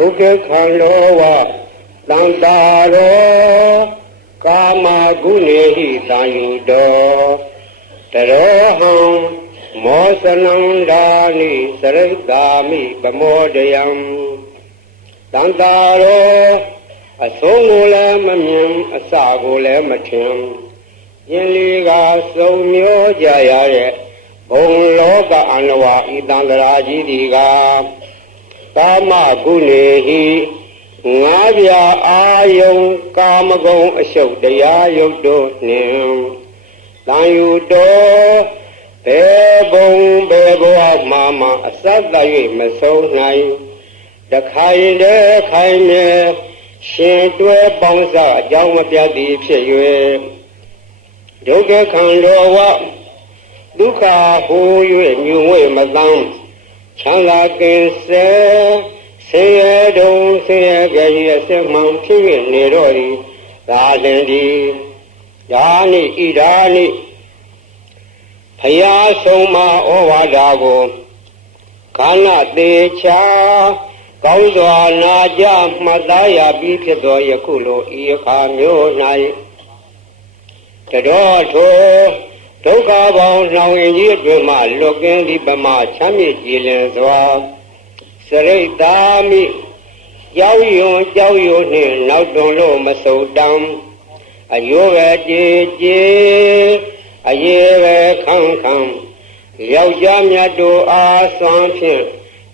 ဒုက္ခခန္ဓာဝတန်တာရောကာမဂုဏေဟိတံယုတောတရောဟံမောစနန္ဒာနိစရိတ္တာမိပမောဒယံတန်တာရောအဆုံးကိုလည်းမမြင်အစကိုလည်းမထင်ယင်းလေးကစုံမျိုးကြရတဲ့ဘုံလောကအန္တဝါဤတန်တရာကြီးဒီကကာမဂုဏေဟိငါးပြာအာယုံကာမဂုဏ်အရှုပ်တရားယုတ်တို့နှင့်တန်ယူတော်ဘေဘုံဘေဘဝမှာအစတ၍မဆုံးနိုင်တခိုင်တည်းခိုင်မြဲရှင်တွဲပေါင်းစားအကြောင်းမပြတ်သည်ဖြစ်၍ဒုက္ခခန္ဓာဝဒုက္ခဟူ၍မြုံဝဲမတမ်းချမ်းသာကင်းစေဆင်းရဲတုံဆင်းရဲကြည်အစစ်မှန်ဖြစ်၍နေတော့သည်ဒါလင်သည်ဒါနိဣဒါနိဖယားဆုံးမဩဝါဒကိုခန္ဓာသေးချာကောင်းစွာနာကြမှတ်သားရပြီးဖြစ်သောယခုလိုဤအခါမျိုး၌တတော်ထိုဒုက္ခပေါင်းနှောင်ရင်ကြီးအတွင်မှလွတ်ကင်းသည့်ပမာချမ်းမြေ့ကြည်လင်စွာစရိတ်သာမိကြောက်ရွံနှင့်နောက်တွန်လို့မစုံတမ်းအယိုးပဲကြည်ကြည်အရေးပဲခန့်ခန့်ယောက်ျားမြတ်တို့အားစွမ်းဖြင့်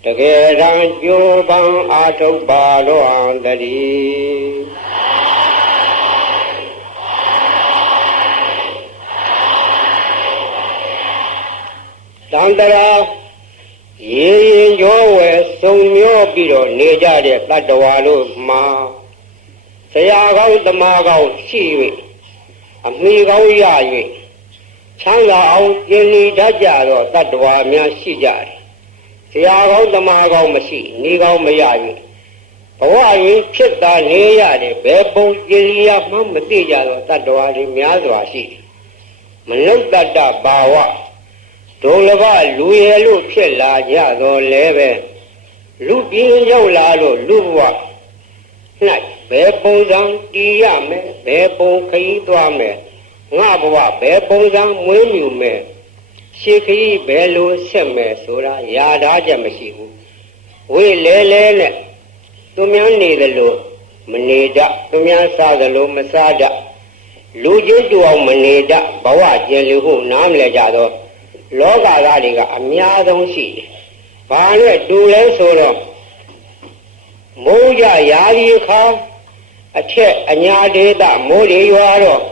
တကယ်တမ်းကြိုးပမ်းအားထုတ်ပါတော့အံတည်းတန်တရာရေရင်ကြောဝဲစုံမျောပြီးတော့နေကြတဲ့တတ္တဝါတို့မှာဆရာကောင်းတမကောင်းရှိ၍အမိကောင်းရ၍ချမ်းသာအောင်ကျင်လီတတ်ကြတော့တတ္တဝါများရှိကြတယ်ဆရာကောင်းတမကောင်းမရှိနေကောင်းမရ၍ဘဝရင်ဖြစ်တာနေရတယ်ဘယ်ပုံကျင်လီရမှမသိကြတော့တတ္တဝါတွေများစွာရှိတယ်မနုဿတ္တဘာဝဒုလဘလူရည်လို့ဖြစ်လာကြတော့လဲပဲလူပြင်းရောက်လာလို့လူဘဝ၌ဘယ်ပုံစံတည်ရမယ်ဘယ်ပုံခရီးသွားမယ်ငါဘဝဘယ်ပုံစံမွေးမြူမယ်ရှေခရီးဘယ်လိုဆက်မယ်ဆိုတာယာထားချက်မရှိဘူးဝေးလဲလဲနဲ့သူများနေတယ်လို့မနေတတ်သူများစားတယ်လို့မစားတတ်လူချင်းတူအောင်မနေတတ်ဘဝကျင်လူဟုနားမလဲကြတော့လောကသားတွေကအများဆုံးရှိတယ်။ဘာနဲ့တူလဲဆိုတော့မိုးကြရာဒီခါအထက်အညာဒေသမိုးတွေရွာတော့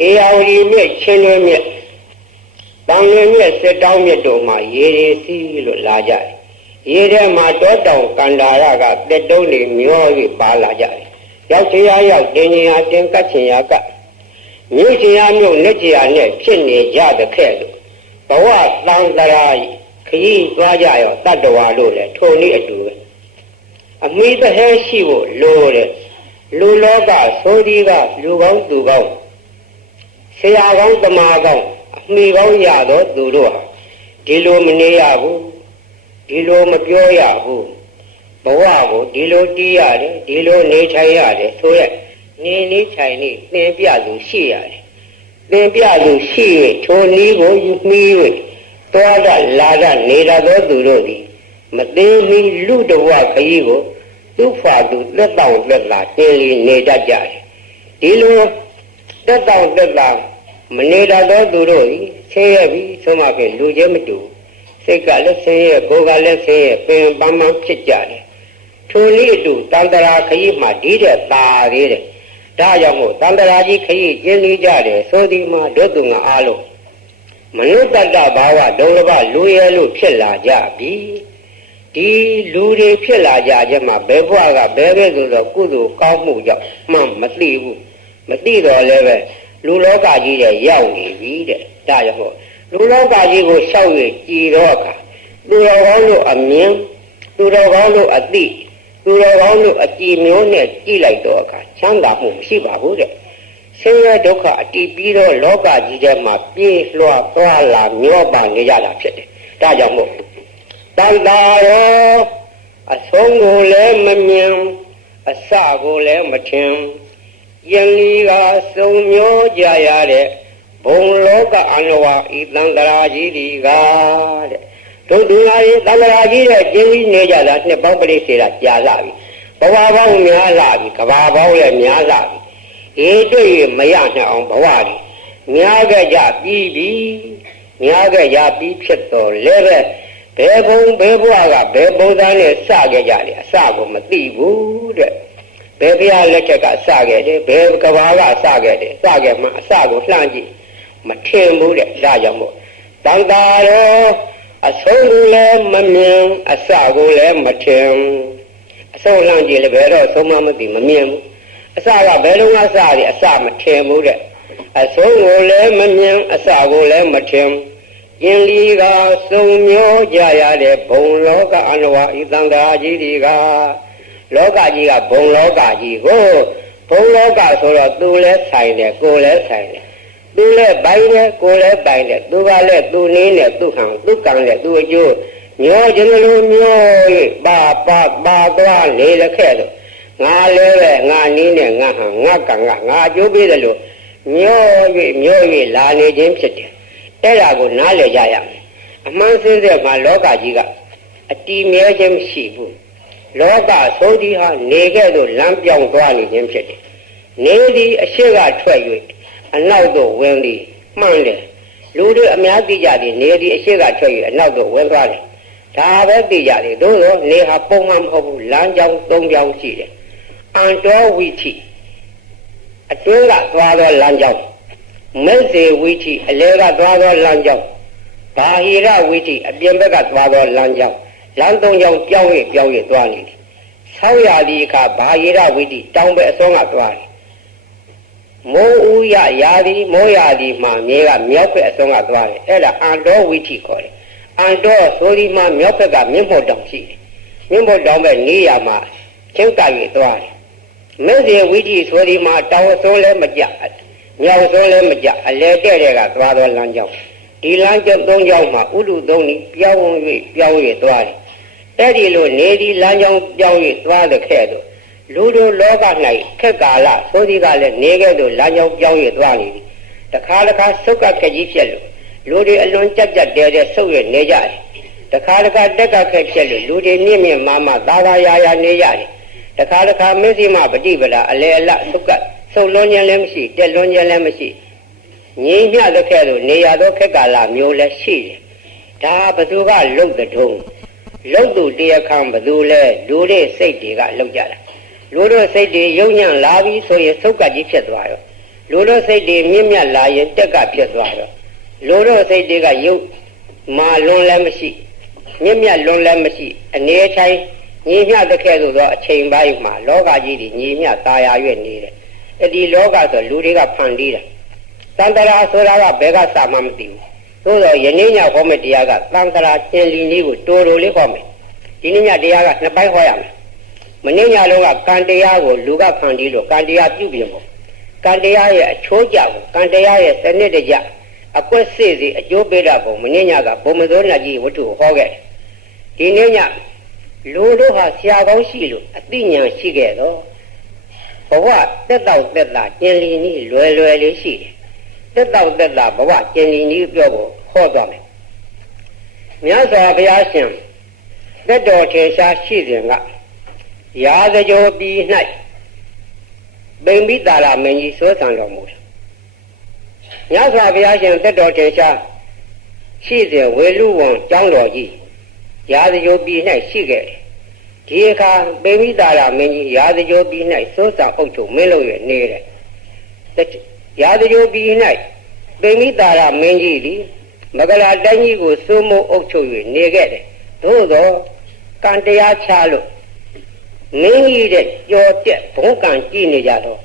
အေယာဝတီမြစ်ချင်းတွင်းမြစ်တောင်တွင်းမြစ်စစ်တောင်းမြစ်တို့မှာရေတွေစီးလို့လာကြတယ်။ရေထဲမှာတောတောင်ကန္တာရကတက်တုံးတွေမျောပြီးပါလာကြတယ်။ရောက်ချင်ရရောက်တင်ချင်ရတင်ကတ်ချင်ရကတ်မြို့ချင်ရမြို့လက်ချင်ရနဲ့ဖြစ်နေကြတဲ့ခဲ့လို့ဘဝတန်တရာခရီးသွားကြရောတတ္တဝါလို့လေထိုနည်းအတူပဲအမိတဟဲရှိဖို့လိုတဲ့လူလောကဆိုဒီကလူကောင်းသူကောင်းဆရာကောင်းတမကောင်းအမိကောင်းရတော့သူတို့ဟာဒီလိုမနေရဘူးဒီလိုမပြောရဘူးဘဝကိုဒီလိုတီးရတယ်ဒီလိုနေထိုင်ရတယ်ဆိုရက်နေထိုင်နေသင်ပြသူရှိရတယ်သင်ပြသူရှိ၍ထိုနည်းကိုယူမိ၍တောဒလာဒနေရသောသူတို့သည်မသေးမီလူတဝခရီးကိုသူ့ဖာသူသက်တောင့်သက်သာတင်းလီနေတတ်ကြတယ်ဒီလိုသက်တောင့်သက်သာမနေတတ်သောသူတို့သည်ဆင်းရဲပြီးဆုံးမဖြင့်လူချင်းမတူစိတ်ကလည်းဆင်းရဲကိုယ်ကလည်းဆင်းရဲပင်ပန်းပန်းဖြစ်ကြတယ်ထိုနည်းအတူတန်တရာခရီးမှာဒီတဲ့သာသေးတယ်ဒါကြောင့်မို့တန်တရာကြီးခရီးကျင်းနေကြတယ်ဆိုဒီမှာဒုသူငါအားလုံးမနုဿတ္တဘာဝဒုလဘလူရဲလို့ဖြစ်လာကြပြီဒီလူတွေဖြစ်လာကြခြင်းမှာဘယ်ဘဝကဘယ်ပဲဆိုတော့ကုသိုလ်ကောင်းမှုကြောင့်မှမသိဘူးမသိတော့လည်းပဲလူလောကကြီးတဲ့ရောက်နေပြီတဲ့ဒါကြောင့်မို့လူလောကကြီးကိုရှောက်ရကြည်တော့အခါသူတော်ကောင်းတို့အမြင်သူတော်ကောင်းတို့အသိသူတော်ကောင်းတို့အကြည်မျိုးနဲ့ကြည်လိုက်တော့အခါချမ်းသာမှုမရှိပါဘူးတဲ့ဆင်းရဲဒုက္ခအတည်ပြီးတော့လောကကြီးထဲမှာပြေးလွှားသွားလာမျောပါနေကြတာဖြစ်တယ်ဒါကြောင့်မို့တန်တာရော အဆုံးကိုလည်းမမြင်အစကိုလည်းမထင်ယင်လီကစုံမျိုးကြရတဲ့ဘုံလောကအနဝဤသံဃာကြီးဒီကတဲ့တို့ဒီဟာဤသံဃာကြီးတဲ့ကျင်းပြီးနေကြတာနှစ်ပေါင်းပရိသေတာကြာလာပြီဘဝပေါင်းများလာပြီကဘာပေါင်းလည်းများလာပြီအေးတွေ့ရမရနိုင်အောင်ဘဝတွေများကြကြပြီးပြီများကြကြပြီးဖြစ်တော်လဲပဲဘယ်ဘုံဘယ်ဘဝကဘယ်ပုံစံနဲ့စခဲ့ကြလဲအစကိုမသိဘူးတဲ့ဘယ်ဘုရားလက်ထက်ကစခဲ့တယ်ဘယ်ကဘာကစခဲ့တယ်စခဲ့မှအစကိုလှမ်းကြည့်မထင်ဘူးတဲ့ဒါကြောင့်မို့တန်တာရောအဆုံးကိုလည်းမမြင်အစကိုလည်းမထင်အဆုံးလှမ်းကြည့်လည်းဘယ်တော့ဆုံးမမသိမမြင်ဘူးအစကဘယ်လုံးကစတယ်အစမထင်ဘူးတဲ့အဆုံးကိုလည်းမမြင်အစကိုလည်းမထင်ယင်လီကစုံမျိုးကြရတဲ့ဘုံလောကအနဝဤသံဃာကြီးတွေကလောကကြီးကဘုံလောကကြီးကိုဘုံလောကဆိုတော့သူလည်းဆိုင်တယ်ကိုယ်လည်းဆိုင်တယ်သူလည်းပိုင်တယ်ကိုယ်လည်းပိုင်တယ်သူကလည်းသူနည်းနဲ့သူခံသူကံနဲ့သူအကျိုးမျောခြင်းလိုမျော၍ပါသွားလေလက်ခဲ့လို့ငါလည်းပဲငါနည်းနဲ့ငါဟံငါကံကငါအကျိုးပေးတယ်လို့မျော၍လာနေခြင်းဖြစ်တယ်အဲ့ဒါကိုနားလည်ကြရမယ်အမှန်စင်းတဲ့မှာလောကကြီးကအတီးမြဲခြင်းမရှိဘူးလောကဆိုဒီဟာနေခဲ့သို့လမ်းပြောင်းသွားနေခြင်းဖြစ်တယ်နေသည်အရှိကထွက်၍အနောက်သို့ဝင်သည်မှန်တယ်လူတွေအများသိကြသည်နေသည်အရှိကထွက်၍အနောက်သို့ဝင်သွားတယ်ဒါပဲသိကြတယ်သို့သောနေဟာပုံမှန်မဟုတ်ဘူးလမ်းကြောင်း၃ကြောင်းရှိတယ်အန္တောဝိထိအတွင်းကသွားသောလမ်းကြောင်းမေစေဝိထိအလဲကသွားသောလမ်းကြောင်းဘာဟိရဝိထိအပြင်ဘက်ကသွားသောလမ်းကြောင်းလမ်း၃ကြောင်းပြောင်း၍သွားနေတယ်ဆောင်းရာသီအခါဘာဟိရဝိထိတောင်ဘက်အစွန်းကသွားတယ်မိုးဦးရာသီမိုးရာသီမှာမြေကမြောက်ဘက်အစွန်းကသွားတယ်အဲ့ဒါအန္တောဝိထိခေါ်တယ်အန္တောဆိုဒီမှာမြောက်ဘက်ကမြင့်ဖို့တောင်ရှိတယ်မြင့်ဖို့တောင်ဘက်နေရာမှာချင်းက၍သွားတယ်မေစေဝိထိဆိုဒီမှာတောင်အစွန်းလည်းမကြမြောက်စွန်းလည်းမကြအလဲတဲ့ကသွားတော့လမ်းကြောင်းဒီလမ်းကြောင်း၃ကြောင်းမှာဥဒုသုံးဤပြောင်း၍သွားတယ်အဲ့ဒီလိုနေဒီလမ်းကြောင်းပြောင်း၍သွားတဲ့ခဲ့တော့လူတို့လောက၌ခက်ကာလဆိုဒီကလည်းနေခဲ့တော့လမ်းကြောင်းပြောင်း၍သွားနေပြီတခါဆုတ်ကခက်ကြီးဖြစ်လို့လူတွေအလွန်ကြက်တဲဆုတ်ရနေကြတယ်တခါတက်ကခက်ဖြစ်လို့လူတွေမြင့်မာသာရာနေရတယ်တခါမစ္စည်းမပฏิပဒါအလေအလဆုတ်လွန်ခြင်းလည်းမရှိတက်လွန်ခြင်းလည်းမရှိငြိမ်းမြတဲ့ခဲ့လို့နေရသောခက်ကာလမျိုးလည်းရှိတယ်ဒါဘသူကလုံတဲ့တုံးလုံသူတရားခံဘသူလဲလူတွေစိတ်တွေကလုံကြတာလူတို့စိတ်တွေယုံညံ့လာပြီဆိုရင်ဆုတ်ကကြီးဖြစ်သွားရောလူတို့စိတ်တွေမြင့်မြတ်လာရင်တက်ကဖြစ်သွားရောလူတို့စိတ်တွေကယုတ်မာလွန်လည်းမရှိမြင့်မြတ်လွန်လည်းမရှိအနေထိုင်ညီမျှတဲ့ခဲ့ဆိုတော့အချိန်ပိုင်းမှာလောကကြီးတွေညီမျှตายရွေ့နေတယ်အဲ့ဒီလောကဆိုလူတွေကဖန်တီးတာသံတရာဆိုတာကဘယ်ကစမှမသိဘူးသို့တော့ယနေ့ညဟောမယ့်တရားကသံတရာကျင်လီနည်းကိုတိုးလေးဟောမယ်ဒီနေ့ညတရားကနှစ်ပိုင်းဟောရမယ်မနေ့ညလုံးကကံတရားကိုလူကဖန်တီးလို့ကံတရားပြုပြင်ဖို့ကံတရားရဲ့အချိုးကြကိုကံတရားရဲ့စနစ်တကျအကွက်စစ်စီအကျိုးပေးတာပုံမနေ့ညကဘုံမစိုးနတ်ကြီးဝတ္ထုဟောခဲ့ဒီနေ့ညလူတို့ဟာဆရာကောင်းရှိလို့အသိဉာဏ်ရှိခဲ့တော့ဘဝတက်တော့တက်တာကျင်လီနည်းလွယ်လေးရှိတယ်တက်တော့တက်တာဘဝကျင်လီနည်းပြောဖို့ဟောသွားမယ်မြတ်စွာဘုရားရှင်သက်တော်ထေရှားရှိစဉ်ကရာဇဂိုပြည်၌ဗိမ္ပိတာရမင်းကြီးဆိုဆံတော်မူတယ်မြတ်စွာဘုရားရှင်သက်တော်ထေရှားရှိစဉ်ဝေလူဝံကျောင်းတော်ကြီးရာဇဂိုပြည်၌ရှိခဲ့တယ်ဒီအခါဗိမ္ပိတာရမင်းကြီးရာဇဂိုပြည်၌စိုးစံအုပ်ချုပ်မင်းလို့ရနေတယ်ရာဇဂိုပြည်၌ဗိမ္ပိတာရမင်းကြီးသည်မဂလာတိုင်းကြီးကိုစိုးမိုးအုပ်ချုပ်၍နေခဲ့တယ်သို့သောကံတရားချလို့မင်းကြီးတဲ့ကြော်တက်ဘုံကံကြည့်နေကြတော့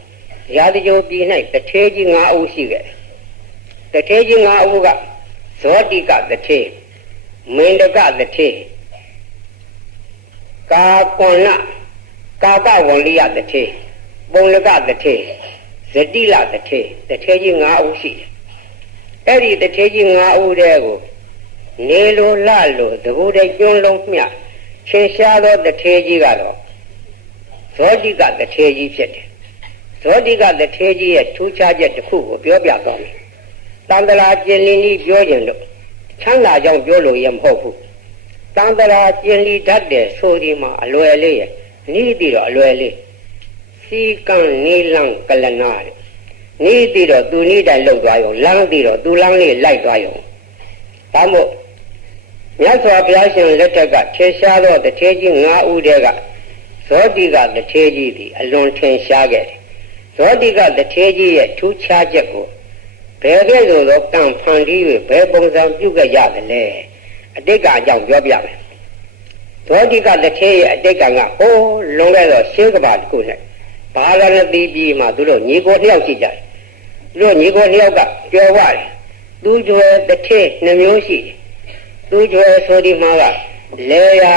ရာဇဂိုပြည်၌တထေးကြီး၅ဦးရှိခဲ့တယ်တထေးကြီး၅ဦးကဇောတိကတထေးမင်းတကတထေးကာကွန်လကာကဝံလိယတထေးပုံလကတထေးဇတိလတထေးကြီး၅ဦးရှိတယ်အဲ့ဒီတထေးကြီး၅ဦးတည်းကိုနေလိုလှလို့တကူတဲ့ကျွန်းလုံးမျှ ထင်ရှားသောတထေကြီးကတော့ဇောတိကတထေကြီးဖြစ်တယ်ဇောတိကတထေကြီးရဲ့ထူးခြားချက်တစ်ခုကိုပြောပြသွားမယ်တန်တရာကျင်လီနီးပြောခြင်းလို့ချမ်းသာကြောင့်ပြောလို့ရမဟုတ်ဘူးတန်တရာကျင်လီတတ်တဲ့ဆိုဒီမှာအလွယ်လေးရဲ့နီးပြီးတော့အလွယ်လေးစီကံနီလန်းကလနာတဲ့နီးပြီးတော့သူနီးတိုင်းလှုပ်သွားရောလမ်းပြီးတော့သူလမ်းလေးလိုက်သွားရောဒါမို့မြတ်စွာဘုရားရှင်လက်ထက်ကထေရှားသောတထေကြီး9ဦးတည်းကဇောတိကတထေကြီးသည်အလွန်ထင်ရှားခဲ့တယ်ဇောတိကတထေကြီးရဲ့ထူးခြားချက်ကိုဘယ်ကဲ့သို့သောကံဖန်တီး၍ဘယ်ပုံစံပြုခဲ့ရသလဲအတိတ်ကအကြောင်းပြောပြမယ်ဇောတိကတထေရဲ့အတိတ်ကဟိုးလွန်ခဲ့သောရှင်းကဘာတစ်ခုနဲ့ဘာလနတိပြည်မှာသူတို့ညီကို2ယောက်ရှိကြတယ်သူတို့ညီကို2ယောက်ကကြွယ်ဝတယ်သူကြွယ်တထေ2မျိုးရှိတယ်သူကြွယ်ဆိုဒီမှာကလေယာ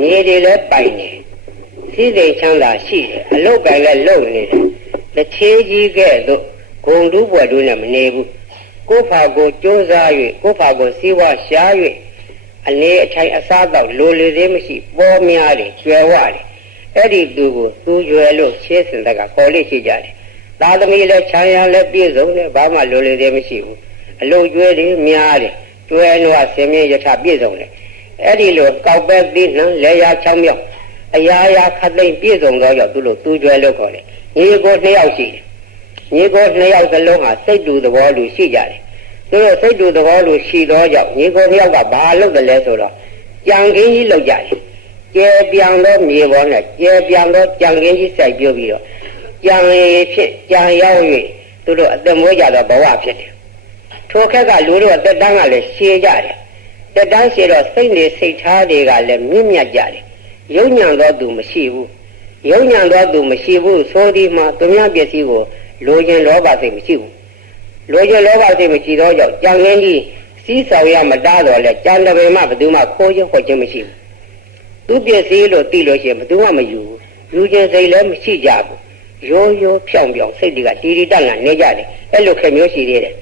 မြေတွေလည်းပိုင်တယ်စီးစိမ်ချမ်းသာရှိတယ်အလုတ်ပိုင်လည်းလုံနေတယ်တထေကြီးကဲ့သို့ဂုံတူးပွဲတို့နဲ့မနေဘူးကိုယ်ဖာကိုကြိုးစား၍ကိုယ်ဖာကိုစီးပွားရှား၍အနေအထိုင်အစားတော့လိုလေသေးမရှိပေါ်များတယ်ကျွယ်ဝတယ်အဲ့ဒီသူကိုသူရွယ်လို့ရှင်းစင်တက်ကခေါ်လို့ရှိကြတယ်သာသမီလည်းခြံရလည်းပြည့်စုံတယ်ဘာမှလိုလေသေးမရှိဘူးအလုတ်ကျွဲတယ်များတယ်ကျွဲနွားဆင်မြင့်ယထာပြည့်စုံတယ်အဲ့ဒီလိုကောက်ပဲသီးနှံလေယာချောင်းမြောက်အရာရာခတ်သိမ်းပြည့်စုံသောကြောင့်သူတို့သူကျွဲလို့ခေါ်တယ်ညီကို2ယောက်ရှိတယ်ညီကို2ယောက်စလုံးဟာစိတ်တူသဘောလူရှိကြတယ်သူတို့စိတ်တူသဘောလူရှိသောကြောင့်ညီကို2ယောက်ကဘာလုပ်တယ်လဲဆိုတော့ကြံခင်းကြီးလုပ်ကြတယ်ကျဲပြောင်သောမြေပေါ်နဲ့ကျဲပြောင်သောကြံခင်းကြီးစိုက်ပြပြီးတော့ကြံရည်ဖြစ်ကြံရောက်၍သူတို့အသက်မွေးကြသောဘဝဖြစ်တယ်ထိုခက်ကလူတို့အသက်တန်းကလည်းရှည်ကြတယ်တက်တန်းရှည်တော့စိတ်နေစိတ်ထားတွေကလည်းမြင့်မြတ်ကြတယ်ယုံညံသောသူမရှိဘူးယုံညံသောသူမရှိဘူးဆိုဒီမှာသူများပစ္စည်းကိုလိုချင်လောဘစိတ်မရှိဘူးလိုချင်လောဘစိတ်မရှိသောကြောင့်ကြံခင်းကြီးစီးဆောင်ရမတားတော့လဲကြံတပင်မှဘယ်သူမှခိုးခြင်းခေါ်ခြင်းမရှိဘူးသူပစ္စည်းလို့သိလို့ရှိရင်ဘယ်သူမှမယူဘူးယူခြင်းစိတ်လည်းမရှိကြဘူးရိုးရိုးဖြောင်ဖြောင်စိတ်တွေကတီတီတက်လာနေကြတယ်အဲ့လိုခင်မျိုးရှိသေးတယ်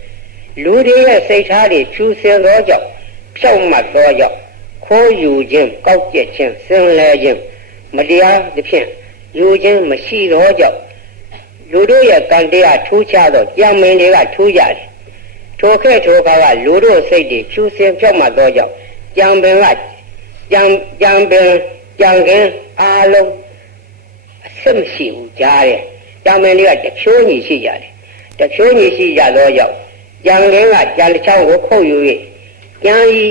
လူတွေရဲ့စိတ်ထားတွေဖြူစင်သောကြောင့်ဖြောင့်မတ်သောကြောင့်ခိုးယူခြင်းကောက်ကျက်ခြင်းစင်လဲခြင်းမတရားသဖြင့်ယူခြင်းမရှိသောကြောင့်လူတို့ရဲ့ကံတရားထူးခြားသောကြံမင်းတွေကထူးကြတယ်ထိုခက်ထိုခါကလူတို့စိတ်တွေဖြူစင်ဖြောင့်မတ်သောကြောင့်ကြံပင်ကကြံပင်ကြံခင်းအားလုံးအစစ်မရှိဘူးကြားတယ်ကြံမင်းတွေကတဖြိုးညီရှိကြတယ်တဖြိုးညီရှိကြသောကြောင့်ကြံခင်းကကြံတစ်ချောင်းကိုခုတ်ယူ၍ကြံဤ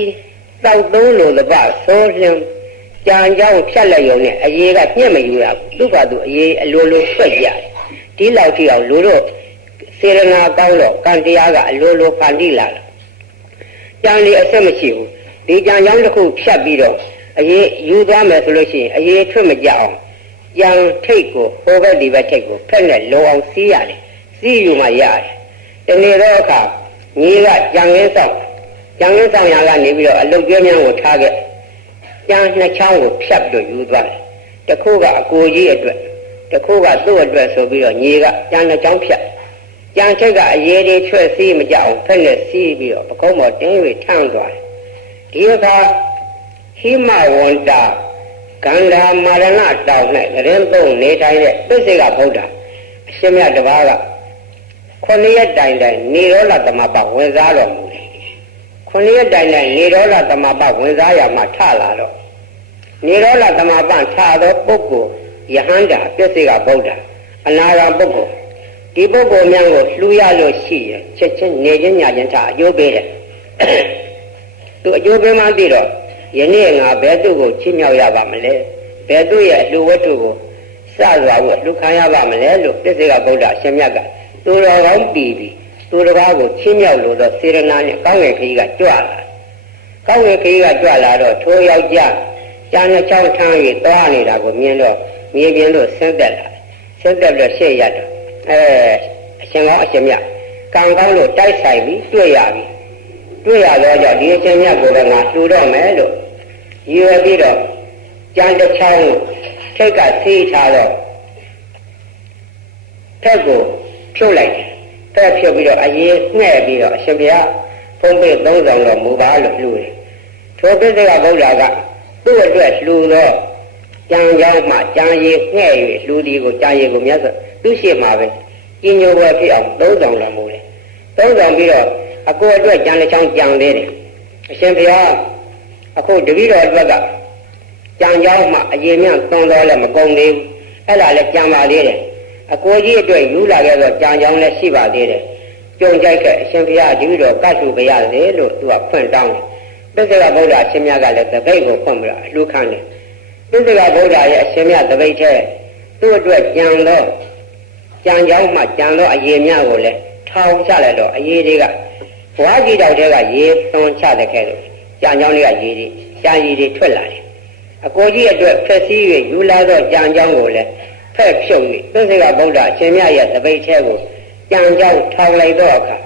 တောက်သုံးလိုတပဆိုးလင်းကြံကြောင်းဖြတ်လိုက်ရုံနဲ့အရေးကညှက်မယူရဘူးသူ့ဘာသူအရေးအလိုလိုဆွက်ကြတယ်ဒီလောက်ထိအောင်လူတို့စေရနာကောင်းတော့ကံတရားကအလိုလိုဖန်တီးလာတယ်ကြံလီအဆက်မရှိဘူးဒီကြံကြောင်းတစ်ခုဖြတ်ပြီးတော့အရေးယူသွားမယ်ဆိုလို့ရှိရင်အရေးထွက်မကြအောင်ကြံထိတ်ကိုဟိုဘက်ဒီဘက်ထိတ်ကိုဖက်နဲ့လုံအောင်စီးရတယ်စီးယူမှရတယ်တနေ့တော့အခါညီကကြံရင်းဆောင်ရာကနေပြီးတော့အလုတ်ကျွဲများကိုထားခဲ့ကြံနှစ်ချောင်းကိုဖြတ်ပြီးတော့ယူသွားတယ်တခုကအကိုကြီးအတွက်တခုကသူ့အတွက်ဆိုပြီးတော့ညီကကြံနှစ်ချောင်းဖြတ်ကြံထိတ်ကအရေးတွေထွက်စီးမကြအောင်ဖက်နဲ့စီးပြီးတော့ပကုံးပေါ်တင်း၍ထမ်းသွားတယ်ဒီအခါဟိမဝန္တာကန္ဓာမာရဏတောင်၌သတင်းသုံးနေထိုင်တဲ့ပိစိကဗုဒ္ဓအရှင်မြတ်တစ်ပါးက9ရက်တိုင်တိုင်နေရောလသမပဝင်စားတော်မူတယ်9ရက်တိုင်တိုင်နေရောလသမပဝင်စားရမှထလာတော့နေရောလသမပထသောပုဂ္ဂိုလ်ယဟန္တာပိစိကဗုဒ္ဓအနာဂံပုဂ္ဂိုလ်ဒီပုဂ္ဂိုလ်များကိုလှူရလို့ရှိရင်ချက်ချင်းနေချင်းညချင်းထအကျိုးပေးတယ်သူအကျိုးပေးမှသိတော့ယနေ့ငါဘယ်သူ့ကိုချီးမြှောက်ရပါမလဲဘယ်သူ့ရဲ့အလှူဝတ္ထုကိုစစွာကိုလှူခံရပါမလဲလို့ပိစိကဗုဒ္ဓအရှင်မြတ်ကသူတော်ကောင်းပြီးသူတစ်ပါးကိုချီးမြှောက်လို့သောစေရနာနဲ့ကောင်းငယ်ခရီးကကြွလာကောင်းငယ်ခရီးကကြွလာတော့ထိုးယောက်ျားကျန်တဲ့ချောင်းထမ်း၍သွားနေတာကိုမြင်တော့မြေပြင်လို့ဆင်းသက်လာဆင်းသက်လို့ရှေ့ရတော့အရှင်ကောင်းအရှင်မြတ်ကံကောင်းလို့တိုက်ဆိုင်ပြီးတွေ့ရပြီတွေ့ရတော့ကြောင့်ဒီအရှင်မြတ်ကိုလည်းငါလှူတော့မယ်လို့ရည်ရွယ်ပြီးတော့ကျန်တဲ့ချောင်းထိတ်ကဆေးထားတော့ထက်ကိုဖြုတ်လိုက်တယ်ဖြုတ်ပြီးတော့အရေးငှဲ့ပြီးတော့အရှင်ဘုရားဖုံးပေး30တော်မူပါလို့လှူတယ်ထိုပိစိကဗုဒ္ဓကသူ သူ့အတွက်လှူတော့ကြံကြောင်းမှကြံရည်ငှဲ့၍လှူဒီကိုကြံရည်ကိုမြတ်စွာသူရှိမှာပဲကြီးညိုပွဲဖြစ်အောင်သုံးဆောင်လာမို့လေသုံးဆောင်ပြီးတော့အကိုအတွက်ကြံတစ်ချောင်းကြံသေးတယ်အရှင်ဘုရားအခုတပည့်တော်အတွက်ကကြံကြောင်းမှအရင်မြသွန်တော်လည်းမကုန်သေးဘူးအဲ့ဒါလည်းကြံပါသေးတယ်အကိုကြီးအတွက်ယူလာခဲ့တော့ကြံကြောင်းလည်းရှိပါသေးတယ်ကြုံကြိုက်ခဲ့အရှင်ဘုရားတပည့်တော်ကတ်လူပြရတယ်လို့သူကဖွင့်တောင်းတယ်သစ္စာဗုဒ္ဓအရှင်မြတ်ကလည်းတပိတ်ကိုဖွင့်ပြီးတော့လူခံတယ်သစ္စာဗုဒ္ဓရဲ့အရှင်မြတ်တပိတ်ထဲသူ့အတွက်ကြံတော့ကြံကြောင်းမှကြံတော့အရေးများကိုလည်းထောင်ချလိုက်တော့အရေးတွေကဘွားကြီးတောက်တဲ့ကရေသွန်ချတဲ့ခဲလို့ကြံကြောင်းတွေကရေတွေရှားရည်တွေထွက်လာတယ်အကိုကြီးအတွက်ဖက်စီး၍ယူလာတော့ကြံကြောင်းကိုလည်းဖက်ဖြုတ်ပြီးသစ္စာဗုဒ္ဓအရှင်မြတ်ရဲ့တပိတ်ထဲကိုကြံကြောင်းထောင်လိုက်တော့အခါ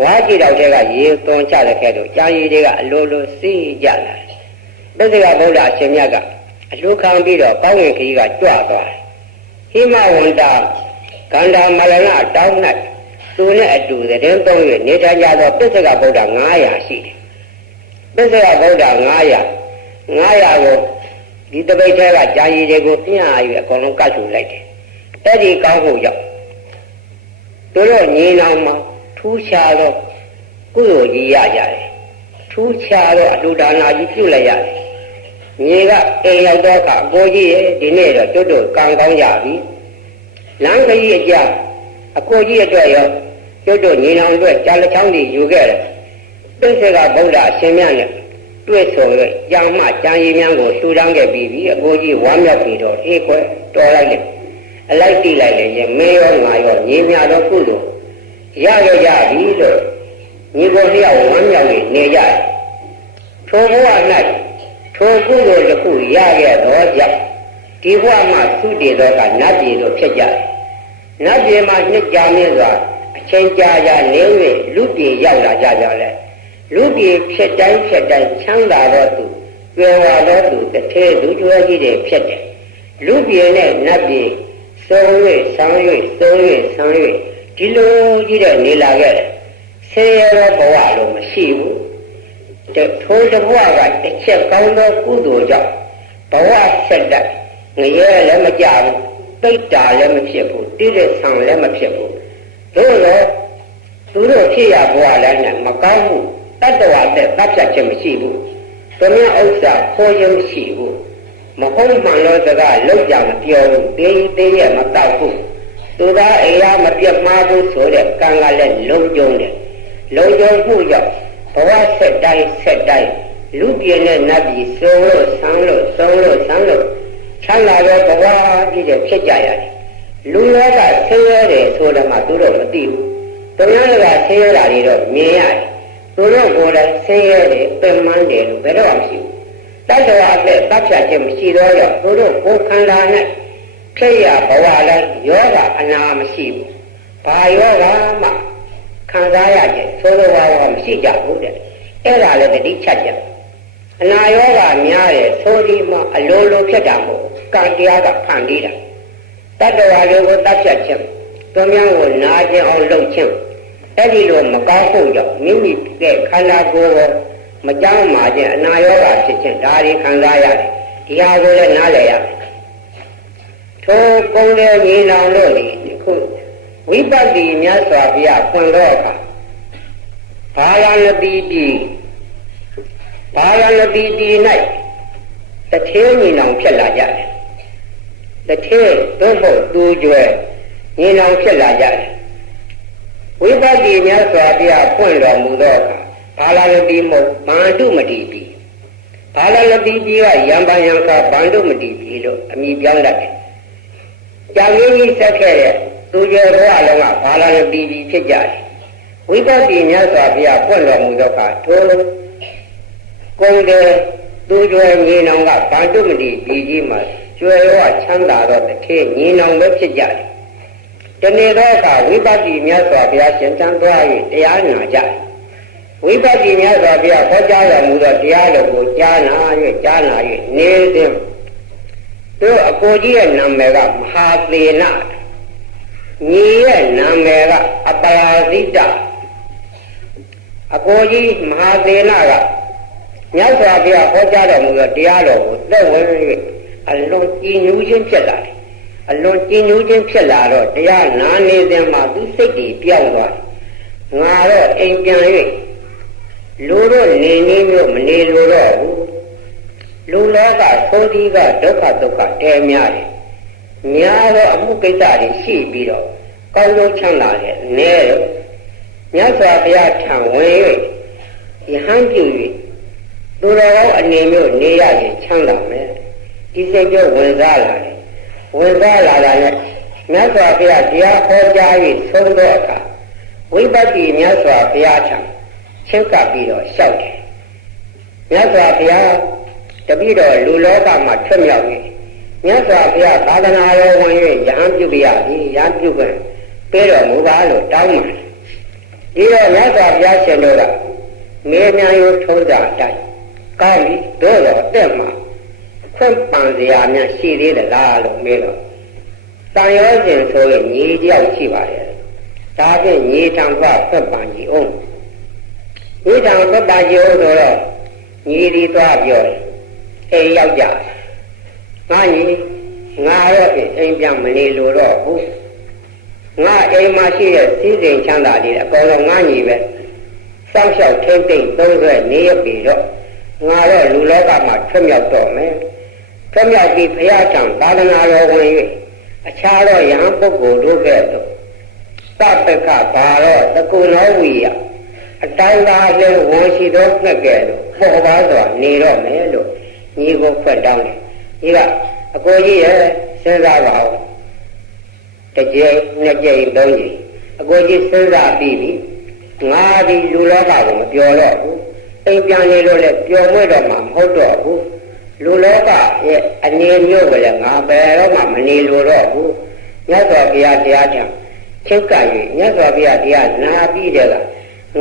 ဘွားကြီးတောက်တဲ့ကရေသွန်ချတဲ့ခဲလို့ကြံရည်တွေကအလိုလိုစီးကြလာတယ်သစ္စာဗုဒ္ဓအရှင်မြတ်ကအလှခံပြီးတော့ကောင်းဝင်ခကြီးကကြွသွားတယ်ဟိမဝန္တာကန္တာမလနတောင်း၌သူနဲ့အတူသတင်းသုံး၍နေထိုင်ကြသောပစ္စကဗုဒ္ဓ900ရှိတယ်ပစ္စကဗုဒ္ဓ900ကိုဒီတပိတ်ထဲကကြာရည်တွေကိုပြှား၍အကုန်လုံးကတ်ထူလိုက်တယ်အဲ့ဒီကောင်းမှုကြောင့်သူတို့ညီနောင်မှာထူးခြားသောကုသိုလ်ကြီးရကြတယ်ထူးခြားသောအတူဒါနာကြီးပြုလိုက်ရတယ်မြေကအိမ်ရောက်တော့ကအကိုကြီးရဲ့ဒီနေ့တော့ကျွတ်တို့ကံကောင်းကြပြီလမ်းခရီးအကြအကိုကြီးအတွက်ရောကျွတ်တို့ညီနောင်အတွက်ကြာလက်ချောင်းကြီးယူခဲ့တယ်ပစ္စကဗုဒ္ဓအရှင်မြတ်နဲ့တွေ့ဆုံ၍ကြောင်မှကြံရည်များကိုထူထောင်ခဲ့ပြီးအကိုကြီးဝမ်းမြောက်ပြီးတော့အေးခွဲတော်လိုက်တယ်အလိုက်တိလိုက်လည်းရင်မင်းရောငါရောညီမြတော့ကုသိုလ်ရခဲ့ကြပြီလို့ညီကိုလျောက်ဝမ်းမြောက်၍နေကြတယ်ထိုဘဝ၌ထိုကုသိုလ်တစ်ခုရခဲ့တော့ကြောင့်ဒီဘဝမှာသုတေသောကနတ်ပြည်တို့ဖြစ်ကြတယ်နတ်ပြည်မှာနှစ်ကြာမြင့်စွာအချိန်ကြာကြာနေ၍လူပြည်ရောက်လာကြကြလဲလူပြည်ဖြစ်တိုင်းချမ်းသာတော့သူကြွယ်ဝတော့သူတစ်ထဲလူကျွဲကြီးတွေဖြစ်တယ်လူပြည်နဲ့နတ်ပြည်ဆုံး၍ဆန်း၍ဆုံး၍ဆန်း၍ဒီလိုကြီးတဲ့နေလာခဲ့တယ်ဆင်းရဲသောဘဝလို့မရှိဘူးထိုးတဘဝကတစ်ချက်ကောင်းသောကုသိုလ်ကြောင့်ဘဝဆက်တတ်ငရဲလည်းမကြဘူးတိတ်တာလည်းမဖြစ်ဘူးတိတဲ့ဆံလည်းမဖြစ်ဘူးတို့တော့သူတို့ဖြစ်ရဘဝလည်းနဲ့မကောင်းဘူးတတ္တဝါတဲ့တပ်ဖြတ်ခြင်းမရှိဘူးသူများဥစ္စာခိုးရမရှိဘူးမဟုတ်မှန်လို့စကားလောက်ကြမပြောဘူးသေးရဲ့မတောက်ဘူးသူသားအိယာမပြတ်မှားဘူးဆိုတဲ့ကံကလည်းလုံကျုံတယ်လုံကျုံမှုကြောင့်ဘဝဆက်တိုင်းလူပြင်းနဲ့နတ်ပြည်စိုးလို့ဆန်းလို့ဆုံးလို့ဆန်းလို့ချမ်းသာတဲ့ဘဝကြီးတဲ့ဖြစ်ကြရတယ်လူလောကဆင်းရဲတယ်ဆိုတော့မှသူတို့မသိဘူးသူများကဆင်းရဲတာတွေတော့မြင်ရတယ်သူတို့ကိုယ်တိုင်ဆင်းရဲတယ်ပင်ပန်းတယ်လို့ဘယ်တော့မှမရှိဘူးတတ္တဝါအသက်တပ်ဖြတ်ခြင်းမရှိတော့ရောသူတို့ကိုယ်ခန္ဓာနဲ့ဖြစ်ရဘဝတိုင်းယောဂအနာမရှိဘူးဘာယောဂမှခံစားရခြင်းသို့တော်ဘာမရှိကြဘူးတဲ့အဲ့ဒါလည်းတတိချက်ကြအနာယောဂများတယ်ဆိုဒီမှာအလိုလိုဖြစ်တာမဟုတ်ကံတရားကဖန်တီးတာတတ္တဝါတွေကိုတပ်ဖြတ်ခြင်းသူများကိုနာကျင်အောင်လုပ်ခြင်းအဲ့ဒီလိုမကောင်းဖို့ကြောင့်မိမိရဲ့ခန္ဓာကိုယ်ကိုမကြောက်မာခြင်းအနာယောဂဖြစ်ခြင်းဒါတွေခံစားရတယ်ဒီဟာကိုလည်းနားလည်ရမယ်ထိုကုံတဲ့ညီနောင်တို့ဒီခုဝိပဿနာမြတ်စွာဘုရားဖွင့်တော့အခါဘာဝနတိပြည်၌တထေးညီနောင်ဖြစ်လာကြတယ်တထေးသို့မဟုတ်သူကျွဲညီနောင်ဖြစ်လာကြတယ်ဝိပဿနာမြတ်စွာဘုရားဖွင့်တော်မူသောအခါဘာလနတိမဟုတ်ဗန္ဓုမတိပြည်ဘာလနတိပြည်ကယံပယံကဗန္ဓုမတိပြည်လို့အမည်ပြောင်းတတ်တယ်ကြာမင်းကြီးဆက်ခဲ့တဲ့သူကျွဲဘဝလုံးကဘာလနတိပြည်ဖြစ်ကြတယ်ဝိပဿနာမြတ်စွာဘုရားဖွင့်တော်မူသောအခါထိုကုံတဲ့သူကျွဲညီနောင်ကဗန္ဓုမတိပြည်ကြီးမှာကျွဲဝချမ်းသာတော့တခေညီနောင်ပဲဖြစ်ကြတယ်တနေ့သောအခါဝိပဿနာမြတ်စွာဘုရားရှင်သန်သွား၍တရားနာကြဝိပဿနာမြတ်စွာဘုရားဟောကြားတော်မူသောတရားတော်ကိုကြားနာ၍နေစဉ်တို့အကိုကြီးရဲ့နာမည်ကမဟာသေနညီရဲ့နာမည်ကအပရာဇိတအကိုကြီးမဟာသေနက မြတ်စွာဘုရားဟောကြားတော်မူသောတရားတော်ကိုသက်ဝင်၍အလွန်ကြည်ညိုခြင်းဖြစ်လာတယ်အလွန်ကြည်ညိုခြင်းဖြစ်လာတော့တရားနာနေစဉ်မှာသူစိတ်ကြီးပြောင်းသွားတယ်ငါတော့အိမ်ပြန်၍လူတို့နေနေမျိုးမနေလိုတော့ဘူးလူလောကသိုးသီးကဒုက္ခတဲများတယ်များတော့အမှုကိစ္စတွေရှိပြီးတော့ကောင်းဆုံးချမ်းသာတယ်နည်းတယ်မြတ်စွာဘုရားထံဝင်၍ယဟန်ပြု၍သူတော်ကောင်းအနေမျိုးနေရရင်ချမ်းသာမယ်ဒီစိတ်ကြောဝင်စားလာတယ်ဝင်စားလာတာနဲ့မြတ်စွာဘုရားတရားဟောကြား၍ဆုံးသောအခါဝိပဿနာမြတ်စွာဘုရားထံချင်းကပ်ပြီးတော့လျှောက်တယ်မြတ်စွာဘုရားတပည့်တော်လူလောကမှာထွက်မြောက်၍မြတ်စွာဘုရားသာသနာတော်ဝင်၍ယဟန်ပြုပြရသည်ယဟန်ပြုခွင့်ပေးတော်မူပါလို့တောင်းပါတယ်ဒီတော့မြတ်စွာဘုရားရှင်တို့ကမေးမြန်းရိုးထုံးစံအတိုင်းကောင်းပြီတို့တော့အသက်မှာခွင့်ပန်စရာများရှိသေးသလားလို့မေးတော့တန်ရောစဉ်ဆိုရင်ညီကြောက်ရှိပါတယ်ဒါဖြင့်ညီထံကခွင့်ပန်ကြည့်အောင်ညီထံခွင့်ပန်ကြည့်အောင်ဆိုတော့ညီဒီသွားပြောတယ်အိမ်ရောက်ကြငါညီငါတော့အိမ်ပြန်မနေလို့တော့ဘူးငါအိမ်မှာရှိတဲ့စည်းစိမ်ချမ်းသာတွေအကုန်လုံးငါညီပဲစောင့်ရှောက်ထိမ့်သိမ့်သုံးဆွဲနေရပြီတော့ငါတော့လူလောကမှာထွက်မြောက်တော့မယ်ထွက်မြောက်ပြီးဘုရားထံသာသနာတော်ဝင်၍အခြားသောယဟန်ပုဂ္ဂိုလ်တို့ကဲ့သို့သပ္ပကဘာတော့တကုနောဝိယအတိုင်းသာလည်းဝန်ရှိသောငှက်ကဲ့သို့ပေါ်ပါစွာနေတော့မယ်လို့ညီကိုဖွက်တောင်းတယ်ညီကအကိုကြီးရဲ့စဉ်းစားပါဦးတစ်ကြိမ်နှစ်ကြိမ်သုံးကြိမ်အကိုကြီးစဉ်းစားပြီးပြီငါဒီလူလောကကိုမပြောတော့ဘူးအိမ်ပြန်နေလို့လည်းပျော်မွေ့တော့မှမဟုတ်တော့ဘူးလူလောကရဲ့အနေမျိုးကလည်းငါဘယ်တော့မှမနေလို့တော့ဘူးမြတ်စွာဘုရားတရားချံချင်းကပ်၍မြတ်စွာဘုရားတရားနာပြီးတဲ့က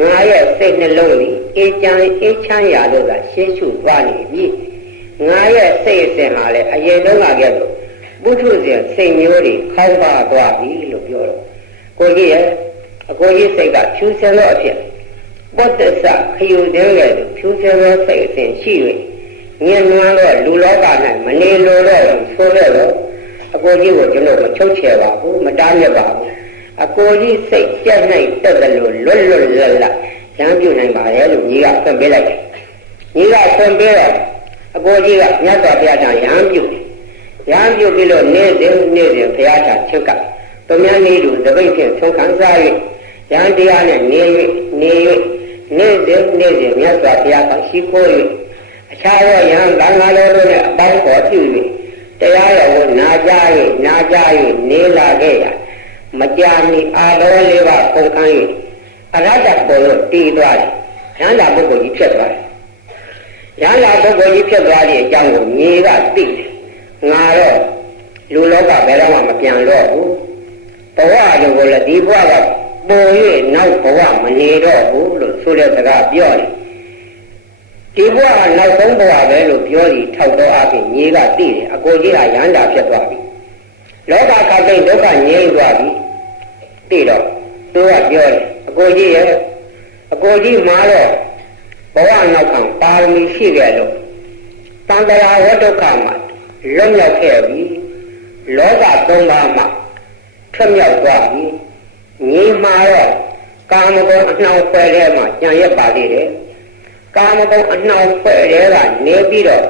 ငါရဲ့စိတ်နှလုံးကြီးအေးချမ်းရာလို့ကရှင်းရှုသွားနေပြီငါရဲ့စိတ်အစဉ်ဟာလည်းအရင်တုန်းကကဲ့သို့ပုထုဇဉ်စိတ်မျိုးတွေခေါင်းပါသွားပြီလို့ပြောတော့ကိုကြီးရဲ့အကိုကြီးစိတ်ကဖြူစင်သောအဖြစ်ပောတ္တစခယူတဲ့ကဲ့သို့ဖြူစင်သောစိတ်အစဉ်ရှိ၍ညံ့နွမ်းသောလူလောက၌မနေလိုတော့ဆိုရတော့အကိုကြီးကိုကျွန်တော်မချုပ်ချယ်ပါဘူးမတားမြစ်ပါဘူးအကိုကြီးစိတ်ကြက်နိုင်တက်တယ်လို့လွတ်လပ်ရမ်းပြုနိုင်ပါရဲ့လို့ညီကဖွင့်ပေးလိုက်တယ်ညီကဖွင့်ပေးတော့အကိုကြီးကမြတ်စွာဘုရားထံရမ်းပြုတယ်ရမ်းပြုပြီးလို့နေ့စဉ်ဘုရားထံချစ်ကပ်သူများနေသူတပိတ်ဖြင့်ဆုံးခံစား၍ရမ်းတရားနဲ့နေ၍နေ့စဉ်မြတ်စွာဘုရားကရှိခိုး၍အခြားသောယဟန်ဘာသာတော်တို့နဲ့အပေါင်းပေါ်ပြု၍တရားတော်ကိုနာကြား၍နေလာခဲ့ရမကြာမီအာတော်လေးပါပုံခန်း၍အရဟတပေါ်လို့တည်သွားတယ်ရဟန္တာပုဂ္ဂိုလ်ကြီးဖြစ်သွားတယ်ရဟန္တာပုဂ္ဂိုလ်ကြီးဖြစ်သွားတဲ့အကြောင်းကိုမြေကသိတယ်ငါတော့လူလောကဘယ်တော့မှမပြန်တော့ဘူးဘဝတို့ကိုလည်းဒီဘဝကပေါ်၍နောက်ဘဝမနေတော့ဘူးလို့ဆိုတဲ့စကားပြောတယ်ဒီဘဝကနောက်ဆုံးဘဝပဲလို့ပြောပြီးထောက်တော့အပြင်မြေကသိတယ်အကိုကြီးကရဟန္တာဖြစ်သွားပြီလောကခတ်သိဒုက္ခငြိမ်းသွားပြီသိတော့သူကပြောတယ်အကိုကြီးရဲ့အကိုကြီးမှာတော့ဘဝနောက်ခံပါရမီရှိခဲ့လို့သံဃာဝတ္တခမှာလွတ်မြောက်ခဲ့ပြီလောကသုံးပါးမှာထွက်မြောက်သွားပြီညီမှာတော့ကာမဂုဏ်အနှောင်ဖွဲ့ထဲမှာကြံရက်ပါသေးတယ်ကာမဂုဏ်အနှောင်ဖွဲ့ထဲကနေပြီးတော့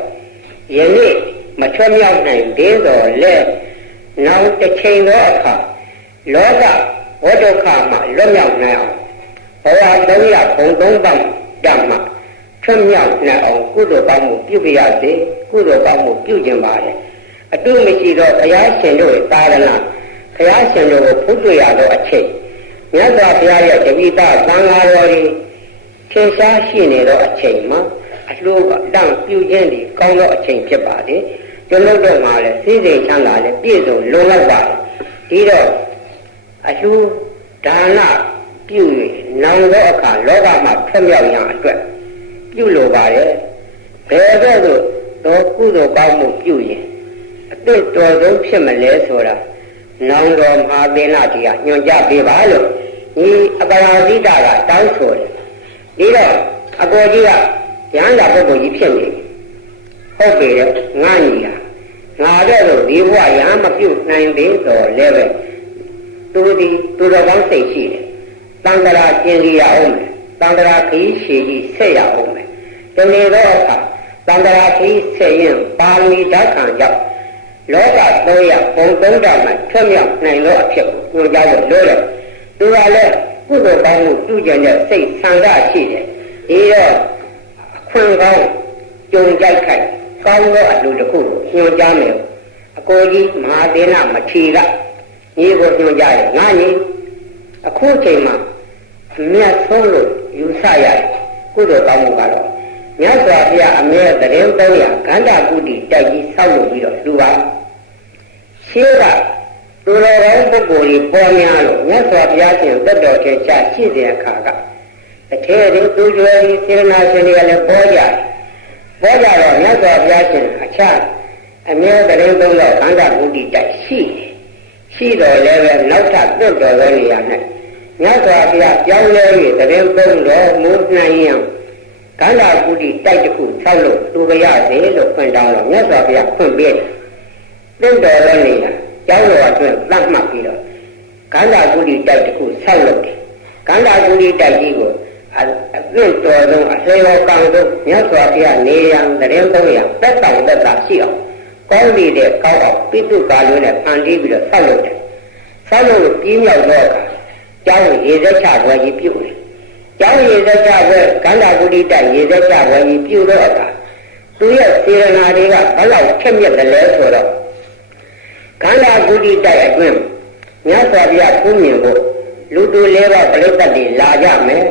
ယနေ့မထွက်မြောက်နိုင်သေးတော့လဲနောက်တစ်ချိန်သောအခါလောကဝတ္တခမှာလွတ်မြောက်နိုင်အောင်ဘဝ300ဘုံ3ပါးဓမ္မထွတ်မြောက်နိုင်အောင်ကုသိုလ်ကောင်းမှုပြုပြရစေကုသိုလ်ကောင်းမှုပြုခြင်းပါတယ်အတုမရှိတော့ဘုရားရှင်တို့ရဲ့သာသနာဘုရားရှင်တို့ကိုဖုတွေ့ရသောအချိန်မြတ်စွာဘုရားရဲ့တပိဋကသံဃာတော်ကြီးထင်ရှားရှိနေသောအချိန်မှာအလှူတန်းပြုခြင်းဒီကောင်းသောအချိန်ဖြစ်ပါတယ်ကျွန်တော်တို့မှာလည်းစိစိမ်ချမ်းသာလည်းပြည့်စုံလုံလောက်ပါတယ်ဒီတော့အလှူဒါနပြု၍နောင်သောအခါလောကမှာထွက်မြောက်ရန်အတွက်ပြုလိုပါတယ်ဘယ်ကဲ့သို့သောကုသိုလ်ကောင်းမှုပြုရင်အသစ်တော်ဆုံးဖြစ်မလဲဆိုတာနောင်တော်မဟာသေနကြီးကညွှန်ကြားပေးပါလို့ဒီအပရာဇိတကတောင်းဆိုတယ်ဒီတော့အကိုကြီးက ယန္တာပုဂ္ဂိုလ်ကြီးဖြစ်နေဟုတ်ပြီလေငါညီလားငါတဲ့လို့ဒီဘဝယဟန်မပြုတ်နိုင်သေးတော့လည်းပဲသူတော်ကောင်းစိတ်ရှိတယ်တန်တရာကျင်ရအောင်မယ်တန်တရာခီးရှည်ကြီးဆက်ရအောင်မယ်ဒီနေ့တော့အခါတန်တရာခီးဆက်ရင်ပါဠိဓာတ်ခံကြောင့်လောက300ပုံ300မှာထွတ်မြောက်နိုင်တော့အဖြစ်ကိုကြောက်လို့လို့သူကလည်းကုသိုလ်ကောင်းမှုပြုကျင်တဲ့စိတ်ဆန္ဒရှိတယ်ဒီတော့ခွင့်ကောင်းကြုံကြိုက်ခိုက်ကောင်းသောအလိုတစ်ခုကိုညွှန်ကြားမယ်အကိုကြီးမဟာသေနမထီကညီကိုညွှန်ကြားတယ်ငါညီအခုချိန်မှာအမြတ်ဆုံးလို့ယူဆရတယ်ကုသိုလ်ကောင်းမှုကတော့မြတ်စွာဘုရားအမြဲတရင်300ကန္တာကုတိတိုက်ကြီးဆောက်လုပ်ပြီးတော့လူပါရှင်းကသူတော်ကောင်းပုဂ္ဂိုလ်ကြီးပေါ်များလို့မြတ်စွာဘုရားရှင်သက်တော်ချင်းချရှိတဲ့အခါကတထဲရင်သူကျွယ်ဒီစေနာရှင်တွေကလည်းပေါ်ကြတော့မြတ်စွာဘုရားရှင်အခြားအမြဲတရင်300ကန္တာကုတိတိုက်ရှိတော်လည်းပဲနောက်ထပ်တွတ်တော်သောနေရာ၌မြတ်စွာဘုရားကြောင်းလဲ၍တရင်3တော်မူနိုင်ရင်ကန္တာကုတိတိုက်တစ်ခုဆောက်လို့သူရစေလို့ဖွင့်တောင်းတော့မြတ်စွာဘုရားဖွင့်ပေးတယ်တွတ်တော်သောနေရာကျောင်းတော်အတွင်းသတ်မှတ်ပြီးတော့ကန္တာကုတိတိုက်တစ်ခုဆောက်လုပ်တယ်ကန္တာကုတိတိုက်ကြီးကိုအသင့်တော်ဆုံးအစေရောကောင်းဆုံးမြတ်စွာဘုရားနေရန်တရင်300သက်တောင်သက်သာရှိအောင်ကောင်းတဲ့ကောင်းအောင်ပိတုကာလို့နဲ့ဖန်တီးပြီးတော့ဆောက်လုပ်တယ်ဆောက်လို့ပြင်းမြောက်တော့အခါကျောင်းရေသက်ချဘွယ်ကြီးပြုတ်တယ်ကျောင်းရေသက်ချဘွယ်ကန္တာကုတိတိုက်ရေသက်ချဘွယ်ကြီးပြုတ်တော့အခါသူရဲ့စေရနာတွေကဘယ်လောက်ထက်မြက်တယ်လဲဆိုတော့ကန္တာကုတိတိုက်အတွင်းမြတ်စွာဘုရားဖူးမြင်ဖို့လူတူလေးပါးပြိတ္တတွေလာကြမယ်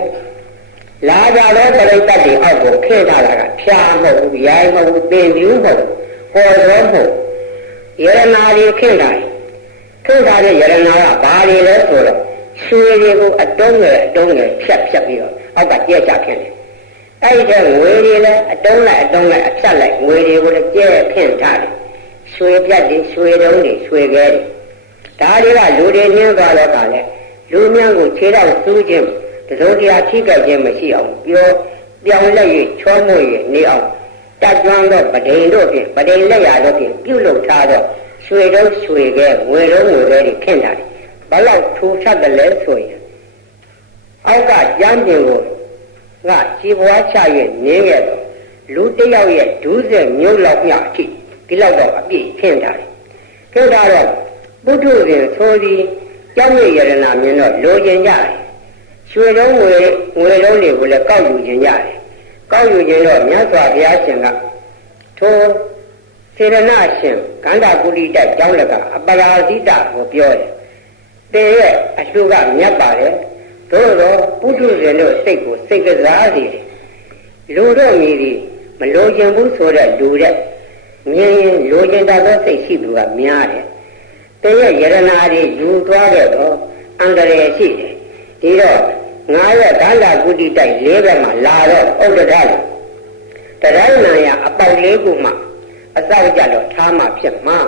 လာကြတော့ပြိတ္တတွေအောက်ကိုခဲထားတာကဖြာမဟုတ်ဘူးရိုင်းမဟုတ်ဘူးပင်ပြူးမဟုတ်ပေါ်ရောမဟုတ်ယရနာတွေခင်းထားတဲ့ယရနာကဘာတွေလဲဆိုတော့ရွှေတွေကိုအတုံးငယ်ဖြတ်ပြီးတော့အောက်ကကျဲချခင်းတယ်အဲ့ဒီငွေတွေလည်းအတုံးလိုက်အဖြတ်လိုက်ငွေတွေကိုလည်းကျဲခင်းထားတယ်ရွှေပြတ်တွေရွှေတုံးတွေရွှေခဲတွေဒါတွေကလူတွေနင်းသွားတော့ကလည်းလူများကိုခြေတော့စူးခြင်းတစိုးတရားထိကြခြင်းမရှိအောင်ပြောင်းလဲ၍ချောမွေ့၍နေအောင်တတ်ကျွမ်းသောပဒိန်တို့ဖြင့်ပဒိန်လက်ရာတို့ဖြင့်ပြုလုပ်ထားသောရွှေတုံးရွှေခဲငွေတုံးတွေခင်းတာတယ်ဘလောက်ထူထပ်တယ်လဲဆိုရင်အောက်ကကျမ်းပြင်ကိုငါခြေပွားချ၍နေခဲ့တော့လူတစ်ယောက်ရဲ့ဒုစက်မျိုးလောက်မျှအထိဒီလောက်တော့အပြည့်ခင်းတာတယ်ခင်းတာတော့ပုထုဇဉ်ဆိုသည်ကျောင်းရည်ရတနာမြင်တော့လိုချင်ကြတယ်ရွှေတုံးငွေတုံးတွေကိုလည်းကောက်ယူခြင်းရတယ်ကောက်ယူခြင်းတော့မြတ်စွာဘုရားရှင်ကထိုစေရနာရှင်ကန္တာကုတိတိုက်ကျောင်းလက်ကအပရာဇိတကိုပြောတယ်တဲ့ရဲ့အလှူကမြတ်ပါတယ်သို့တော့ပုထုဇဉ်တို့စိတ်ကိုစိတ်ကစားစေတယ်လူတို့မြည်သည်မလိုချင်ဘူးဆိုတဲ့လူတဲ့မြင်ရင်လိုချင်တတ်သောစိတ်ရှိသူကများတယ်တဲ့ရဲ့ယရနာတွေယူသွားတဲ့တော့အန္တရာယ်ရှိတယ်ဒီတော့ငါရဲ့ကန္တာကုတိတိုက်၄ဘက်မှာလာတော့ဥဒ္ဒထလို့တရားနာရအပေါက်၄ခုမှအစောက်ကြတော့ထားမှဖြစ်မှာ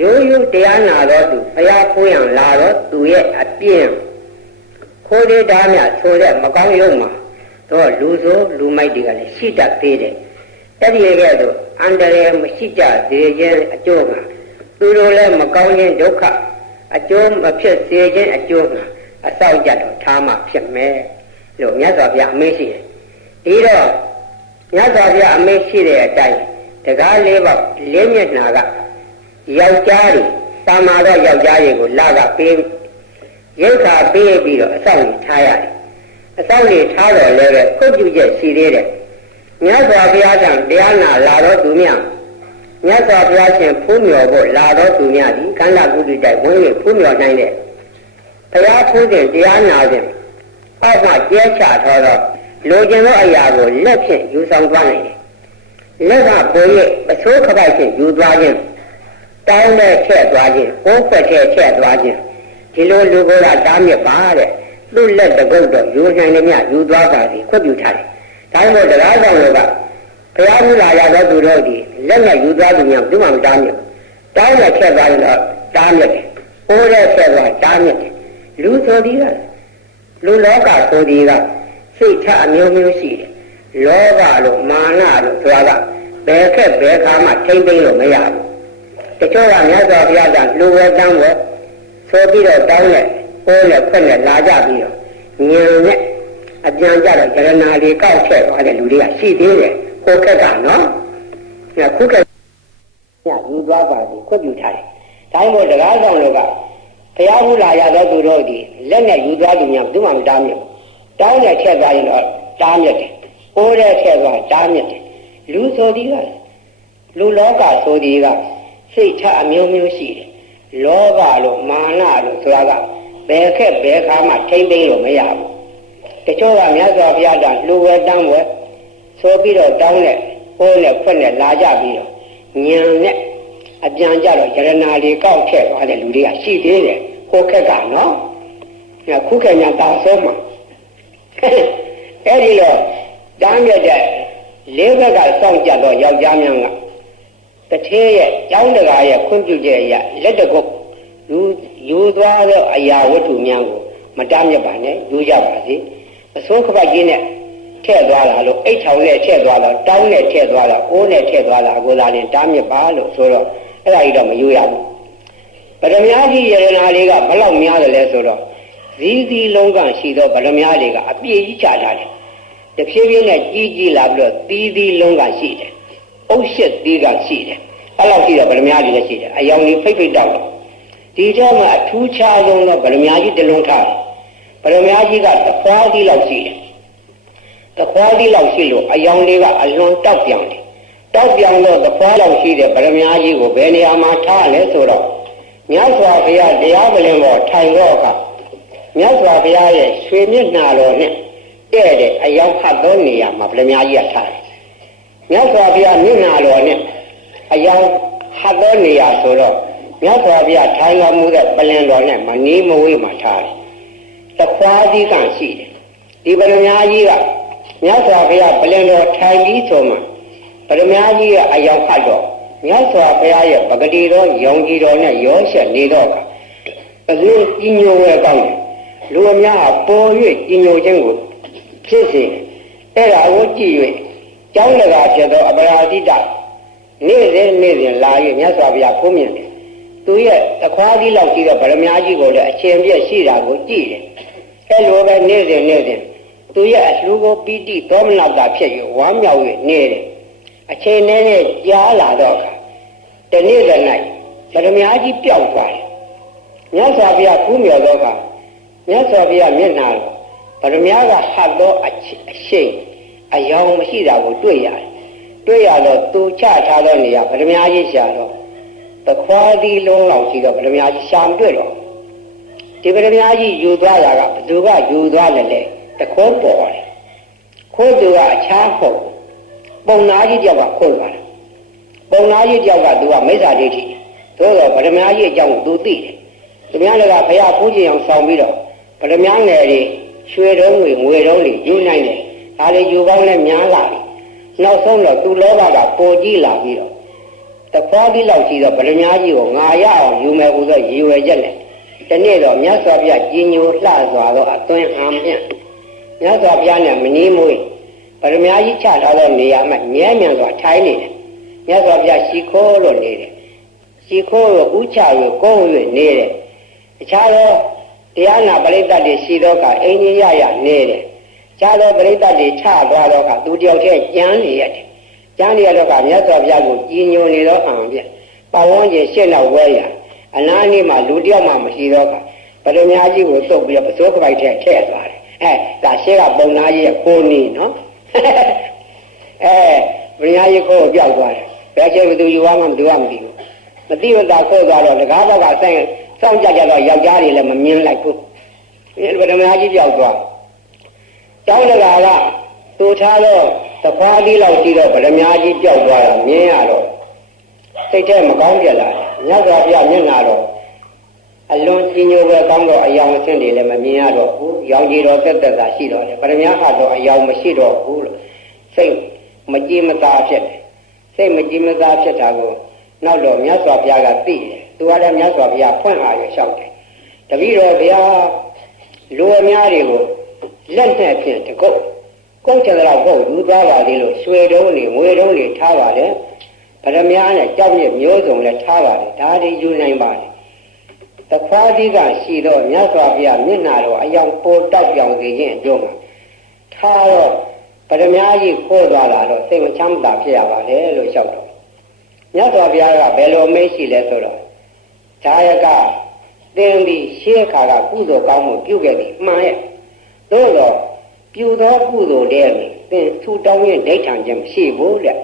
ရိုးရိုးတရားနာတော့သူဘုရားခိုးရန်လာတော့သူရဲ့အပြင်းခိုးသေးတာမြဆိုတဲ့မကောင်းရုံမှာတော့လူဆိုလူမိုက်တွေကလည်းရှိတတ်သေးတယ်အဲ့ဒီကဲတော့အန္တရာယ်မရှိကြသေးခြင်းအကျိုးကသူတို့လည်းမကောင်းခြင်းဒုက္ခအကျိုးမဖြစ်စေခြင်းအကျိုးကအစောက်ကြတော့ထားမှဖြစ်မယ်လို့မြတ်စွာဘုရားအမိန့်ရှိတယ်ဒီတော့မြတ်စွာဘုရားအမိန့်ရှိတဲ့အတိုင်းတကား၄ပေါက်၄မျက်နှာကယောက်ျားတွေသာမာတော့ယောက်ျားတွေကိုလာကပေးရိက္ခာပေးပြီးတော့အစောင့်ထားရတယ်အစောင့်တွေထားတော့လည်းပဲခွင့်ပြုချက်ရှိသေးတယ်မြတ်စွာဘုရားကတရားနာလာတော့သူများမြတ်စွာဘုရားရှင်ဖူးမြော်ဖို့လာတော့သူများဒီကန္တာကုတိတိုက်ဝင်၍ဖူးမြော်နိုင်တဲ့ဘုရားဖူးတဲ့တရားနာခြင်းအောက်မှကျဲချထားတော့လိုချင်သောအရာကိုလက်ဖြင့်ယူဆောင်သွားနိုင်တယ်လက်ကပုံရဲ့အဆိုးခပိုက်ဖြင့်ယူသွားခြင်းတောင်းတဲ့ချက်သွားခြင်းကိုယ်ခွက်ချက်သွားခြင်းဒီလိုလူကိုယ်ကတားမြစ်ပါတဲ့သူ့လက်တကုတ်တော့ယူနိုင်တယ်မြယူသွားတာဒီခွက်ပြုထားတယ်ဒါမှမဟုတ်တရားဆောင်တွေကဘုရားမူလာရတော့သူတို့ဒီလက်နဲ့ယူသွားသူများသူမှမတားမြစ်တောင်းတဲ့ချက်သွားရင်တော့တားမြစ်တယ်အိုးတဲ့ချက်သွားတားမြစ်တယ်လူဆိုဒီကလူလောကဆိုဒီကစိတ်ထအမျိုးမျိုးရှိတယ် လောဘလို့မာနလို့ဆိုတာကဘယ်ခက်ဘယ်ခါမှထိမ့်သိမ်းလို့မရဘူးတချို့ကမြတ်စွာဘုရားကလူဝဲတန်းဝဲဆိုပြီးတော့တောင်းနဲ့ပိုးနဲ့ခွက်နဲ့လာကြပြီးတော့ညင်နဲ့အပြန်ကြတော့ယရနာလေးကောက်ထည့်သွားတဲ့လူတွေကရှိသေးတယ်ကိုခက်ကနော်ခုခက်ညယူသွားပါပြီခွက်ပြထားတယ်ဒါမှမဟုတ်တရားဆောင်တို့ကဘုရားဘုရားရသောသူတို့ဒီလက်နဲ့ယူသွားသူများဘယ်သူမှမတားမြစ်တောင်းနဲ့ထည့်သွားရင်တော့တားမြစ်တယ်ပိုးတဲ့ထည့်သွားတားမြစ်တယ်လူဆိုဒီကလူလောကဆိုဒီကစိတ်ချအမျိုးမျိုးရှိတယ်လောဘလို့မာနလို့ဆိုတာကဘယ်ခက်ဘယ်ခါမှထိမ့်သိမ်းလို့မရဘူးတချို့ကမြတ်စွာဘုရားကလူဝဲတန်းဝဲဆိုပြီးတော့တောင်းနဲ့ပိုးနဲ့ခွက်နဲ့လာကြပြီးတော့ညံနဲ့အပြန်ကြတော့ယရနာလေးကောက်ထည့်သွားတဲ့လူတွေကရှိသေးတယ်ဟိုခက်ကနော်ခုခက်ညာတာဆုံးမှာအဲ့ဒီတော့တန်းမြတ်တဲ့လေးဘက်ကစောင့်ကြတော့ယောက်ျားများကတထေးရဲ့ကျောင်းတကာရဲ့ခွင့်ပြုချက်အရလက်တကုတ်ယူသွားတဲ့အရာဝတ္ထုများကိုမတားမြတ်ပါနဲ့ယူကြပါစေအစိုးခပတ်ကြီးနဲ့ထည့်သွားတာလို့အိတ်ထောင်နဲ့ထည့်သွားတာတောင်းနဲ့ထည့်သွားတာအိုးနဲ့ထည့်သွားတာကိုသာရင်တားမြတ်ပါလို့ဆိုတော့အဲ့ဒါကြီးတော့မယူရဘူးဗရမ ्या ကြီးယရနာလေးကဘလောက်များတယ်လဲဆိုတော့ဇီးသီးလုံးကရှိသောဗရမ ्या တွေကအပြည့်ကြီးချထားတယ်တဖြည်းဖြည်းနဲ့ကြီးလာပြီးတော့သီးသီးလုံးကရှိတယ်အုပ်ရှက်သီးကရှိတယ်အဲ့လောက်ရှိတော့ဗရမ ्या တွေလည်းရှိတယ်အယောင်ကြီးဖိတ်ဖိတ်တောက်ဒီတော့မှအထူးခြားဆုံးတော့ဗရမ ्या ကြီးတစ်လုံးထားတယ်ဗရမ ्या ကြီးကတခွားသီးလောက်ရှိတယ်တခွားသီးလောက်ရှိလို့အယောင်လေးကအလွန်တောက်ပြောင်တယ်တောက်ပြောင်တော့တခွားလောက်ရှိတဲ့ဗရမ ्या ကြီးကိုဘယ်နေရာမှာထားလဲဆိုတော့မြတ်စွာဘုရားတရားပလင်ပေါ်ထိုင်တော့အခါမြတ်စွာဘုရားရဲ့ရွှေမျက်နှာတော်နဲ့တဲ့တဲ့အယောင်ဟတ်သောနေရာမှာဗရမ ्या ကြီးကထားတယ်မြတ်စွာဘုရားမျက်နှာတော်နဲ့အယောင်ဟတ်သောနေရာဆိုတော့မြတ်စွာဘုရားထိုင်တော်မူတဲ့ပလင်တော်နဲ့မနီးမဝေးမှာထားတယ်တခွားသီးကရှိတယ်ဒီဗရမ ्या ကြီးကမြတ်စွာဘုရားပလင်တော်ထိုင်ပြီးဆိုမှဗရမ ्या ကြီးရဲ့အယောင်ဟတ်တော့မြတ်စွာဘုရားရဲ့ပဂတိတော်ယုံကြည်တော်နဲ့ရောရှက်နေတော့အလူကြီးညိုဝဲကောင်းတယ်လူအများပေါ်၍ကြီးညိုခြင်းကိုဖြစ်စေအဲ့ဒါကိုကြည့်၍ကျောင်းတကာဖြစ်သောအပရာဇိတနေ့စဉ်လာ၍မြတ်စွာဘုရားဖုံးမြင်တယ်သူရဲ့အခွားကြီးလောက်ရှိတဲ့ဗရမ ्या ကြီးကိုလည်းအချိန်ပြည့်ရှိတာကိုကြည့်တယ်အဲ့လိုပဲနေ့စဉ်သူရဲ့အလှူကိုပီတိသောမနတာဖြစ်၍ဝမ်းမြောက်၍နေတယ်အချိန်နဲ့ကြားလာတော့တနေ့တည်း၌ဗရမ ्या ကြီးပျောက်သွားတယ်မြတ်စွာဘုရားကူးမြော်တော့ကမြတ်စွာဘုရားမျက်နှာဗရမ ्या ကဟတ်သောအရှိန်အယောင်မရှိတာကိုတွေ့ရတော့သူချထားသောနေရာဗရမ ्या ကြီးရှာတော့တခွားသီးလုံးလောက်ရှိတော့ဗရမ ्या ကြီးရှာမတွေ့တော့ဒီဗရမ ्या ကြီးယူသွားတာကဘသူကယူသွားတယ်လေတခိုးပေါ်တယ်ခိုးသူကအခြားဟုတ်ပုံနာကြီးတယောက်ကခိုးသွားတယ်ပုံနာကြီးတယောက်ကသူကမိစ္ဆာဒိဋ္ဌိသို့တော့ဗရမ ्या ကြီးအကြောင်းသူသိတယ်သူများလည်းကဘုရားဖူးကြည့်အောင်ဆောင်ပြီးတော့ဗရမ ्या ငယ်တွေရွှေတုံးတွေငွေတုံးတွေယူနိုင်တယ်ဒါတွေယူကောင်းနဲ့များလာပြီနောက်ဆုံးတော့သူလောဘကပိုကြီးလာပြီးတော့တခွားကြီးလောက်ရှိတော့ဗရမ ्या ကြီးကိုငါရအောင်ယူမယ်ဟူသောရည်ရွယ်ချက်နဲ့ဒီနေ့တော့မြတ်စွာဘုရားကြီးညိုလှစွာတော့အသွင်ဟန်ဖြင့်မြတ်စွာဘုရားနဲ့မနီးမွေးဗရမ ्या ကြီးချထားတဲ့နေရာမှာမြဲမြံစွာထိုင်နေတယ်မြတ်စွာဘုရားရှိခိုးလို့နေတယ်ရှိခိုးလို့ဥချ၍ကိုး၍နေတယ်အခြားသောတရားနာပရိသတ်တွေရှိတော့ကအင်းကြီးရနေတယ်ခြားသောပရိသတ်တွေချသွားတော့ကသူတယောက်တည်းကြမ်းနေရတယ်ကြမ်းနေရတော့ကမြတ်စွာဘုရားကိုကြီးညိုနေတော့အောင်ပြပတ်ဝန်းကျင်ရှင်းတော့ဝဲရအနားនេះမှာလူတယောက်မှမရှိတော့ကဗရမ ्या ကြီးကိုသုတ်ပြီးတော့ပစိုးကပိုက်ထဲထည့်သွားတယ်ဒါရှေ့ကပုံနာကြီးရဲ့ကိုနီနော်ဗရမ ्या ကြီးကိုပြောက်သွားတယ်ဘယ်ချိန်ဘသူယူရမှမသိဘူးမသိဝတာခိုးသွားတော့တကားဘက်ကဆိုင်စောင့်ကြကြတော့ယောက်ျားတွေလည်းမမြင်လိုက်ဘူးဗရမ ्या ကြီးပြောက်သွားကျောင်းတကာကသူထားတော့သခွားလေးလောက်ရှိတော့ဗရမ ्या ကြီးပြောက်သွားတာမြင်ရတော့စိတ်ထဲမကောင်းကြလာမြတ်စွာဘုရားမျက်နှာတော့အလွန်ကြီးညိုပဲကောင်းတော့အယောင်အဆင့်တွေလည်းမမြင်ရတော့ဘူးရောင်ကြီးတော်သက်သက်သာရှိတော့တယ်ဗရမ ्या ဟာတော့အယောင်မရှိတော့ဘူးလို့စိတ်မကြည်မသာဖြစ်တယ်စိတ်မကြည်မသာဖြစ်တာကိုနောက်တော့မြတ်စွာဘုရားကသိတယ်သူကလည်းမြတ်စွာဘုရားဖွင့်အားရလျှောက်တယ်တပည့်တော်ဘုရားလူအများတွေကိုလက်နဲ့ဖြင့်တကုတ် ကိုယ်ကျတော့ကိုယ်လူသွားပါသေးလို့ရွှေတုံးနေငွေတုံးနေထားပါတယ်ဗရမ ्या နဲ့ကြောက်ရမျိုးစုံလည်းထားပါတယ်ဒါတွေယူနိုင်ပါတယ်တခွားကြီးကရှိတော့မြတ်စွာဘုရားမျက်နှာတော်အယောင်ပိုတောက်ပြောင်စေခြင်းအကျိုးမှာထားတော့ဗရမ ्या ကြီးခိုးသွားလာတော့စိတ်မချမ်းသာဖြစ်ရပါတယ်လို့လျှောက်တော့မြတ်စွာဘုရားကဘယ်လိုမေးရှိလဲဆိုတော့ဇာယကသင်ပြီးရှေးခါကကုသိုလ်ကောင်းမှုပြုခဲ့ပြီမှန်ရဲ့သို့တော့ပြုသောကုသိုလ်တဲ့သင်ထူတောင်းရင်ဒိဋ္ဌံခြင်းမရှိဘူးတဲ့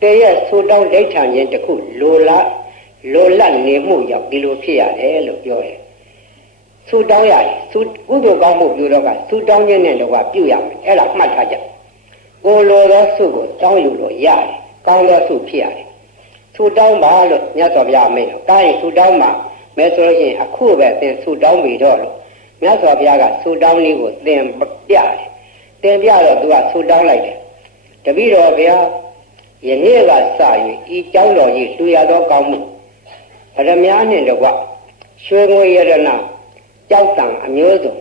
တည်းရဲ့ထူတောင်းဒိဋ္ဌံခြင်းတစ်ခုလိုလတ်နေမှုကြောင့်ဒီလိုဖြစ်ရတယ်လို့ပြောတယ်ထူတောင်းရတယ်ကုသိုလ်ကောင်းမှုပြုတော့ကထူတောင်းခြင်းနဲ့တော့ပြုရမယ်အဲ့ဒါမှတ်ထားကြကိုလိုသောဆုကိုတောင်းယူလို့ရတယ်ကောင်းသောဆုဖြစ်ရတယ်ထူတောင်းပါလို့မြတ်စွာဘုရားမိန့်တော့ဒါရင်ထူတောင်းပါမဲဆိုလို့ရှိရင်အခုပဲသင်ထူတောင်းပြီတော့လို့မြတ်စွာဘုရားကထူတောင်းလေးကိုသင်ပြတယ်သင်ပြတော့သူကထူတောင်းလိုက်တယ်တပည့်တော်ဘုရားယနေ့ကစ၍ဤကျောင်းတော်ကြီးတူရသောကောင်းမှုဗရမ ्या နှင့်တကွရွှေငွေရတနာကြောက်တံအမျိုးစုံ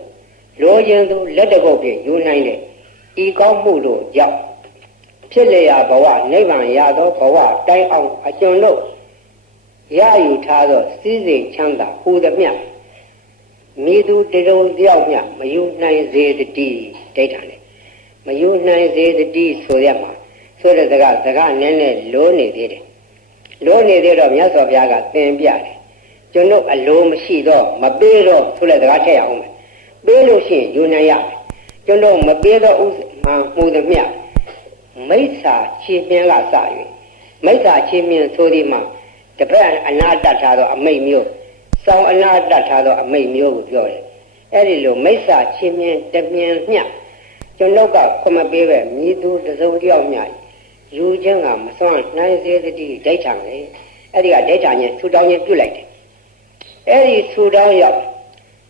လိုချင်သူလက်တကုပ်ဖြင့်ယူနိုင်တဲ့ဤကောင်းမှုတို့ကြောင့်ဖြစ်လျာဘဝနိဗ္ဗာန်ရသောဘဝတိုင်အောင်အကျွန်တို့ရယူထားသောစည်းစိမ်ချမ်းသာဟူသည်မြတ်မိသူတရုံတယောက်မြမယူနိုင်စေတည်းဒိဋ္ဌာနဲ့မယူနိုင်စေတည်းဆိုရမှာဆိုတဲ့စကားနည်းနည်းလိုနေသေးတယ်လိုနေသေးတော့မြတ်စွာဘုရားကသင်ပြတယ်ကျွန်တော်အလိုမရှိတော့မပေးတော့ဆိုတဲ့စကားထည့်အောင်မယ်ပေးလို့ရှိရင်ယူနိုင်ရမယ်ကျွန်တော်မပေးတော့ဥမာမှုသည်မြတ်မိစ္ဆာချင်းမြင်ကစ၍မိစ္ဆာချင်းမြင်ဆိုဒီမှာတပည့်အနာတတ်ထားသောအမိတ်မျိုးစောင်းအနာတတ်ထားသောအမိတ်မျိုးကိုပြောတယ်အဲ့ဒီလိုမိစ္ဆာချင်းမြင်တမြင်မြတ်ကျွန်တော်ကခွင့်မပေးပဲမြည်သူတစုံတယောက်မြတ်ယူခြင်းကမစွန့်နိုင်စေသတိဒိဋ္ဌံလေအဲ့ဒီကဒိဋ္ဌံနဲ့ထူတောင်းခြင်းပြုလိုက်တယ်အဲ့ဒီထူတောင်းရောက်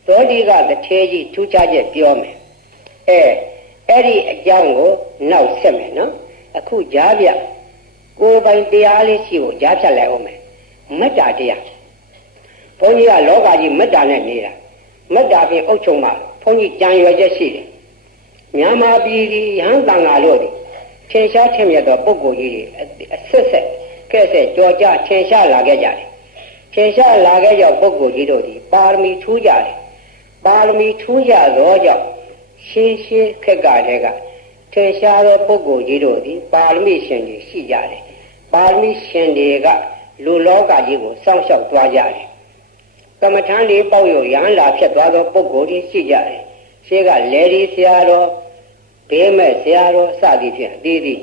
သောတိကတထေကြီးထူခြားချက်ပြောမယ်အဲ့ဒီအကြောင်းကိုနောက်ဆက်မယ်နော်အခုကြားပြကိုယ်ပိုင်တရားလေးရှိကိုကြားဖြတ်လိုက်အောင်မယ်မေတ္တာတရားဘုန်းကြီးကလောကကြီးမေတ္တာနဲ့နေတာမေတ္တာဖြင့်အုပ်ချုပ်မှဘုန်းကြီးကြံရွယ်ချက်ရှိတယ်မြန်မာပြည်ဒီရဟန်းတန်ဃာတို့ဒီထင်ရှားထင်မြတ်သောပုဂ္ဂိုလ်ကြီးတွေအဆက်ဆက်ကဲ့ဆက်ကြော်ကြထင်ရှားလာခဲ့ကြတယ်ထင်ရှားလာခဲ့ကြောင့်ပုဂ္ဂိုလ်ကြီးတို့ဒီပါရမီထူးကြတယ်ပါရမီထူးကြသောကြောင့်ရှင်းခက်ကတည်းကထင်ရှားသောပုဂ္ဂိုလ်ကြီးတို့ဒီပါရမီရှင်တွေရှိကြတယ်ပါရမီရှင်တွေကလူလောကကြီးကိုစောင့်ရှောက်သွားကြတယ်ကမ္မထမ်းတွေပေါ့ရရဟန်းလာဖြစ်သွားသောပုဂ္ဂိုလ်တွေရှိကြတယ်ရှေးကလေဒီဆရာတော်ဘေးမဲ့ဆရာတော်စသည်ဖြင့်အသီးသီး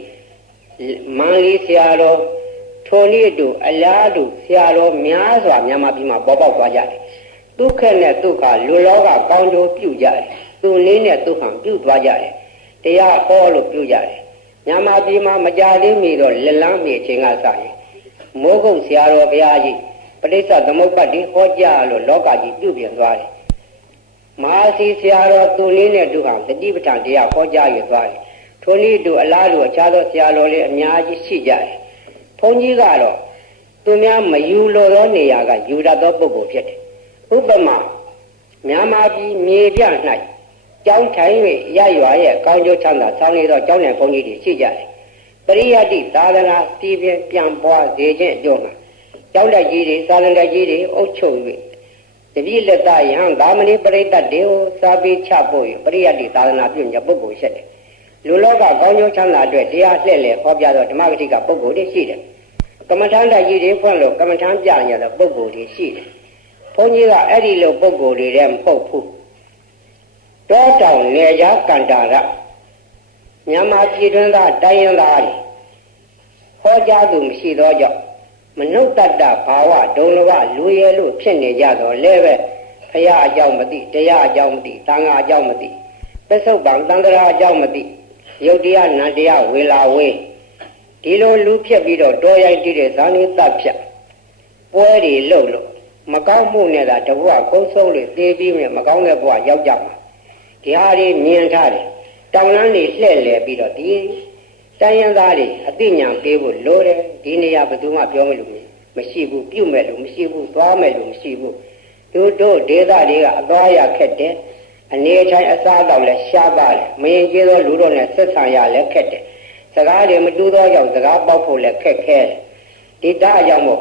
မန္လေးဆရာတော်ထိုနည်းတို့အလားတူဆရာတော်များစွာမြန်မာပြည်မှာပေါ်ပေါက်သွားကြတယ်ဒုက္ခနဲ့ဒုက္ခလူလောကကောင်းကျိုးပြုကြတယ်သူနည်းနဲ့ဒုက္ခပြုသွားကြတယ်တရားဟောလို့ပြုကြတယ်မြန်မာပြည်မှာမကြသေးမီတော့လက်လန်းမြေအချိန်ကစရင်မိုးကုတ်ဆရာတော်ဘုရားကြီးပဋိစ္စသမုပ္ပါဒ်ဟောကြားလို့လောကကြီးပြုပြင်သွားတယ်မဟာစီဆရာတော်သူနည်းနဲ့ဒုက္ခတတိပဋ္ဌာန်တရားဟောကြားရသွားတယ်ထိုနည်းတူအလားတူအခြားသောဆရာတော်လေးအများကြီးရှိကြတယ်ဘုန်းကြီးကတော့သူများမယူလို့သောနေရာကယူတတ်သောပုဂ္ဂိုလ်ဖြစ်တယ်ဥပမာမြန်မာပြည်မြေပြန့်၌ကျောင်းထိုင်၍ရရွာရဲ့ကောင်းကျိုးချမ်းသာဆောင်နေသောကျောင်းနယ်ဘုန်းကြီးတွေရှိကြတယ်ပရိယတ္တိသာသနာတည်ပြန်ပွားစေခြင်းအကျိုးမှာကျောင်းတက်ကြီးတွေသာသနာကြီးတွေအုပ်ချုပ်၍တပည့်လက်သားယဟန်သာမဏေပရိသတ်တွေကိုစာပေချဖို့ပရိယတ္တိသာသနာပြုညပုဂ္ဂိုလ်ရှိတယ်လူလောကကောင်းကျိုးချမ်းသာအတွက်တရားလှည့်လည်ဟောပြသောဓမ္မဂတိကပုဂ္ဂိုလ်တွေရှိတယ်ကမ္မထမ်းတက်ကြီးတွေဖွင့်လို့ကမ္မထမ်းပြရတဲ့ပုဂ္ဂိုလ်တွေရှိတယ်ဘုန်းကြီးကအဲ့ဒီလိုပုဂ္ဂိုလ်တွေတည်းမဟုတ်ဘူးတောတောင်လေကြားကန္တာရမြန်မာပြည်တွင်းသားတိုင်းရင်းသားတွေဟောကြားသူမရှိသောကြောင့်မနုဿတ္တဘာဝဒုံလဝလူရဲလို့ဖြစ်နေကြတော့လဲပဲဖရာအကြောင်းမသိတရားအကြောင်းမသိသံဃာအကြောင်းမသိပစ္စုပန်တန်ត្រာအကြောင်းမသိယုတ်တရားနန္တရားဝေလာဝေးဒီလိုလူဖြစ်ပြီးတော့တောရိုက်တည်တဲ့ဇာနေတပ်ဖြတ်ပွဲတွေလုပ်လို့မကောင်းမှုနဲ့သာတဘွားကုန်းဆုံးလို့သေပြီးမြမကောင်းတဲ့ဘွားရောက်ကြမှာဒီဟာတွေမြင်ထားတယ်တောင်လန်းတွေလှဲ့လေပြီးတော့ဒီတိုင်းရင်းသားတွေအသိဉာဏ်ပေးဖို့လိုတယ်ဒီနေရာဘယ်သူမှပြောမလို့မရှိဘူးပြုမဲ့လို့မရှိဘူးသွားမဲ့လို့မရှိဘူးတို့ဒေသတွေကအသွားရခက်တယ် အနေထိုင်အစားတော့လဲရှားပါတယ်မရင်ကျေးသောလူတို့နဲ့ဆက်ဆံရလဲခက်တယ်စကားတွေမတူသောကြောင့်စကားပေါက်ဖို့လဲခက်ခဲတယ်ဒီတအကြောင်းမို့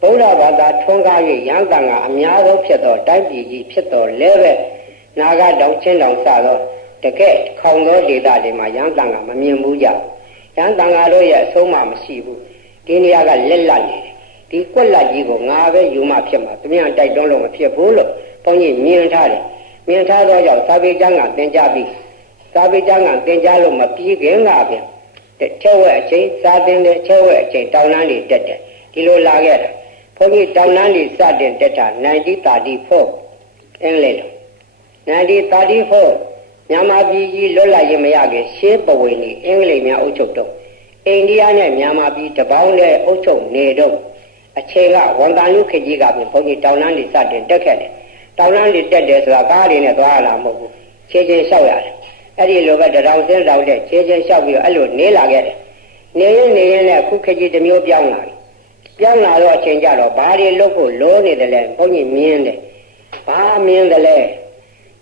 ဗုဒ္ဓဘာသာထွန်းကား၍ရဟန်းတန်ကအများဆုံးဖြစ်သောတိုင်းပြည်ကြီးဖြစ်တော်လဲပဲနာဂတောင်ချင်းတောင်စသောတကယ်ခေါင်သောဒေသတွေမှာရဟန်းတန်ကမမြင်ဘူးကြရဟန်းတန်ကတို့ရဲ့အဆုံးအမမရှိဘူးဒီနေရာကလက်လက်နေတယ်ဒီကွက်လက်ကြီးကိုငါပဲယူမှဖြစ်မှာသူများတိုက်တွန်းလို့မဖြစ်ဘူးလို့ဘုန်းကြီးမြင်ထားတယ်မြင်ထားတော့ကြောင့်သာဝေကျမ်းကသင်ကြားပြီးသာဝေကျမ်းကသင်ကြားလို့မပြီးခင်ကပြန်ထဲဝဲအချိန်စာသင်တဲ့ထဲဝဲအချိန်တောင်းတန်းတွေတက်တယ်ဒီလိုလာခဲ့တာဘုန်းကြီးတောင်းတန်းတွေစတင်တက်တာ1934အင်္ဂလိပ်လို1934မြန်မာပြည်ကြီးလွတ်လပ်ရေးမရခင်ရှေးပဝေနေအင်္ဂလိပ်များအုပ်ချုပ်တော့အိန္ဒိယနဲ့မြန်မာပြည်တပေါင်းနဲ့အုပ်ချုပ်နေတော့အချိန်ကဝန်တန်လူခေကြီးကပြင်ဘုန်းကြီးတောင်းတန်းတွေစတင်တက်ခဲ့တယ်တောင်းတန်းတွေတက်တယ်ဆိုတာကားတွေနဲ့သွားရတာမဟုတ်ဘူးခြေချင်းလျှောက်ရတယ်အဲ့ဒီလိုပဲတရောင်စင်းတောင်တဲ့ခြေချင်းလျှောက်ပြီးတော့အဲ့လိုနေလာခဲ့တယ်နေရင်နဲ့အခုခေကြီးတစ်မျိုးပြောင်းလာပြီပြောင်းလာတော့အချိန်ကြတော့ဘာတွေလုပ်ဖို့လိုနေတယ်လဲဘုန်းကြီးမြင်တယ်ဘာမြင်တယ်လဲ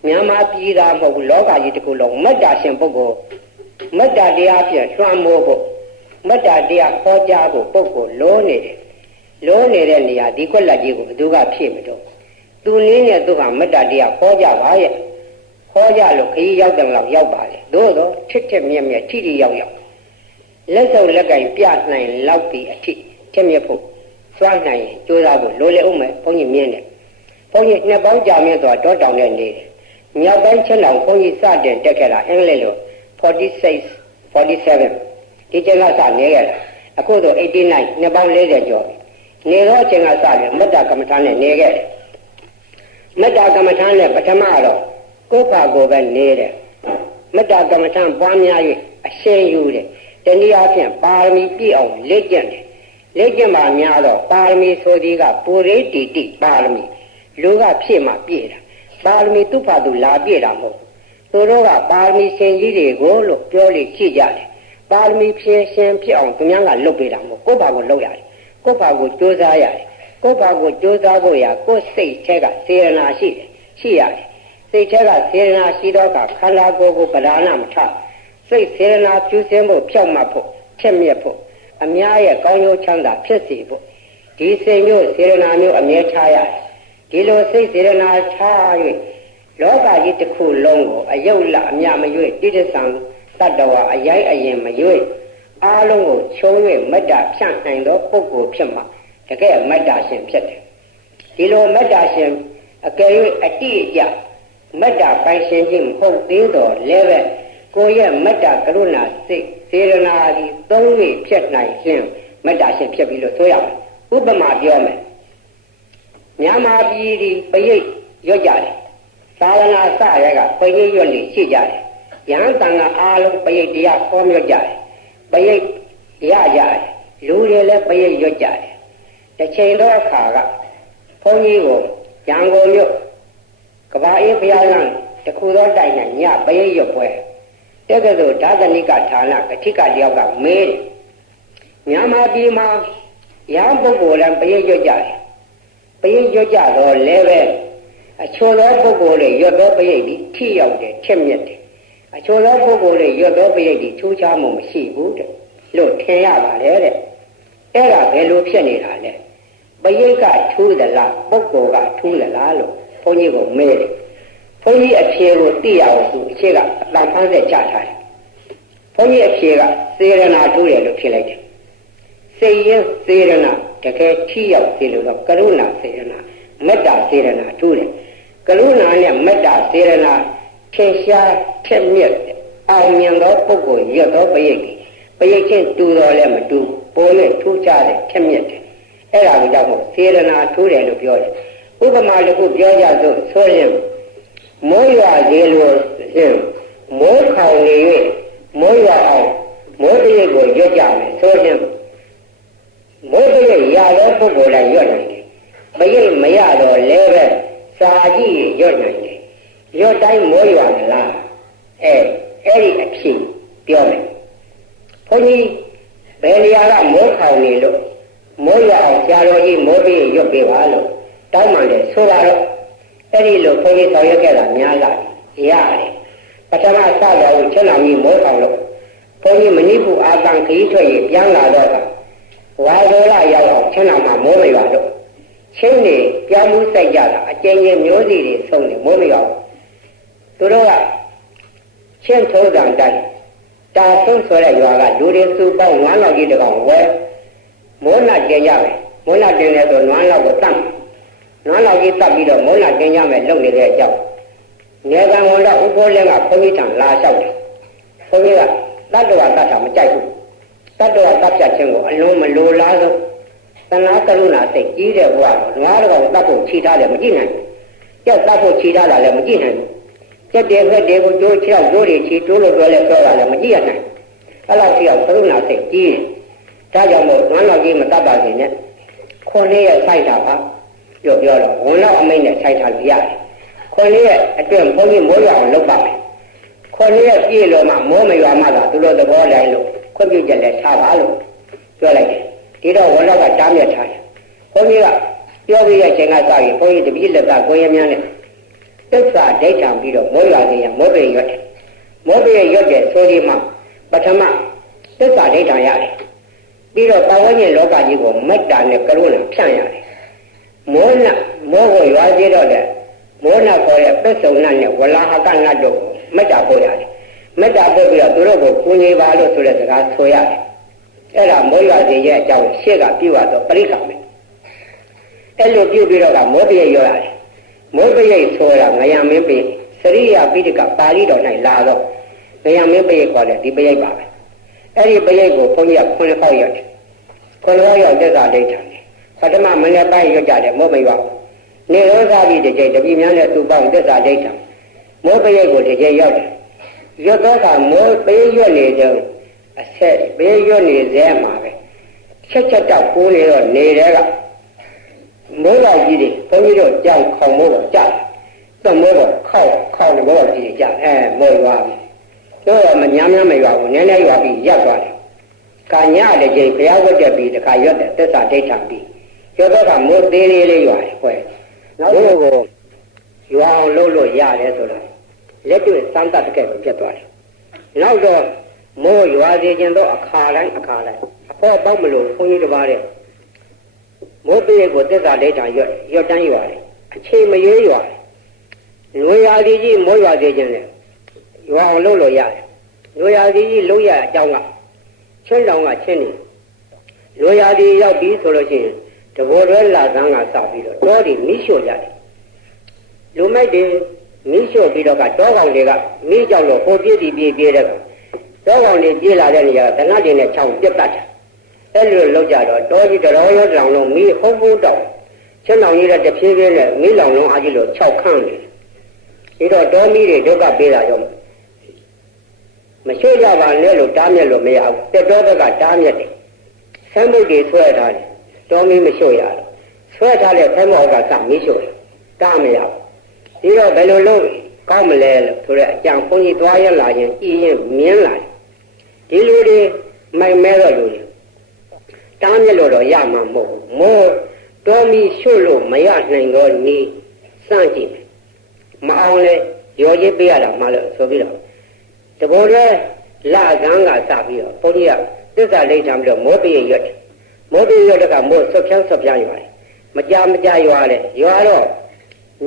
မြန်မာပြည်သားမဟုတ်ဘူးလောကကြီးတစ်ခုလုံးမတ္တရှင်ပုဂ္ဂိုလ်မတ္တတရားဖြင့်လွှမ်းမိုးဖို့မတ္တတရားခေါ်ကြဖို့ပုဂ္ဂိုလ်လိုနေတယ်လိုနေတဲ့နေရာဒီကွက်လက်ကြီးကိုဘယ်သူကဖြည့်မတော့သူနည်းနဲ့သူကမတ္တတရားခေါ်ကြပါရဲ့ခေါ်ကြလို့ခရီးရောက်တယ်လို့ရောက်ပါလေသို့တော့ထစ်ထစ်မြက်မြက်ထိထိရောက်ရောက်လက်စုပ်လက်ကင်ပြနိုင်လောက်ပြီးအထိထက်မြက်ဖို့စွမ်းနိုင်ရင်ကြိုးစားဖို့လိုလေဦးမယ်ဘုန်းကြီးမြင်တယ်ဘုန်းကြီးနှစ်ပေါင်းကြာမြင့်စွာတောတောင်နဲ့နေတယ်မြောက်ပိုင်းချက်လောင်ဘုန်းကြီးစတင်တက်ခဲ့တာအင်္ဂလိပ်လို46 47ဒီချိန်ကစနေခဲ့တာအခုတော့89နှစ်ပေါင်း40ကျော်နေတော့အချိန်ကစပြီးမတ္တကမ္မထာနဲ့နေခဲ့တယ်မတ္တကမ္မထာနဲ့ပထမတော့ကိုယ်ပါကိုယ်ပဲနေတယ်မတ္တကမ္မထာပွားများ၍အရှင်းယူတယ်တနည်းအားဖြင့်ပါရမီပြည့်အောင်လေ့ကျင့်တယ်လေ့ကျင့်မှများတော့ပါရမီဆိုသည်ကပုရိတိတိပါရမီလူကဖြည့်မှပြည့်တာပါရမီသူ့ဖာသူလာပြည့်တာမဟုတ်သူတို့ကပါရမီရှင်ကြီးတွေကိုလို့ပြောလို့ကြည့်ကြတယ်ပါရမီဖြည့်ရှင်ဖြစ်အောင်သူများကလုပ်ပေးတာမဟုတ်ကိုယ့်ဘာကိုလုပ်ရတယ်ကိုယ့်ဘာကိုကြိုးစားရတယ်ကိုယ့်ဘာကိုကြိုးစားဖို့ရကိုယ်စိတ်ထဲကစေရနာရှိတယ်ရှိရတယ်စိတ်ထဲကစေရနာရှိတော့ကခန္ဓာကိုယ်ကိုပဓာနမထစိတ်စေရနာပြုစင်းဖို့ဖြောက်မှတ်ဖို့ချက်မြက်ဖို့အများရဲ့ကောင်းကျိုးချမ်းသာဖြစ်စေဖို့ဒီစိတ်မျိုးစေရနာမျိုးအမြဲထားရတယ်ဒီလိုစိတ်စေရနာထား၍လောကကြီးတစ်ခုလုံးကိုအယုတ်လအမြမရွေ့တိဋ္ဌဆံတတ္တဝါအယိုက်အရင်မရွေ့အားလုံးကိုချုံ၍မတ္တဖြန့်နိုင်သောပုဂ္ဂိုလ်ဖြစ်မှာတကယ်မတ္တရှင်ဖြစ်တယ်ဒီလိုမတ္တရှင်အကယ်၍အတိအကျမတ္တပိုင်ရှင်ခြင်းမဟုတ်သေးတော့လည်းပဲကိုယ့်ရဲ့မတ္တကရုဏာစိတ်စေရနာဒီသုံး၍ဖြစ်နိုင်ခြင်းမတ္တရှင်ဖြစ်ပြီလို့ဆိုရမယ်ဥပမာပြောမယ်မြန်မာပြည်ဒီပရိတ်ရွတ်ကြတယ်သာသနာစရဲကပရိတ်ရွတ်လေရှိကြတယ်ယဟန်တန်ကအားလုံးပရိတ်တရားခေါ်မြို့ကြတယ်ပရိတ်ရကြတယ်လူတွေလည်းပရိတ်ရွတ်ကြတယ်တစ်ချိန်တော့အခါကဘုန်းကြီးကိုရန်ကုန်မြို့ကဘာအေးဘုရားလမ်းတခုသောတိုင်နဲ့ညပရိတ်ရွတ်ပွဲတက္ကသိုလ်ဓာတနိကဌာနကတိကတယောက်ကမေးတယ်မြန်မာပြည်မှာရဟန်းပုဂ္ဂိုလ်လည်းပရိတ်ရွတ်ကြတယ်ပရိတ်ရွတ်ကြတော့လည်းပဲအချို့သောပုဂ္ဂိုလ်တွေရွတ်သောပရိတ်ဒီထိရောက်တယ်ထက်မြက်တယ်အချို့သောပုဂ္ဂိုလ်တွေရွတ်သောပရိတ်ဒီထူးခြားမှုမရှိဘူးတဲ့လို့ထင်ရပါလေတဲ့အဲ့ဒါဘယ်လိုဖြစ်နေတာလဲပရိတ်ကထူးသလားပုဂ္ဂိုလ်ကထူးသလားလို့ဘုန်းကြီးကမေးတယ်ဘုန်းကြီးအဖြေကိုသိရအောင်သူအဖြေကအတန်ဖန်းဆက်ချထားတယ်ဘုန်းကြီးအဖြေကစေရနာထူးတယ်လို့ဖြေလိုက်တယ်စိတ်ရင်စေရနာတကယ်ထိရောက်စေလို့တော့ကရုဏာစေရနာမေတ္တာစေရနာထူးတယ်ကရုဏာနဲ့မေတ္တာစေရနာထင်ရှားထက်မြက်အောင်မြင်သောပုဂ္ဂိုလ်ရွတ်သောပရိတ်ကြီးပရိတ်ချင်းတူတော်လည်းမတူပိုးနဲ့ထူးခြားတယ်ထက်မြက်တယ်အဲ့ဒါကိုကြောင့်မို့စေရနာထူးတယ်လို့ပြောတယ်ဥပမာတစ်ခုပြောကြစို့ဆိုရင်မိုးရွာစေလို့မိုးခေါင်နေ၍မိုးရွာအောင်မိုးတရိပ်ကိုရွတ်ကြမယ်ဆိုရင်မိုးတရိပ်ရသောပုဂ္ဂိုလ်တိုင်းရွတ်နိုင်တယ်ပရိတ်မရတော့လည်းပဲစာကြည့်ရွတ်နိုင်တယ်ရွတ်တိုင်းမိုးရွာသလားအဲ့ဒီအဖြစ်ပြောတယ်ဘုန်းကြီးဘယ်နေရာကမိုးခေါင်နေလို့မိုးရွာအောင်ဆရာတော်ကြီးမိုးပြေရွတ်ပေးပါလို့တောင်းပန်တယ်ဆိုတော့အဲ့ဒီလိုဘုန်းကြီးဆောင်ရွက်ခဲ့တာများလာ ရတယ်ပထမစတော့ချက်တော်ကြီးမိုးဆောင်လို့ဘုန်းကြီးမနိဘူးအာတန်ခီးထွက်ရပြန်လာတော့ကဝါဒေါလာရောက်အောင်ချက်တော်မှာမိုးမရွာတော့ချင်းနေပြောင်းမှုစိုက်ကြတာအကျဉ်းချင်းမျိုးစီတွေဆုံးနေမိုးမရွာသူတို့ကချင်းထိုးတံတိုင်းတာဆုံးဆိုတဲ့ရွာကလူတွေစုပေါင်း9လောက်ကြီးတကောင်ဝဲမိုးနာတင်ကြမယ်မိုးနာတင်တယ်ဆို9လောက်ကိုတတ်9လောက်ကြီးတတ်ပြီးတော့မိုးနာတင်ကြမယ်လုပ်နေတဲ့အကြောင်းနေကံဝန်တော့ဥပိုးလင်းကဘုန်းကြီးထံလာလျှောက်တယ်ဘုန်းကြီးကတတ္တဝါတတ်တာမကြိုက်ဘူးတတ္တဝါတတ်ပြခြင်းကိုအလုံးမလိုလားဆုံးသနာကရုဏာစိတ်ကြီးတဲ့ဘဝတော့နွားတကောင်တတ်ဖို့ခြိထားတယ်မကြည့်နိုင်ဘူးကြောက်တတ်ဖို့ခြိထားတာလည်းမကြည့်နိုင်ဘူးကျက်တဲ့ဖက်တွေကိုကျိုးချောက်ကျိုးတွေချီတိုးလို့ပြောလဲပြောတာလည်းမကြည့်ရနိုင်အဲ့လောက်ကြောက်ကရုဏာစိတ်ကြီးဒါကြောင့်မို့နွားလောက်ကြီးမတတ်ပါစေနဲ့ခွန်လေးရဲ့စိုက်တာပါပြောတော့ဝန်တော့အမိန့်နဲ့စိုက်တာလို့ရတယ်ခွန်လေးရဲ့အတွင်းဘုန်းကြီးမိုးရွာအောင်လုပ်ပါမယ်ခွန်လေးရဲ့ပြည့်လို့မှမိုးမရွာမှသာသူတို့သဘောတိုင်းလို့ခွင့်ပြုချက်လည်းထားပါလို့ပြောလိုက်တယ်ဒီတော့ဝန်တော့ကတားမြစ်ထားတယ်ဘုန်းကြီးကပြောပြီးတဲ့ချိန်ကစပြီးဘုန်းကြီးတပည့်လက်ကကိုရမြန်းနဲ့သစ္စာဒိဋ္ဌံပြီးတော့မိုးရွာစေရမိုးပေရွတ်တယ်မိုးပေရွတ်တယ်ဆိုဒီမှာပထမသစ္စာဒိဋ္ဌံရတယ်ပြီးတော့ပဝန်းကျင်လောကကြီးကိုမေတ္တာနဲ့ကရုဏာဖြန့်ရတယ်မိုးကိုရွာစေတော့တဲ့မိုးနာခေါ်တဲ့ပစ္စုံနတ်နဲ့ဝလာဟကနတ်တို့ကိုမေတ္တာပို့ရတယ်မေတ္တာပို့ပြီးတော့သူတို့ကိုကူညီပါလို့ဆိုတဲ့စကားဆိုရတယ်အဲ့ဒါမိုးရွာစေရဲ့အကြောင်းရှေ့ကပြုရတော့ပရိက္ခမယ်အဲ့လိုပြုပြီးတော့ကမိုးပေရွရတယ်မိုးပိယိတ်ဆိုတာငရံမင်းပိစရိယာပိဋကပါဠိတော်၌လာတော့ငရံမင်းပိယိတ်ခေါ်တယ်ဒီပိယိတ်ပါပဲအဲ့ဒီပိယိတ်ကိုဘုန်းကြီးက9ခေါက်ရတယ်9ခေါက်ရောက်သက်သာဒိဋ္ဌံပထမမနေ့ပိုင်းရွတ်ကြတယ်မိုးမရွာနေရောစားပြီးတစ်ချိန်တပည့်များနဲ့သူပေါင်းသက်သာဒိဋ္ဌံမိုးပိယိတ်ကိုတစ်ချိန်ရောက်တယ်ရွတ်တော့ကမိုးပိရွတ်နေတော့အဆက်ပိရွတ်နေစေမှာပဲချက်တော့ကိုးနေတော့နေတဲ့ကမိုးလာကြီးတွေဘုန်းကြီးတို့ကြောက်ခေါင်မိုးတော့ကြာတော့မိုးတော့ခေါက်နေမိုးကြီးကြာမိုးရွာပြီတော့မများမရွာဘူးနည်းနည်းရွာပြီးရပ်သွားတယ်ကာညတဲ့ချိန်ဘုရားဝတ်တက်ပြီးတခါရွတ်တယ်သစ္စာဒိဋ္ဌံပြီးကျော်တော့ကမိုးသေးလေးလေးရွာတယ်ခွဲနောက်ကိုရွာအောင်လုပ်လို့ရတယ်ဆိုတာလက်တွေ့စမ်းသပ်တကယ်ကိုပြတ်သွားတယ်နောက်တော့မိုးရွာစေခြင်းတော့အခါတိုင်းအဖော်ပေါက်မလို့ဘုန်းကြီးတစ်ပါးတဲ့မိုးပြေကိုသစ္စာဒိဋ္ဌံရွတ်တန်းရွာတယ်အချိန်မရွေးရွာတယ်နွေရာသီကြီးမိုးရွာသေးခြင်းနဲ့ရွာအောင်လုပ်လို့ရတယ်နွေရာသီကြီးလုံးရအကြောင်းကချင်းတောင်ကချင်းနေနွေရာသီရောက်ပြီဆိုလို့ရှိရင်တဘောတွဲလာသန်းကစပြီးတော့တောတွေမိရှို့ကြတယ်လူမိုက်တွေမိရှို့ပြီးတော့ကတောကောင်တွေကမိကြောက်လို့ဟိုပြည့်ဒီပြေးတဲ့ကတောကောင်တွေပြေးလာတဲ့နေရာကတနတ်တွေနဲ့ချောင်းပြတ်တတ်တယ်အဲ့လိုလောက်ကြတော့တောကြီးတော်ရောတောင်လုံးမိဟုံးဖို့တောင်ချင်းတောင်ကြီးတဲ့တဖြည်းဖြည်းနဲ့မိလောင်လုံးအားကြီးလို့6ခန့်နေဒီတော့တောမီးတွေဒုက္ခပေးတာကြောင့်မရှိကြပါနဲ့လို့တားမြက်လို့မရဘူးတက်တော်ကတားမြက်တယ်ဆမ်းမုတ်တွေဆွဲထားတယ်တောမီးမရှိရတော့ဆွဲထားတဲ့ဆမ်းမုတ်ကစမီးရှို့တယ်တားမရဘူးဒီတော့ဘယ်လိုလုပ်ကောင်းမလဲလို့ဆိုတဲ့အကြံဘုန်းကြီးသွားရလာရင်ကြည်ရင်မြင်လာတယ်ဒီလူတွေမိုင်မဲတော့လူတွေတားမြက်လို့တော့ရမှာမဟုတ်ဘူးမိုးတော်မီရှို့လို့မရနိုင်တော့နီးစမ်းကြည့်မယ်မအောင်လဲရောကြီးပေးရတာမှလို့ဆိုပြီးတော့တဘောတည်းလာကန်းကစပြီးတော့ဘုန်းကြီးကသစ္စာဒိဋ္ဌံပြီးတော့မိုးပြေရွတ်တယ်မိုးပြေရွတ်တဲ့ကမိုးဆွတ်ဖြန်းရွာတယ်မကြရွာတယ်ရွာတော့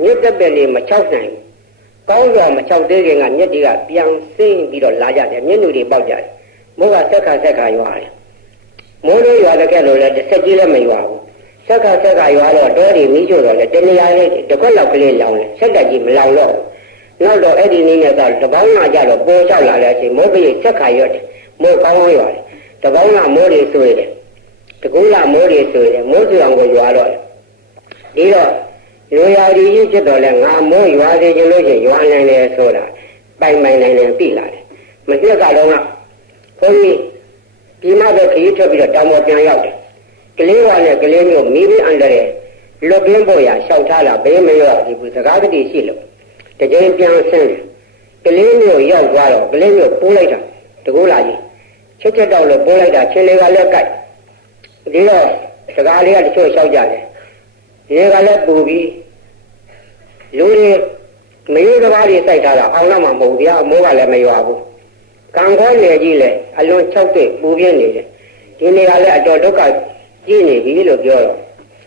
မြစ်တက်ပင်လေးမချောက်နိုင်ကောင်းစွာမချောက်သေးခင်ကမြစ်တွေကပြန်ဆင်းပြီးတော့လာကြတယ်မြစ်နုတွေပေါက်ကြတယ်မိုးကဆက်ခါရွာတယ်မိုးလေးရွာတဲ့ကဲလို့လည်းတစ်ဆက်ကြီးလည်းမရွာဘူးဆက်ခါရွာတော့တောတွေမီးရှို့တော့လေတနေရာလေးတစ်ခွက်လောက်ကလေးလောင်တယ်ဆက်တက်ကြီးမလောင်တော့နောက်တော့အဲ့ဒီနည်းနဲ့ကတပေါင်းလာကြတော့ပေါ်လျှောက်လာတဲ့အချိန်မိုးပြေဆက်ခါရွတ်တယ်မိုးကောင်းရွာတယ်တပေါင်းလာမိုးတွေဆွေးတယ်တကူလာမိုးတွေဆွေးတယ်မိုးဆွေအောင်ကိုရွာတော့ဒီတော့ရွာရီကြီးဖြစ်တော့လဲငါမိုးရွာစေခြင်းလို့ရှိရင်ရွာနိုင်တယ်ဆိုတာပိုင်နိုင်တယ်ပြီလာတယ်မပြက်ကတော့ကဘုန်းကြီးဒီမှာပဲခရီးထွက်ပြီးတော့တောင်ပေါ်ပြန်ရောက်တယ်ကလေးဝါနဲ့ကလေးမျိုးမိပြီးအန္တရာယ်လွတ်ကင်းဖို့ရလျှောက်ထားလာဘေးမရောဒီစကားတတိရှိလို့တကြိမ်ပြန်ဆင်းကလေးမျိုးရောက်သွားတော့ကလေးမျိုးပိုးလိုက်တာတကူလာကြီးချက်တော့လို့ပိုးလိုက်တာချင်းလေးကလည်းကြိုက်ဒီတော့စကားလေးကတချို့လျှောက်ကြတယ်ဒီကလည်းပူပြီးလူတွေ မယိုးတစ်ပါးတွေစိုက်ထားတာအောင်တော့မှမဟုတ်ဗျာမိုးကလည်းမရွာဘူးကံခေါ်နေကြီးလေအလွန်၆တဲ့ပူပြင်းနေတယ်ဒီနေ့ကလည်းအတော်ဒုက္ခကြီးနေပြီလို့ပြောတော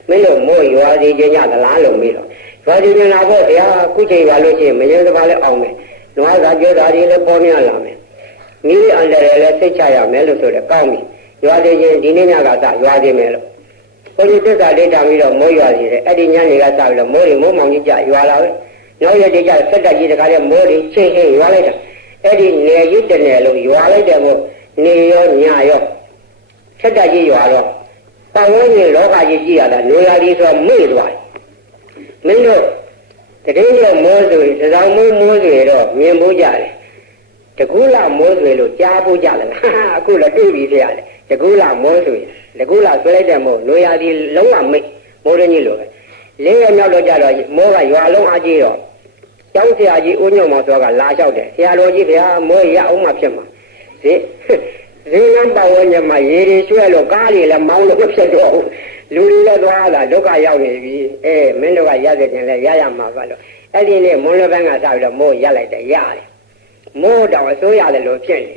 ့မင်းတို့မိုးရွာစီခြင်းကြသလားလို့မေးတော့ရွာစီခြင်းလာဖို့ဘုရားခုချိန်ပါလို့ရှိရင်မယိုးတစ်ပါးလည်းအောင်မယ်နွားသာပြောတာတွေလည်းပေါ်များလာမယ်မိအန္တရာယ်လည်းသိချရမယ်လို့ဆိုတော့ကောင်းပြီရွာစီခြင်းဒီနေ့ညကစရွာစီမယ်လို့ဘုရားသစ္စာဒိဋ္ဌာပြီးတော့မိုးရွာစီတယ်အဲ့ဒီညနေကစပြီးတော့မိုးတွေမိုးမောင်ကြီးကြရွာလာပဲနောက်ရက်တည်းကျဆက်တက်ကြီးတခါလဲမိုးတွေချင်းချင်းရွာလိုက်တာအဲ့ဒီနေရစ်တနေလို့ရွာလိုက်တယ်မို့နေရောညရောဆက်တက်ကြီးရွာတော့ပတ်ဝန်းကျင်လောကကြီးကြည့်ရတာနေရာကြီးဆိုမေ့သွားမင်းတို့တတိယမိုးဆိုသံမိုးမိုးတွေတော့မြင်ဖို့ကြတယ်တကူလာမိုးတွေလို့ကြားဖို့ကြတယ်အခုလည်းတွေ့ပြီဖြစ်ရတယ်တကူလာမိုးဆိုရင်တကူလာဆွဲလိုက်တဲ့မိုးနေရာကြီးလုံးဝမိတ်မိုးရင်းကြီးလိုပဲလေးရမြောက်တော့ကြတော့မိုးကရွာလုံးအားကြီးတော့ကျောင်းဆရာကြီးဦးညုံမောင်စောကလာလျှောက်တယ်ဆရာတော်ကြီးဗျာမိုးရအောင်မှဖြစ်မှာဈေးနန်းပတ်ဝန်းကျင်မှာရေတွေရွှဲလို့ကားတွေလည်းမောင်းလို့ဖြစ်တော့လူတွေလည်းသွားတာဒုက္ခရောက်နေပြီမင်းတို့ကရတဲ့ကျင်လည်းရရမှာပါလို့အဲ့ဒီနေ့မွန်းလဘန်းကစပြီးတော့မိုးရက်လိုက်တယ်ရတယ်မိုးတောင်အစိုးရတယ်လို့ဖြစ်န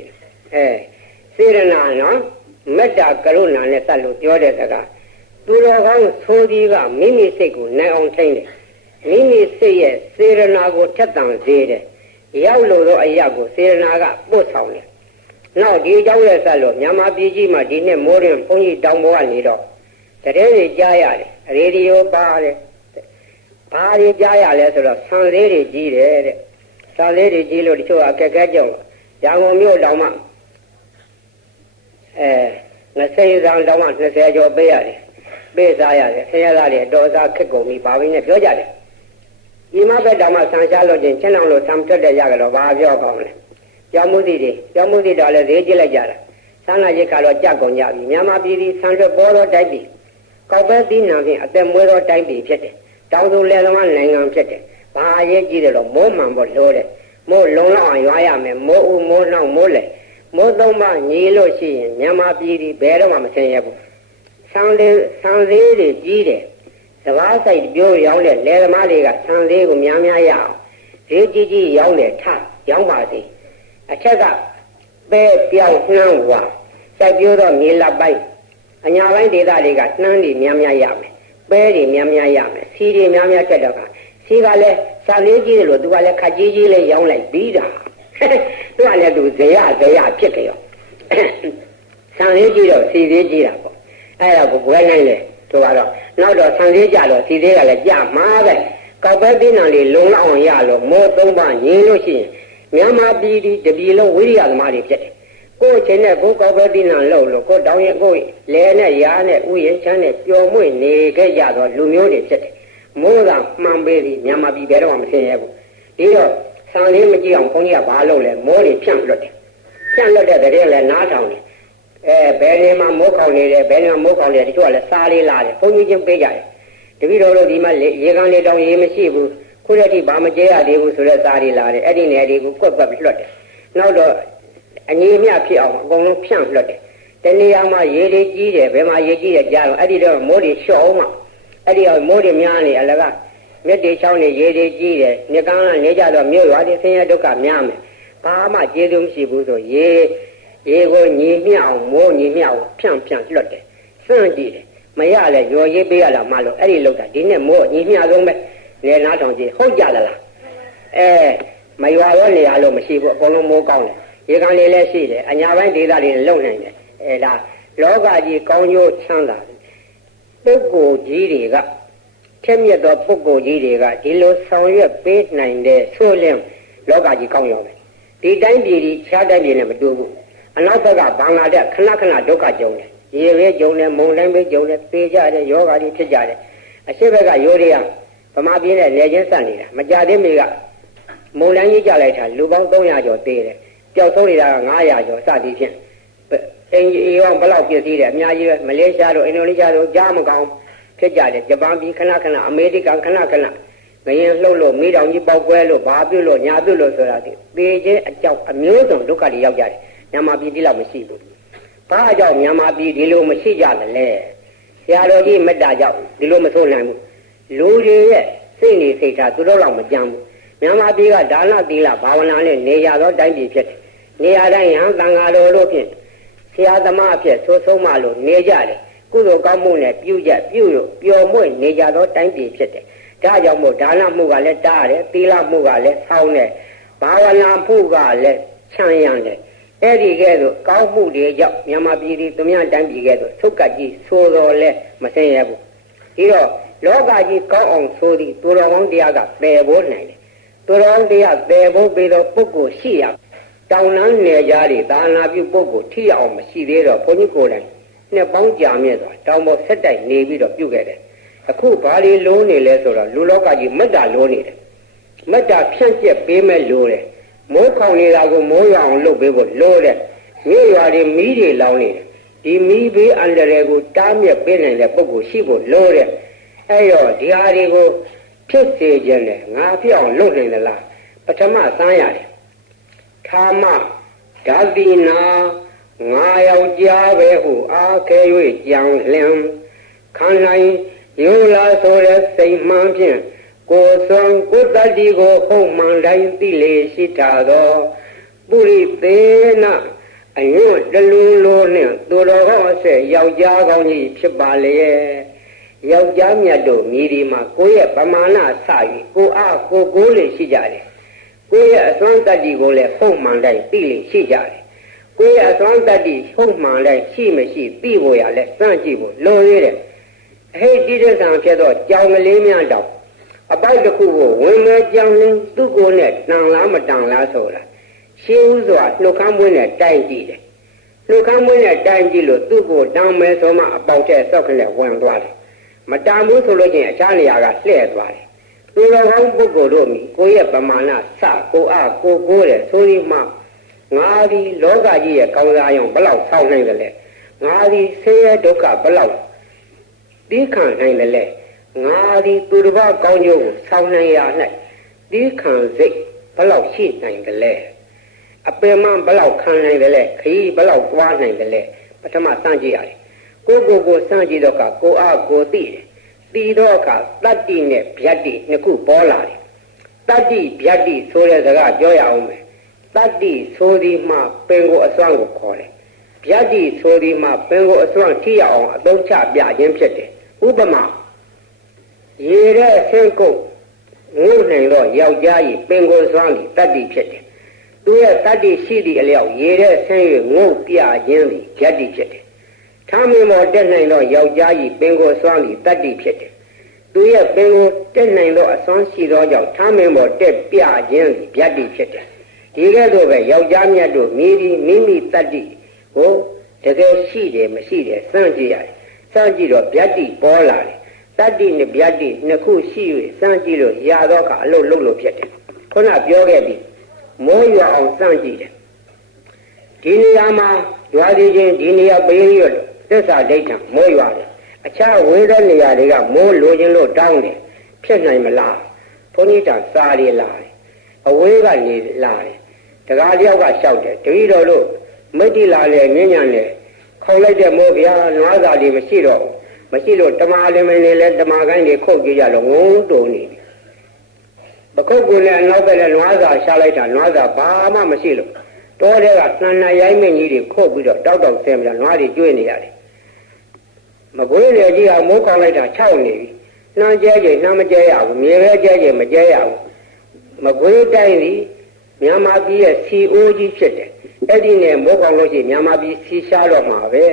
ေစေရနာနော်မေတ္တာကရုဏာနဲ့စပ်လို့ပြောတဲ့စကားသူတော်ကောင်းဆိုသည်ကမိမိစိတ်ကိုနိုင်အောင်ထိန်းတယ်မိမိစိတ်ရဲ့စေရနာကိုထက်သန်စေတယ်ရောက်လို့တော့အရာကိုစေရနာကပို့ဆောင်တယ်နောက်ဒီအကြောင်းရဲ့ဆက်လို့မြန်မာပြည်ကြီးမှာဒီနှစ်မိုးရင်ဘုန်းကြီးတောင်ပေါ်ကနေတော့တရေတွေကြားရတယ်ရေဒီယိုပါတယ်ဘာတွေကြားရလဲဆိုတော့ဆံလေးတွေကြီးတယ်တဲ့ဆံလေးတွေကြီးလို့တချို့အခက်အခဲကြောင့်ရန်ကုန်မြို့တောင်မှ20 ဆံတောင်မှ20ကျော်ပေးရတယ်ပေးစားရတယ်ဆင်းရဲသားတွေအတော်စားခက်ကုန်ပြီဘာပဲနဲ့ပြောကြတယ်ဒီမှာပဲတောင်မှဆံရှားလို့ချင်းချင်းအောင်လို့ဆံထွက်တဲ့ရကြတော့ဘာပြောကောင်းလဲကျောင်းမှုစီတော်လည်းဈေးကြည့်လိုက်ကြတာဆန်းလာရိတ်ကတော့ကြက်ကုန်ကြပြီမြန်မာပြည်ဒီဆန်းထွက်ပေါ်တော့တိုက်ပြီကောက်ပဲသီးနှံဖြင့်အသက်မွေးတော့တိုက်ပြီဖြစ်တယ်တောင်သူလယ်သမားနိုင်ငံဖြစ်တယ်ဘာအရေးကြီးတယ်လို့မိုးမှန်ဖို့လိုတယ်မိုးလုံလောက်အောင်ရွာရမယ်မိုးဦးမိုးနှောက်မိုးလေမိုးသုံးပါညီလို့ရှိရင်မြန်မာပြည်ဒီဘယ်တော့မှမဆင်းရဲဘူးဆန်းသေးတွေကြီးတယ်စဘာဆိုင်ပြောရောင်းတဲ့လယ်သမားတွေကဆန်းသေးကိုများများရအောင်ဈေးကြီးရောင်းတယ်ထရောင်းပါစေအထက်ကပဲပြောင်းနှမ်းဝါစိုက်ပြိုးတော့မြေလပိုင်းအညာပိုင်းဒေသတွေကနှမ်းတွေများများရမယ်ပဲတွေများများရမယ်စီတွေများများတက်တော့ကစီကလည်းစာလေးကြီးတယ်လို့သူကလည်းခက်ကြီးလေးရောင်းလိုက်ပြီးတာသူကလည်းသူဇေယဖြစ်ကြရောဆံလေးကြီးတော့စီသေးကြီးတာပေါ့အဲ့ဒါကိုဘွဲနိုင်လေသူကတော့နောက်တော့ဆံလေးကြတော့စီသေးကလည်းကြမှာပဲကောက်ပဲပြင်းထန်လေးလုံလောက်အောင်ရလို့မိုးသုံးပါငင်းလို့ရှိရင်မြန်မာပြည်ဒီတပြည်လုံးဝိရိယသမားတွေဖြစ်တယ်ကိုယ်ချင်းနဲ့ကိုယ်ကောက်ပဲပြင်းထန်လှုပ်လို့ကိုယ်တောင်းရင်ကိုယ်လဲနဲ့ရားနဲ့ဥယျာဉ်ချမ်းနဲ့ပျော်မွေ့နေခဲ့ကြတော့လူမျိုးတွေဖြစ်တယ်မိုးကမှန်ပေးပြီးမြန်မာပြည်ဘယ်တော့မှမဆင်းရဲဘူးဒီတော့ဆံလေးမကြည့်အောင်ဘုန်းကြီးကဘာလုပ်လဲမိုးတွေဖြန့်လွတ်တယ်ဖြန့်လွတ်တဲ့တည်းလည်းနားထောင်တယ်ဘယ်နေမှာမိုးခေါင်နေတယ်ဘယ်နေမှာမိုးခေါင်နေတယ်တချို့ကလည်းစားလေးလာတယ်ဘုန်းကြီးချင်းပေးကြတယ်တပည့်တော်တို့ဒီမှာရေကန်လေးတောင်ရေမရှိဘူးခုတည်းကဘာမကျဲရသေးဘူးဆိုတဲ့စားလေးလာတယ်အဲ့ဒီနေရာတွေကိုကွက်ပြီးလွတ်တယ်နောက်တော့အညီအမျှဖြစ်အောင်အကုန်လုံးဖြန့်လွတ်တယ်တနေရာမှာရေတွေကြီးတယ်ဘယ်မှာရေကြီးတယ်ကြားတော့အဲ့ဒီတော့မိုးတွေလျှော့အောင်မှအဲ့ဒီအောင်မိုးတွေများနေအလကမြစ်တွေချောင်းတွေရေတွေကြီးတယ်မြကန်းကနေကြတော့မြို့ရွာတွေဆင်းရဲဒုက္ခများမယ်ဘာမှကျေးဇူးမရှိဘူးဆိုရေကိုညီမျှအောင်မိုးညီမျှအောင်ဖြန့်လွတ်တယ်စွန့်ကြည့်တယ်မရလဲရော်ရေးပေးရတာမှလို့အဲ့ဒီလောက်တာဒီနဲ့မိုးညီမျှဆုံးပဲလေနားထောင်ကြည့်ဟုတ်ကြသလားမရွာရောနေရလို့မရှိဘူးအကုန်လုံးမိုးကောင်းတယ်ရေကန်လေးလည်းရှိတယ်အညာပိုင်းဒေသတွေလုံနိုင်တယ်ဒါလောကကြီးကောင်းကျိုးချမ်းသာတယ်ပုဂ္ဂိုလ်ကြီးတွေကထက်မြက်သောပုဂ္ဂိုလ်ကြီးတွေကဒီလိုဆောင်ရွက်ပေးနိုင်တဲ့ဆိုလင်းလောကကြီးကောင်းရောပဲဒီတိုင်းပြည်ဒီခြားတိုင်းပြည်နဲ့မတူဘူးအနောက်ဘက်ကဘင်္ဂလားဒေ့ရှ်ခဏဒုက္ခကြုံတယ်ရေပဲကြုံတယ်မုန်တိုင်းပဲကြုံတယ်ပေကြတယ်ယောဂါတွေဖြစ်ကြတယ်အရှိဘက်ကရိုးရဗမာပြည်နဲ့လေချင်းဆက်နေတာမကြသေးမီကမုန်တိုင်းကြီးကြလိုက်တာလူပေါင်း300ကျော်သေးတယ်ပျောက်ဆုံးနေတာက900ကျော်စသည်ဖြင့်အင်ဂျီရောဘလောက်ပြည့်စည်တယ်အများကြီးပဲမလေးရှားတို့အင်ဒိုနီးရှားတို့ကြားမကောင်းဖြစ်ကြတယ်ဂျပန်ပြည်ခဏအမေရိကန်ခဏငရင်လှုပ်လို့မိတောင်ကြီးပေါက်ကွဲလို့ဘာပြုလို့ညာပြုလို့ဆိုတာဒီပေချင်းအကြောက်အမျိုးစုံဒုက္ခတွေရောက်ကြတယ်မြန်မာပြည်ဒီလောက်မရှိဘူးဘာအကြောင်းမြန်မာပြည်ဒီလိုမရှိကြတယ်လဲဆရာတော်ကြီးမေတ္တာကြောင့်ဒီလိုမဆိုးနိုင်ဘူးလူတွေရဲ့စိတ်နေစိတ်ထားသူတို့လောက်မကြမ်းဘူး မြန်မာပြည်ကဒါနသီလဘာဝနာနဲ့နေရသောတိုင်းပြည်ဖြစ်တယ်နေရာတိုင်းယဟန်သံဃာတော်တို့ဖြင့်ဆရာသမားအဖြစ်ဆိုဆုံးမလို့နေကြတယ်ကုသိုလ်ကောင်းမှုနဲ့ပြုလို့ပျော်မွေ့နေကြသောတိုင်းပြည်ဖြစ်တယ်ဒါကြောင့်မို့ဒါနမှုကလည်းတားတယ်သီလမှုကလည်းဆောင်းတယ်ဘာဝနာမှုကလည်းချမ်းရံတယ်အဲ့ဒီကဲ့သို့ကောင်းမှုတွေကြောင့်မြန်မာပြည်သူများတိုင်းပြည်ကဲ့သို့သုတ်ကကြီးဆိုတော်လဲမဆင်းရဲဘူးဒီတော့လောကကြီးကောင်းအောင်ဆိုသည်သူတော်ကောင်းတရားကပယ်ဖို့နိုင်တယ်သူတော်ကောင်းတရားပယ်ဖို့ပြီးတော့ပုဂ္ဂိုလ်ရှိရတောင်းနှံနေကြတဲ့သာနာပြုပုဂ္ဂိုလ်ထိအောင်မရှိသေးတော့ဘုန်းကြီးကိုယ်တိုင်နှစ်ပေါင်းကြာမြင့်စွာတောင်းပေါ်ဆက်တိုက်နေပြီးတော့ပြုခဲ့တယ်အခုဘာတွေလုံးနေလဲဆိုတော့လူလောကကြီးမတ္တလုံးနေတယ်မတ္တဖြန့်ကျက်ပေးမဲ့လို့တယ်မိုးခေါင်နေတာကိုမိုးရအောင်လုပ်ပေးဖို့လိုတယ်မြို့ရွာတွေမီးတွေလောင်နေတယ်ဒီမီးဘေးအန္တရာယ်ကိုတားမြစ်ပေးနိုင်တဲ့ပုဂ္ဂိုလ်ရှိဖို့လိုတယ်အဲ့တော့ဒီဟာတွေကိုဖြစ်စေခြင်းနဲ့ငါပြောင်းလုပ်နိုင်သလားပထမစမ်းရတယ်ထာမဓာတိနာငါယောက်ျားပဲဟုအားခဲ၍ကြံလင်ခံနိုင်ယူလာဆိုတဲ့စိတ်မှန်ဖြင့်ကိုယ်စွမ်းကိုယ်တတိကိုဟုတ်မှန်တိုင်းသိလေရှိတာသောပုရိသေနအယွတ်တလူလိုနှင့်သူတော်ကောင်းအဆက်ယောက်ျားကောင်းကြီးဖြစ်ပါလေယောက်ျားမြတ်တို့မိဒီမှာကိုယ့်ရဲ့ပမာဏစ၍ကိုအားကိုလေရှိကြတယ်ကိုယ့်ရဲ့အစွမ်းတတ္တိကိုလည်းဟုတ်မှန်တိုင်းသိလေရှိကြတယ်ကိုယ့်ရဲ့အစွမ်းတတ္တိဟုတ်မှန်တိုင်းရှိမရှိသိဖို့ရလဲစမ်းကြည့်ဖို့လိုသေးတယ်အဟိတိတ္တံဖြစ်တော့ကြောင်ကလေးများတောင်အပိုက်တစ်ခုကိုဝင်မဲ့ကြောင်လင်းသူ့ကိုယ်နဲ့တန်လားမတန်လားဆိုတာရှင်းဥစွာနှုတ်ခမ်းမွေးနဲ့တိုင်ကြည့်တယ်နှုတ်ခမ်းမွေးနဲ့တိုင်ကြည့်လို့သူ့ကိုတန်မယ်ဆိုမှအပေါက်တဲ့ဆောက်ကလေးဝင်သွားတယ်မတန်ဘူးဆိုလို့ချင်းအခြားနေရာကလှည့်သွားတယ်သူတော်ကောင်းပုဂ္ဂိုလ်တို့မိကိုယ့်ရဲ့ပမာဏစကိုအားကိုတဲ့ဆိုဒီမှငါဒီလောကကြီးရဲ့ကောင်းစားရုံဘလောက်ဆောင်းနိုင်တယ်လဲငါဒီဆင်းရဲဒုက္ခဘလောက်သိခံနိုင်တယ်လဲငါဒီသူတစ်ပါးကောင်းကျိုးကိုဆောင်းနိုင်ရ၌သိခံစိတ်ဘလောက်ရှိနိုင်တယ်လဲအပင်မဘလောက်ခံနိုင်တယ်လဲခရီးဘလောက်သွားနိုင်တယ်လဲပထမစမ်းကြည့်ရတယ်ကိုစမ်းကြည့်တော့ကကိုအားကိုသိတယ်သိတော့ကတတ္တိနဲ့ဗျတ္တိနှစ်ခုပေါ်လာတယ်တတ္တိဗျတ္တိဆိုတဲ့စကားပြောရအောင်မယ်တတ္တိဆိုဒီမှပင်ကိုအစွမ်းကိုခေါ်တယ်ဗျတ္တိဆိုဒီမှပင်ကိုအစွမ်းထိရအောင်အသုံးချပြခြင်းဖြစ်တယ်ဥပမာရေတဲ့ဆင်းကုတ်ငုံနိုင်တော့ယောက်ျားကြီးပင်ကိုစွမ်းပြီးတတ္တိဖြစ်တယ်သူရဲ့တတ္တိရှိသည့်အလျောက်ရေတဲ့ဆင်း၍ငုံပြခြင်းသည်ဗျတ္တိဖြစ်တယ်ထာမင်းမောတက်နိုင်တော့ယောက်ျားကြီးပင်ကိုစွမ်းပြီးတတ္တိဖြစ်တယ်သူရဲ့ပင်ကိုတက်နိုင်တော့အစွမ်းရှိသောကြောင့်ထာမင်းမောတက်ပြခြင်းသည်ဗျတ္တိဖြစ်တယ်ဒီကဲ့သို့ပဲယောက်ျားမြတ်တို့မိမိတတ္တိကိုတကယ်ရှိတယ်မရှိတယ်စမ်းကြည့်ရတယ်စမ်းကြည့်တော့ဗျတ္တိပေါ်လာတယ်တတ္တိနဲ့ဗျတ္တိနှစ်ခုရှိ၍စမ်းကြည့်လို့ရတော့ကအလုပ်လုပ်လို့ဖြစ်တယ်ခုနပြောခဲ့ပြီမိုးရွာအောင်စမ်းကြည့်တယ်ဒီနေရာမှာရွာသေးချင်းဒီနေရာပေးရလို့သစ္စာဒိဋ္ဌံမိုးရွာတယ်အခြားဝေးတဲ့နေရာတွေကမိုးလိုချင်လို့တောင်းတယ်ဖြစ်နိုင်မလားဘုန်းကြီးကစာရီလာတယ်အဝေးကနေလာတယ်တကားတယောက်ကလျှောက်တယ်တပည့်တော်တို့မိတ္တိလာလေမြင့်ညံလေခေါ်လိုက်တဲ့မိုးဗျာနွားစာတွေမရှိတော့မရှိလို့တမာလင်မင်းလေးလည်းတမာကိုင်းတွေခုတ်ကြည့်ကြလို့ငုံတုံနေပြီပခုတ်ကလည်းအနောက်ဘက်လည်းနွားစာရှာလိုက်တာနွားစာဘာမှမရှိလို့တောထဲကနှံနှံရိုင်းမင်းကြီးတွေခုတ်ပြီးတော့တောက်ဆင်းပြီးတော့နွားတွေကျွေးနေရတယ်မကွေးလေကြီးကမိုးခေါင်လိုက်တာ6နေပြီနှမ်းကျဲကျနှမ်းမကျဲရဘူးမြေပဲကျဲကျမကျဲရဘူးမကွေးတိုင်းသည်မြန်မာပြည်ရဲ့စီအိုးကြီးဖြစ်တယ်အဲ့ဒီနဲ့မိုးခေါင်လို့ရှိရင်မြန်မာပြည်စီရှားတော့မှာပဲ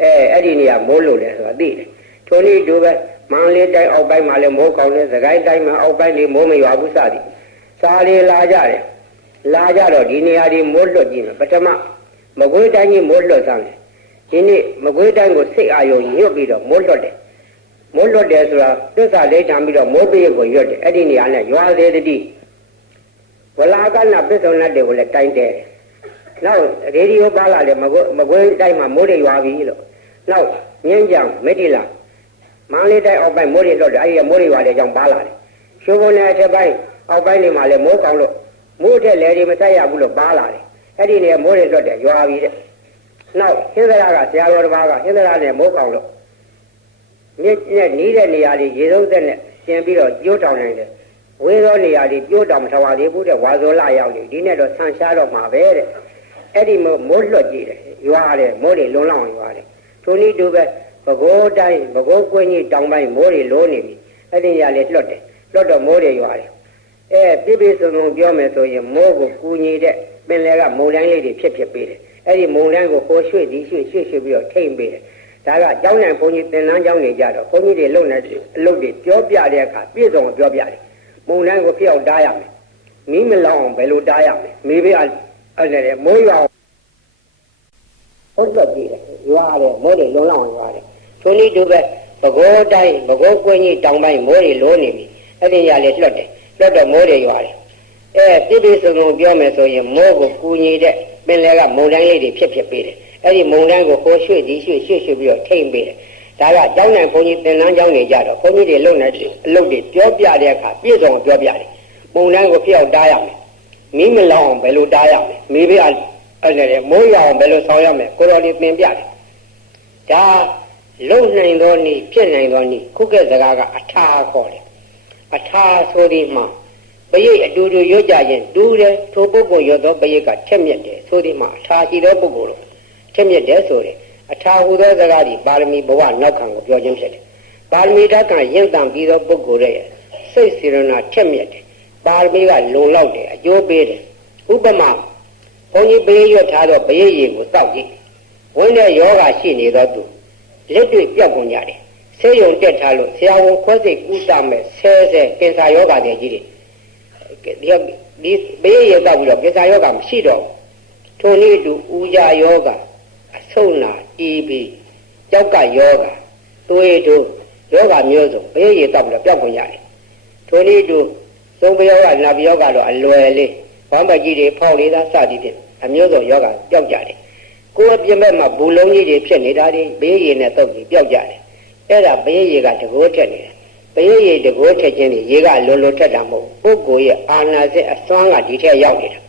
အဲ့ဒီနေရာမိုးလို့လဲဆိုတာသိတယ်ထိုနည်းတူပဲမန္တလေးတိုင်းအောက်ပိုင်းမှာလည်းမိုးခေါင်တယ်စကိုင်းတိုင်းမှာအောက်ပိုင်းလေးမိုးမရွာဘူးစသည်စားလေလာကြတယ်လာကြတော့ဒီနေရာဒီမိုးလွတ်ကြည့်မယ်ပထမမကွေးတိုင်းကြီးမိုးလွတ်စမ်းတယ်ဒီနေ့မကွေးတိုင်းကိုစိတ်အာရုံညွတ်ပြီးတော့မိုးလွတ်တယ်ဆိုတာသစ္စာဒိဋ္ဌံပြီးတော့မိုးပေးကိုရွတ်တယ်အဲ့ဒီနေရာနဲ့ရွာသေးတည်းဝလာကနာပစ္စုံတ်တွေကိုလည်းတိုင်းတယ်နောက်ရေဒီယိုပါလာတယ်မကွေးတိုင်းမှာမိုးတွေရွာပြီလို့နောက်မြင်းကြောင်မေတ္တိလာမန္တလေးတိုင်းအောက်ပိုင်းမိုးတွေလွတ်တယ်အဲ့ဒီမိုးတွေရွာတဲ့အကြောင်းပါလာတယ်ရှိုးဘုံနဲ့အထက်ပိုင်းအောက်ပိုင်းတွေမှာလည်းမိုးကောင်းလို့မိုးထက်လေတွေမဆက်ရဘူးလို့ပါလာတယ်အဲ့ဒီနေမိုးတွေလွတ်တယ်ရွာပြီတဲ့နောက်ဟင်းသရကဆရာတော်တစ်ပါးကဟင်းသရနဲ့မိုးကောင်းလို့မြစ်နဲ့နီးတဲ့နေရာတွေရေစုံးသက်နဲ့ရှင်ပြီးတော့ကျိုးထောင်နိုင်တယ် ဝေသောနေရာဒီပြိုးတောင်ထဝါသေးဘူးတဲ့ဝါဇောလရောက်နေဒီနဲ့တော့ဆန်ရှားတော့မှာပဲတဲ့အဲ့ဒီမိုးလွတ်ကြည့်တယ်ရွာတယ်မိုးတွေလွန်လောင်းရွာတယ်ထိုနည်းတူပဲဘကိုးတိုင်းဘကိုးကွင်းကြီးတောင်ပိုင်းမိုးတွေလိုးနေပြီအဲ့ဒီရလေလွတ်တယ်လွတ်တော့မိုးတွေရွာတယ်ပြပြစုံစုံပြောမယ်ဆိုရင်မိုးကိုကူညီတဲ့ပင်လယ်ကမုန်တိုင်းလေးတွေဖြစ်ပေးတယ်အဲ့ဒီမုန်တိုင်းကိုဟိုရွှေ့ဒီရွှေ့ပြီးတော့ထိမ့်ပေးတယ်ဒါကကျောင်းနိုင်ဘုန်းကြီးသင်္นานကျောင်းနေကြတော့ဘုန်းကြီးတွေလုံနေအလုပ်တွေပြောပြတဲ့အခါပြည့်စုံပြောပြတယ်မုန်တိုင်းကိုဖျောက်တားရမယ်မီးမလောင်အောင်ဘယ်လိုတားရမလဲမီးဘေးအဲ့နဲ့မိုးရွာဟုတ်တော့ကြည့်တယ်ရွာတယ်မိုးတွေလွန်လောင်းရွာတယ်ထိုနည်းတူပဲဘကိုးတိုင်းဘကိုးကွင်းကြီးတောင်ပိုင်းမိုးတွေလိုးနေပြီအဲ့ဒီရလေလွတ်တယ်လွတ်တော့မိုးတွေရွာတယ်ပြည့်စုံစုံပြောမယ်ဆိုရင်မိုးကိုကူညီတဲ့ပင်လယ်ကမုန်တိုင်းလေးတွေဖြစ်ပေးတယ်အဲ့ဒီမုန်တိုင်းကိုဟိုရွှေ့ဒီရွှေ့ပြီးတော့ထိမ့်ပေးတယ်ဒါကကျောင်းနိုင်ဘုန်းကြီးသင်္นานကျောင်းနေကြတော့ဘုန်းကြီးတွေလုံနေအလုပ်တွေပြောပြတဲ့အခါပြည့်စုံပြောပြတယ်မုန်တိုင်းကိုဖျောက်တားရမယ်မီးမလောင်အောင်ဘယ်လိုတားရမလဲမီးဘေးအဲ့နဲ့မိုးရွာအောင်ဘယ်လိုဆောင်ရမလဲကိုတော်ဒီသင်ပြတယ်ဒါလုံနိုင်သောနည်းဖြစ်နိုင်သောနည်းခုကဲ့စကားကအထာခေါ်တယ်အထာဆိုဒီမှာပရိတ်အတူတူရွတ်ကြခြင်းတူတယ်ထိုပုဂ္ဂိုလ်ရွတ်သောပရိတ်ကထက်မြက်တယ်ဆိုဒီမှာအထာရှိသောပုဂ္ဂိုလ်တို့ထက်မြက်တယ်ဆိုတယ်အထာဟူသောစကားဒီပါရမီဘဝနောက်ခံကိုပြောခြင်းဖြစ်တယ်ပါရမီဓာတ်ကရင့်တန်ပြီးသောပုဂ္ဂိုလ်ရဲ့စိတ်စေရနာထက်မြက်တယ်ပါရမီကလုံလောက်တယ်အကျိုးပေးတယ်ဥပမာဘုန်းကြီးပေးရွတ်ထားသောပရိတ်ရည်ကိုတောက်ကြည့်ဝိညာဉ်ယောဂရှိနေသောသူလက်တွေ့ပြောက်ကုန်ကြတယ်ဆေးရုံတက်ထားလို့ဆရာဝန်ခွဲစိတ်ကူးစားမဲ့ဆဲကင်ဆာယောဂတွေကြီးတွေဒီဘေးရတောက်ပြီးတော့ကင်ဆာယောဂမရှိတော့ထိုနည်းတူဥကြယောဂအဆုတ်နာတီးပြီးကြောက်ကယောဂသွေးတို့ယောဂမျိုးစုံဘေးရတောက်ပြီးတော့ပြောက်ကုန်ကြတယ်ထိုနည်းတူသုံးပယောဂနာပယောဂတော့အလွယ်လေးဘာမှကြီးတွေဖောက်လေးသားစသည်ဖြင့်အမျိုးစုံယောဂပြောက်ကြတယ်ကိုယ်အပြင်ဘက်မှာဘူလုံးကြီးတွေဖြစ်နေတာတွေဘေးရည်နဲ့တုပ်ပြီးပြောက်ကြတယ်အဲ့ဒါဘေးရည်ကတကိုးထက်နေတယ်ဘေးရည်တကိုးထက်ခြင်းတွေရေကလွန်လွန်ထက်တာမဟုတ်ပုဂ္ဂိုလ်ရဲ့အာနာစက်အစွမ်းကဒီထက်ရောက်နေတာ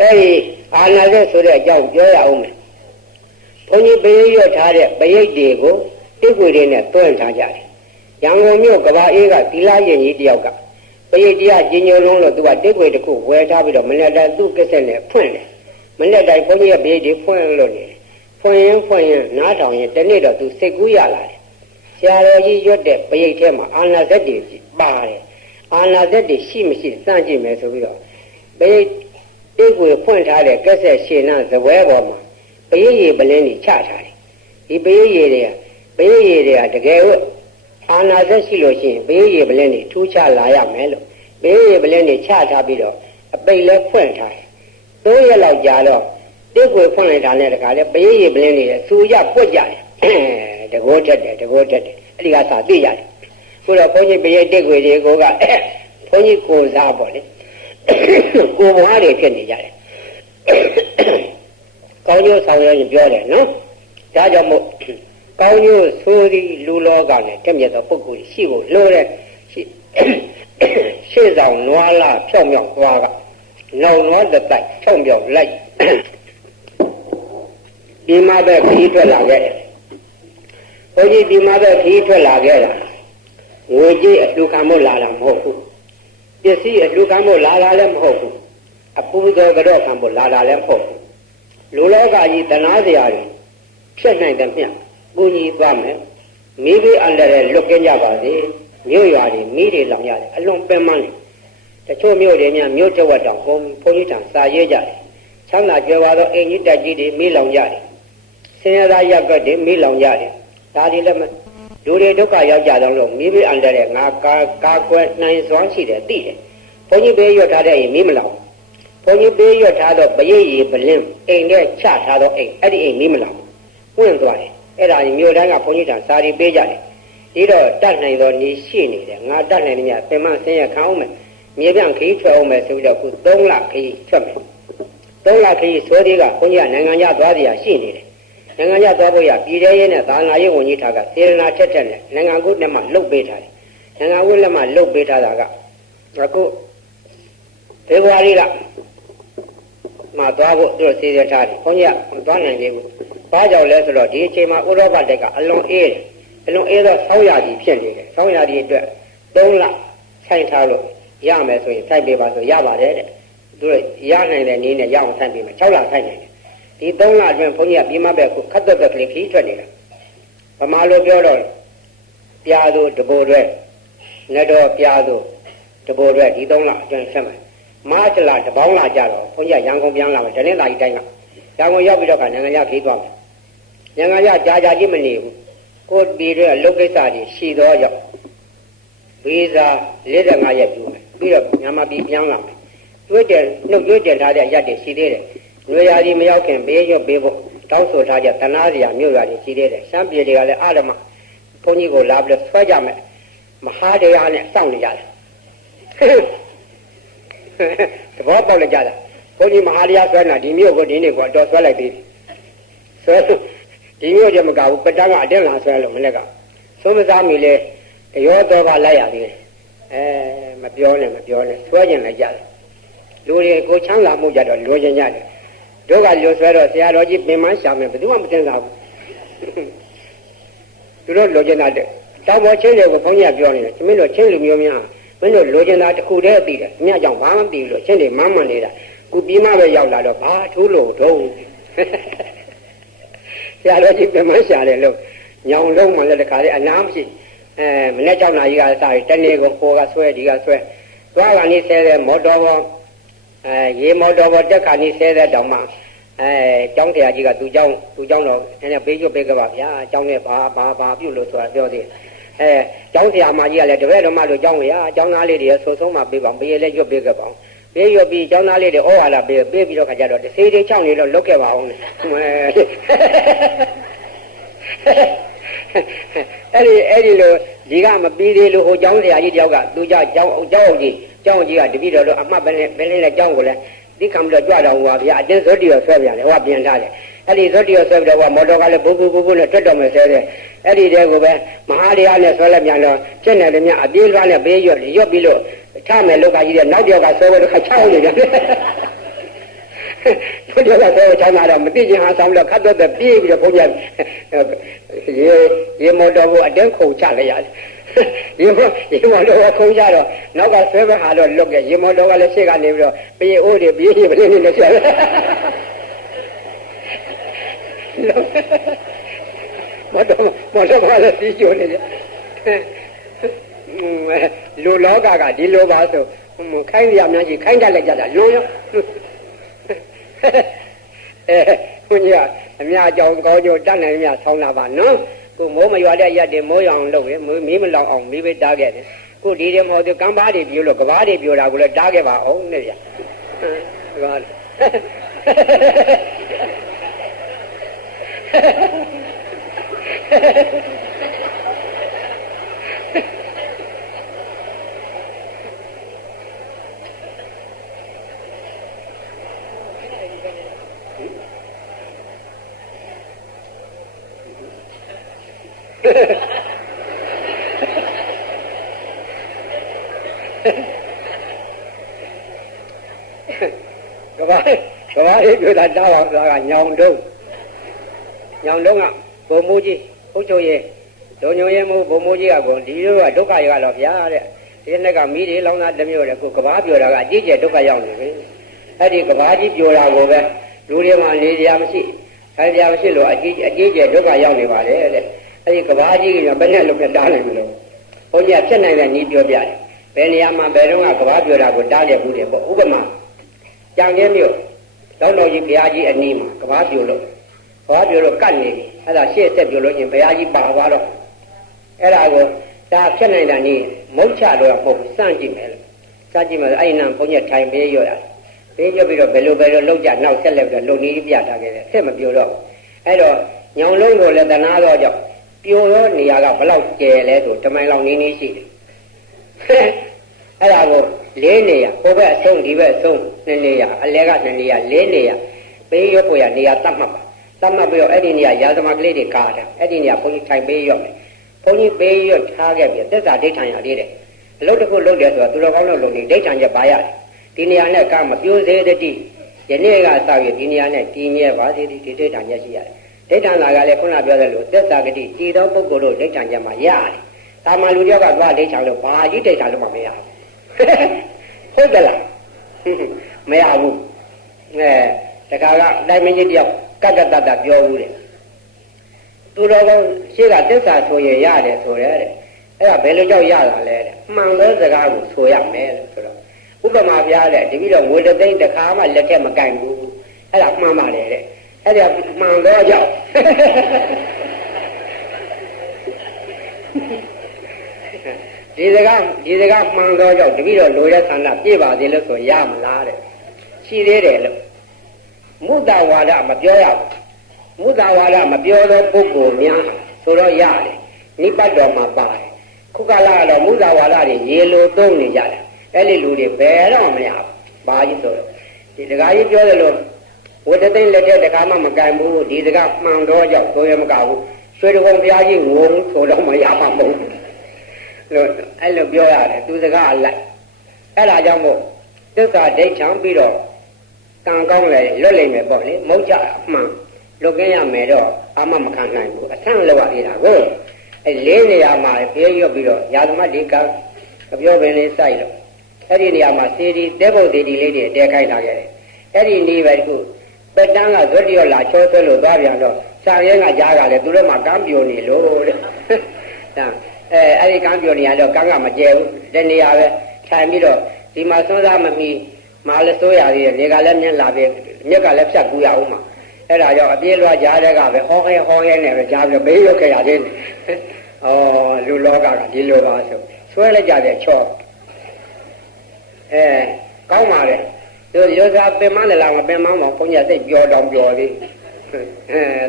အဲ့ဒီအာနာစက်ဆိုတဲ့အကြောင်းပြောရအောင်မယ်ဘုန်းကြီးဘေးရွတ်ထားတဲ့ပရိတ်တွေကိုတိတ်ွေတွေနဲ့တွန်းထားကြတယ်ရန်ကုန်မြို့ကဘာအေးကသီလရင်ကြီးတယောက်ကပရိတ်တရားကြီးညိုလုံးလို့သူကတိတ်ွေတစ်ခုဝယ်ထားပြီးတော့မနေ့တိုင်းသူ့ကစ္စက်နဲ့ဖွင့်တယ်မနေ့တိုင်းဘုန်းကြီးရဲ့ပရိတ်တွေဖွင့်လို့နေတယ်ဖွင့်ရင်နားထောင်ရင်တနေ့တော့သူစိတ်ကူးရလာတယ်ဆရာတော်ကြီးရွတ်တဲ့ပရိတ်ထဲမှာအာနာစက်တွေပါတယ်အာနာစက်တွေရှိမရှိစမ်းကြည့်မယ်ဆိုပြီးတော့ပရိတ်တိတ်ွေဖွင့်ထားတဲ့ကစ္စက်ရှင်နာဇပွဲပေါ်မှာပရိတ်ရည်ပလင်းကြီးချထားတယ်ဒီပရိတ်ရည်တွေကတကယ်လို့အာနာစက်ရှိလို့ရှိရင်ပရိတ်ရည်ပလင်းကြီးထူးခြားလာရမယ်လို့ပရိတ်ရည်ပလင်းကြီးချထားပြီးတော့အပိတ်လဲဖွင့်ထားတယ်3ရက်လောက်ကြာတော့တိတ်ွေဖွင့်လိုက်တာနဲ့တခါလဲပရိတ်ရည်ပလင်းကြီးစူရပွက်ကြတယ်တကောတက်တယ်အဲ့ဒီကသာသိရတယ်ခုတော့ဘုန်းကြီးပရိတ်တိတ်ွေတွေကိုကဘုန်းကြီးကိုစားပေါ့လေကိုဘွားတွေဖြစ်နေကြတယ်ကောင်းကျိုးဆောင်ရရင်ပြောတယ်နော်ဒါကြောင့်မို့ကောင်းကျိုးဆိုသည်လူလောကနဲ့တက်မြတ်သောပုဂ္ဂိုလ်ရှိဖို့လိုတဲ့ရှေ့ဆောင်နွားလာဖြောင်းမြောက်သွားကနောက်နွားတစ်တိုက်ဖြောင်းမြောက်လိုက်ဒီမှာပဲခီးထွက်လာခဲ့တယ်ဘုန်းကြီးဒီမှာပဲခီးထွက်လာခဲ့တာငွေကြေးအလှခံမို့လာတာမဟုတ်ဘူးပစ္စည်းအလှခံမို့လာတာလည်းမဟုတ်ဘူးအပူဇော်ကြောခံမို့လာတာလည်းမဟုတ်ဘူးလူလောကကြီးတနာစရာတွေဖြစ်နိုင်တဲ့မြတ်ပူညီသွားမယ်မိဘအန္တရာယ်လွတ်ကင်းကြပါစေမြို့ရွာတွေမိတွေလောင်ရတယ်အလွန်ပင်ပန်းတယ်တချို့မြို့တွေများမြို့တဝက်တောင်ဘုန်းကြီးထံစာရေးကြတယ်ချမ်းသာကြွယ်ဝသောအိမ်ကြီးတက်ကြီးတွေမိလောင်ကြတယ်ဆင်းရဲသားရပ်ကွက်တွေမိလောင်ကြတယ်ဒါတွေလည်းလူတွေဒုက္ခရောက်ကြတော့လို့မိဘအန္တရာယ်ငါကာကွယ်နိုင်စွမ်းရှိတယ်သိတယ်ဘုန်းကြီးပေးရွတ်ထားတဲ့အိမ်မိမလောင်ဘုန်းကြီးပေးရွတ်ထားတော့ပရိတ်ရည်ပလင်းအိမ်နဲ့ချထားတော့အိမ်အဲ့ဒီအိမ်မိမလောင်ဝင်သွားတယ်အဲ့ဒါမြို့တိုင်းကဘုန်းကြီးထံစာရီပေးကြတယ်ဒီတော့တတ်နိုင်သောနေရှိနေတယ်ငါတတ်နိုင်တဲ့ညသင်မဆင်းရဲခံအောင်မယ်မြေပြန့်ခရီးထွက်အောင်မယ်ဆိုပြီးတော့ခု3လခရီးထွက်မယ်3လခရီးဆိုဒီကဘုန်းကြီးကနိုင်ငံခြားသွားစရာရှိနေတယ်နိုင်ငံခြားသွားဖို့ရပြည်ထရေးနဲ့သာနာရေးဝန်ကြီးဌာနကစေရနာချက်နဲ့နိုင်ငံကူးလက်မှလှုပ်ပေးထားတယ်နိုင်ငံကူးလက်မှလှုပ်ပေးထားတာကအခုဖေဖော်ဝါရီကမှသွားဖို့သူတို့စီစဉ်ထားတယ်ဘုန်းကြီးကမသွားနိုင်သေးဘူးဘာကြောင့်လဲဆိုတော့ဒီအချိန်မှာဥရောပတက်ကအလွန်အေးတယ်အလွန်အေးတော့ဆောင်းရာသီဖြစ်နေတယ်ဆောင်းရာသီအတွက်3လဆိုင်ထားလို့ ရမယ်ဆိုရင်စိုက်ပေးပါဆိုရပါတယ်တဲ့သူတို့ရနိုင်တဲ့နည်းနဲ့ရအောင်စိုက်ပေးမယ်6လစိုက်နိုင်တယ်ဒီ3လအတွင်းဘုန်းကြီးကပြီးမှပဲခုခတ်သက်ကလေးခီးထွက်နေတာဗမာလိုပြောတော့ပြာသူတပိုတွေနဲ့တော့ပြာသူတပိုတွေဒီ3လအတွင်းဆက်မယ်မတ်လတပေါင်းလာကြတော့ဘုန်းကြီးကရန်ကုန်ပြန်လာမယ်တနင်္လာရီတိုင်းကရန်ကုန်ရောက်ပြီးတော့ကနိုင်ငံရခီးသွားမယ်နိုင်ငံရကြာကြာကြီးမနေဘူးကိုပြည်ရဲ့လုပ်ကိစ္စတွေရှိတော့ကြောင့်ဗီဇာ45ရက်ပြူမယ်ပြီးတော့မြန်မာပြည်ပြန်လာမယ်တွေးတယ်နှုတ်ကြွကြထားတဲ့ရက်တွေရှိသေးတယ်ຫນွေရာကြီးမရောက်ခင်ဘေးရွတ်ပေးဖို့တောင်းဆိုထားကြတနာစရာမြို့ရွာတွေရှိသေးတယ်ရှမ်းပြည်တွေကလည်းအားလုံးဘုန်းကြီးကိုလာပြီးဆွဲကြမယ်မဟာတရားနဲ့စောင့်နေကြတယ်သဘောပေါက်လိုက်ကြတာဘုန်းကြီးမဟာတရားဆွဲနေတာဒီမြို့ကိုဒီနေ့ကတော့ဆွဲလိုက်သေးတယ်ဆွဲဒီမြို့ကျမကဘူးပတန်းကအတင်းလာဆွဲလို့မနေ့ကသုံးမစားမိလေရောတော့ပါလိုက်ရသေးတယ်မပြောနဲ့ဆွဲကျင်လိုက်ကြတယ်လူတွေကိုချမ်းသာမှုကြတော့လိုချင်ကြတယ်တို့ကလူဆွဲတော့ဆရာတော်ကြီးပင်မရှာမယ်ဘယ်သူမှမတင်စားဘူးသူတို့လိုချင်တာတောင်ပေါ်ချင်းတွေကိုဘုန်းကြီးကပြောနေတယ်မင်းတို့ချင်းလူမျိုးများမင်းတို့လိုချင်တာတစ်ခုတည်းသိတယ်မြတ်ကြောင့်ဘာမှမသိဘူးလို့ချင်းတွေမမ်းမှန်နေတာခုပြီးမှပဲရောက်လာတော့ဘာထူးလို့တော့ဆရာတော်ကြီးပင်မရှာတယ်လို့ညောင်လုံးမှလည်းတခါလေအနားမရှိမနေ့6နာရီကစားတနေ့ကိုကိုကဆွဲဒီကဆွဲသွားကနေဆဲတဲ့မော်တော်ပေါ်ရေမော်တော်ပေါ်တက်ခါနေဆဲတဲ့တောင်မှကျောင်းဆရာကြီးကသူ့ကျောင်းတော့နည်းနည်းပေးကျွတ်ပေးကြပါဗျာကျောင်းနဲ့ဘာပြုတ်လို့ဆိုတာပြောသေးကျောင်းဆရာမကြီးကလည်းတပည့်တော်မတို့ကျောင်းရကျောင်းသားလေးတွေဆိုဆုံးမှပေးပါပေးရလဲရွတ်ပေးကြပါအောင်ပေးရွတ်ပြီးကျောင်းသားလေးတွေဩဝါဒပေးပြီးတော့ခါကြတော့တစ်စေးသေးချောင်းနေတော့လွတ်ခဲ့ပါအောင်အဲ့ဒီလိုဒီကမပြီးသေးလို့ဟိုကျောင်းဆရာကြီးတယောက်ကသူကြောင့်ကျောင်းကြီးကတပည့်တော်တို့အမှတ်ပဲနဲ့ကျောင်းကိုလည်းဒီကံပြီးတော့ကြွတော်ဟောဗျာအတင်းဇောတိရောဆွဲပြန်တယ်ဟောပြန်ထားတယ်အဲ့ဒီဇောတိရောဆွဲပြီးတော့မော်တော်ကလည်းဘူနဲ့တွတ်တော်မယ်ဆဲတယ်အဲ့ဒီတဲကိုပဲမဟာတရားနဲ့ဆွဲလိုက်ပြန်တော့ဖြစ်နေတယ်မြအပြေးလွှားနဲ့ပေးရွတ်ပြီးလို့ထမယ်လောကကြီးတဲ့နောက်တယောက်ကဆွဲလို့ခါချောင်းနေတယ်ဘုရားကဆွဲချမ်းသာတော့မသိချင်းဟာဆောင်လို့ခတ်တော့ပြေးပြီးတော့ဘုရားရေမော်တော်ကိုအတင်းခုန်ချလိုက်ရတယ်ရေမော်တော်ကခုန်ကြတော့နောက်ကဆွဲပဲဟာတော့လွတ်ခဲ့ရေမော်တော်ကလည်းရှေ့ကနေပြီးတော့ပြေးအိုးတွေပြေးပြေးပလင်းနေလို့ဆွဲမော်တော်ကလည်းစီးကျိုးနေတယ်လူလောကကဒီလိုပါဆိုခိုင်းရများကြီးခိုင်းတတ်လိုက်ကြတာလွန်ရောဘုန်းကြီးကအများကြောင်ကောင်းကျိုးတတ်နိုင်များဆောင်းလာပါနော်ခုမိုးမရွာတဲ့ရက်တွေမိုးရောင်လုပ်ရင်မီးမလောင်အောင်မီးပဲတားခဲ့တယ်ခုဒီတွေမဟုတ်သူကမ်းပါးတွေပြိုလို့ကဘားတွေပြိုတာကိုလည်းတားခဲ့ပါအောင်နဲ့ဗျာကဘာလေးပြောတာတားပါဆိုတာကညောင်တုံးကဘုံမိုးကြီးအုတ်ချုပ်ရဲ့ဒုံညုံရဲ့မိုးဘုံမိုးကြီးကကိုဒီလိုကဒုက္ခရတော့ဗျာတဲ့ဒီနေ့ကမိတွေလောင်းသားတစ်မျိုးတဲ့ကိုကဘာပြောတာကအကြီးကျယ်ဒုက္ခရောက်နေပြီအဲ့ဒီကဘာကြီးပြောတာကိုပဲလူတွေမှာနေကြမရှိထိုင်ကြမရှိလို့အကြီးကျယ်ဒုက္ခရောက်နေပါတယ်တဲ့အဲ့ဒီကဘာကြီးကဘယ်နဲ့လုံးတားနိုင်မလို့ဘုန်းကြီးဖြစ်နိုင်တဲ့နည်းပြောပြတယ်ဘယ်နေရာမှာဘယ်တော့ကဘာပြောတာကိုတားခဲ့ဘူးတယ်ပေါ့ဥပမာကြံကင်းမြို့တောင်းတော်ကြီးဘုရားကြီးအနီးမှာကဘာပြောလို့ကတ်နေပြီအဲ့ဒါရှေ့ဆက်ပြောလို့ရင်ဘုရားကြီးပါသွားတော့အဲ့ဒါကိုဒါဖြစ်နိုင်တာနည်းမုတ်ချတော့မဟုတ်ဘူးစမ်းကြည့်မယ်လို့စမ်းကြည့်မယ်အဲ့နာဘုန်းကြီးထိုင်ပေးရွတ်ရတယ်ပေးရွတ်ပြီးတော့ဘယ်လိုလောက်ကြနောက်ဆက်လက်ပြီးတော့လုံနေပြထားခဲ့တယ်ဆက်မပြောတော့အဲ့တော့ညောင်လုံးကိုလည်းတနာတော့ကြောင့်ပြိုသောနေရာကဘလောက်ကျယ်လဲဆိုတမိုင်လောက်နေရှိတယ်အဲ့ဒါကို၄နေရာဟိုဘက်အဆုံးဒီဘက်အဆုံး2နေရာအလဲက2နေရာ4နေရာပေးရွတ်ဖို့ရနေရာတတ်မှတ်ပါတတ်မှတ်ပြီးတော့အဲ့ဒီနေရာရာဇမကလေးတွေကားတယ်အဲ့ဒီနေရာဘုန်းကြီးထိုင်ပေးရွတ်မယ်ဘုန်းကြီးပေးရွတ်ထားခဲ့ပြီးသက်သာဒိဋ္ဌံရလေးတယ်အလုပ်တစ်ခုလုပ်တယ်ဆိုတော့သူတော်ကောင်းလို့လုပ်နေဒိဋ္ဌံချက်ပါရတယ်ဒီနေရာနဲ့ကမပြိုးစေတတိယနေ့ကစပြီးဒီနေရာနဲ့တည်မြဲပါစေဒီဒိဋ္ဌံချက်ရှိရတယ်ဒိဋ္ဌံလာကလည်းခုနပြောသလိုသက်သာဂတိတည်သောပုဂ္ဂိုလ်တို့ဒိဋ္ဌံချက်မှာရတယ်တာမန်လူတယောက်ကသွားဒိဋ္ဌံလို့ဘာကြီးဒိဋ္ဌံလို့မှမရဘူး ဟုတ်တယ်လားမရဘူးတခါကအတိုင်းမင်းကြီးတယောက်ကတတပြောဘူးတဲ့သူတော်ကောင်းရှေ့ကသစ္စာဆိုရင်ရတယ်ဆိုရဲတဲ့အဲ့ဒါဘယ်လိုကြောက်ရတာလဲတဲ့မှန်သောစကားကိုဆိုရမယ်လို့ဆိုတော့ဥပမာပြတဲ့ဒီပြီးတော့ငွေတစ်သိန်းတစ်ခါမှလက်ထက်မကင်ဘူးအဲ့ဒါမှန်ပါလေတဲ့အဲ့ဒါမှန်သောကြောင့်ဒီစကားမှန်သောကြောင့်တပည့်တော်လိုတဲ့ဆန္ဒပြည့်ပါသေးလို့ဆိုရမလားတဲ့ရှိသေးတယ်လို့မုဒ္ဒဝါဒမပြောရဘူးမုဒ္ဒဝါဒမပြောသောပုဂ္ဂိုလ်များဆိုတော့ရတယ်နိဗ္ဗာန်တော်မှာပါတယ်ခုကလာတော့မုဒ္ဒဝါဒတွေရေလိုသုံးနေကြတယ်အဲ့ဒီလူတွေဘယ်တော့မရဘူးဘာကြီးဆိုတော့ဒီတကားကြီးပြောတယ်လို့ဝတ္တသိန်းလက်ထက်တကားမှမကင်ဘူးဒီစကားမှန်တော့ကြောင့်ဆိုရမကဘူးရွှေတကုံဘုရားကြီးငုံဆိုတော့မရမှာမဟုတ်ဘူးလို့အဲ့လိုပြောရတယ်သူစကားအလိုက်အဲ့ဒါကြောင့်မို့သစ္စာဒိဋ္ဌံပြီးတော့ကံကောင်းလေလွတ်လိမ့်မယ်ပေါ့လေမဟုတ်ကြအမှန်လွတ်ကင်းရမယ်တော့အာမမခံနိုင်ဘူးအဆန့်လောက်ရတာကိုအဲ့လေးနေရာမှာပြေးရွတ်ပြီးတော့ယာသမတ်ဒီကပြောပင်လေးစိုက်လို့အဲ့ဒီနေရာမှာစေတီတဲဘုတ်တေတီလေးတွေတဲခိုင်းထားခဲ့တယ်အဲ့ဒီနေပဲခုပက်တန်းကဇွတ်တရောလာချောဆွဲလို့သွားပြန်တော့စာရဲကကြားကလည်းသူတို့မှကမ်းပြိုနေလို့တဲ့ဒါအဲ့ဒီကမ်းပြိုနေရတော့ကမ်းကမကျဲဘူးတနေရာပဲထိုင်ပြီးတော့ဒီမှာစွန်းစားမမီမာလည်းစိုးရသေးတယ်နေကလည်းမျက်လာပြီမြက်ကလည်းဖြတ်ကူရအောင်မှာအဲ့ဒါကြောင့်အပြေးလွှားကြားတဲ့ကပဲဟောခဲနဲ့ပဲကြားပြီးဘေးရုပ်ခဲ့ရသေးတယ်ဩလူလောကကဒီလိုပါဆိုဆွဲလိုက်ကြတဲ့ချောကောင်းပါလေသူရောစားပင်မလည်းလာမပင်မမောင်ဘုန်းကြီးစိတ်ပျော်တောင်ပျော်သေး